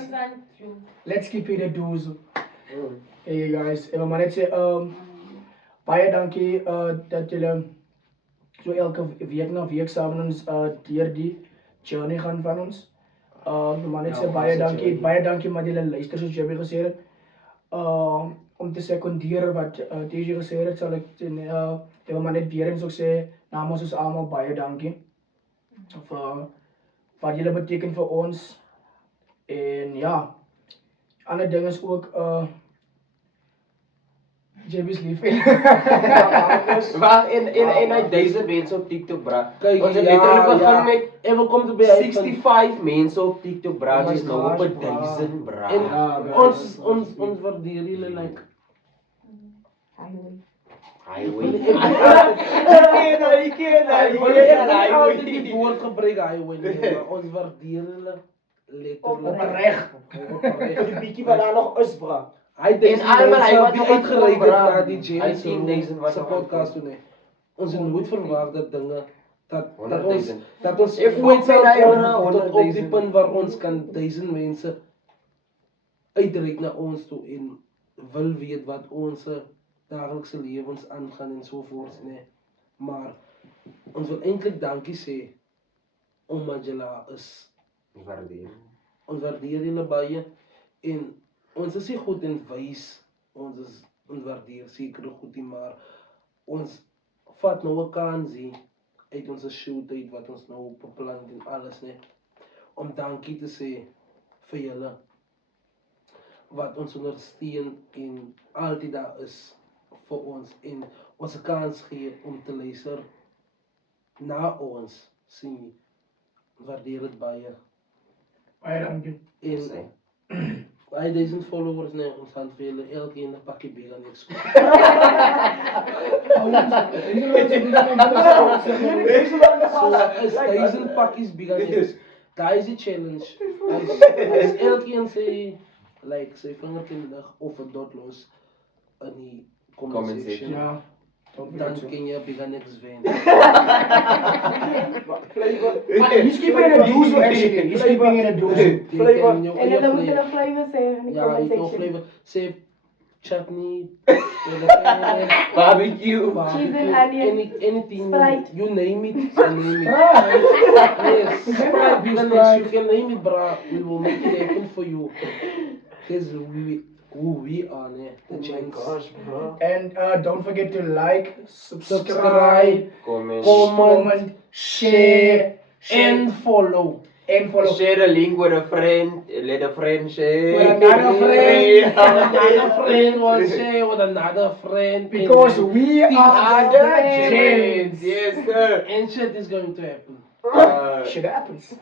Let's keep it a doezel. Hey guys, ek wil maar net sê baie dankie dat julle so elke week na week saam met ons deur die journey gaan van ons. Ek wil maar net sê baie dankie maar julle luister soos jy gesê het. Om te sekondeer wat TJ gesê het, sal ek wil maar net weer eens ook sê namens ons almal baie dankie vir wat julle beteken vir ons. En ja, ander ding is ook JB's lief. Wag en hy 1000 mense op TikTok bra. Kyk, Ons het ja, letterlik begin ja. met En we komen bij 65 mense op TikTok bra. Oh my Dis nou op gosh, 1000 bra. En ons waardeer jullie like. Highway. Ek altyd die woord gebruik highway nie, maar ons waardeer hulle letterlik. Opreg. Opreg. Die bietjie wat daar nog is, bra. Hy het almal, hy wat nog uitgereik het uitgekom, na die Hy James 10.000 wat se nog podcast toe nie. Ons het nooit verwag dat dinge dat ons 100.000. dat ons Ek ooit sal hoop hy kom na tot op die 100.000. punt waar ons kan 1000 mense uitreik na ons toe en wil weet wat ons daaglikse lewens aangaan en so voort nee. Maar ons wil eintlik dankie sê omdat julle daar is. Waardeer. Ons waardeer julle baie en ons is nie goed en wys. Ons waardeer seker goed nie, maar ons vat nou 'n kansie uit ons shoot uit wat ons nou beplan en alles net om dankie te sê vir julle wat ons ondersteun en altyd daar is vir ons en ons 'n kans gee om te luister na ons sien. Waardeer dit baie. Baie dankie. En hy 1000 followers nee, ons gaan vir julle elkeen 'n pakkie bier niks. So is 1000 pakkies bier niks. Daai is die challenge. As elkeen sê like sy vingertjie lig of 'n dot los in die comment section. Ja. Dan kan jy bier niks wen. Maar he's keeping it a dozo actually. He's keeping it a dozo. En dan moet hulle flavor sê in die Ja, comment jy kan section. flavor sê chutney, Barbecue. Cheese and onion. anything, Sprite. you name it, I name it. Yes, Sprite, business, you can name it, brah. We will make it happen for you. Because who we are, ne? The chance. bro. And don't forget to like, subscribe, Subscribe, Comment. comment, share, and follow. and follow. Share a link with a friend. Let a friend share. With another friend. Another friend will share with another friend. Because we Things are The the James. James. Yes, sir. and shit is going to happen. Shit happens.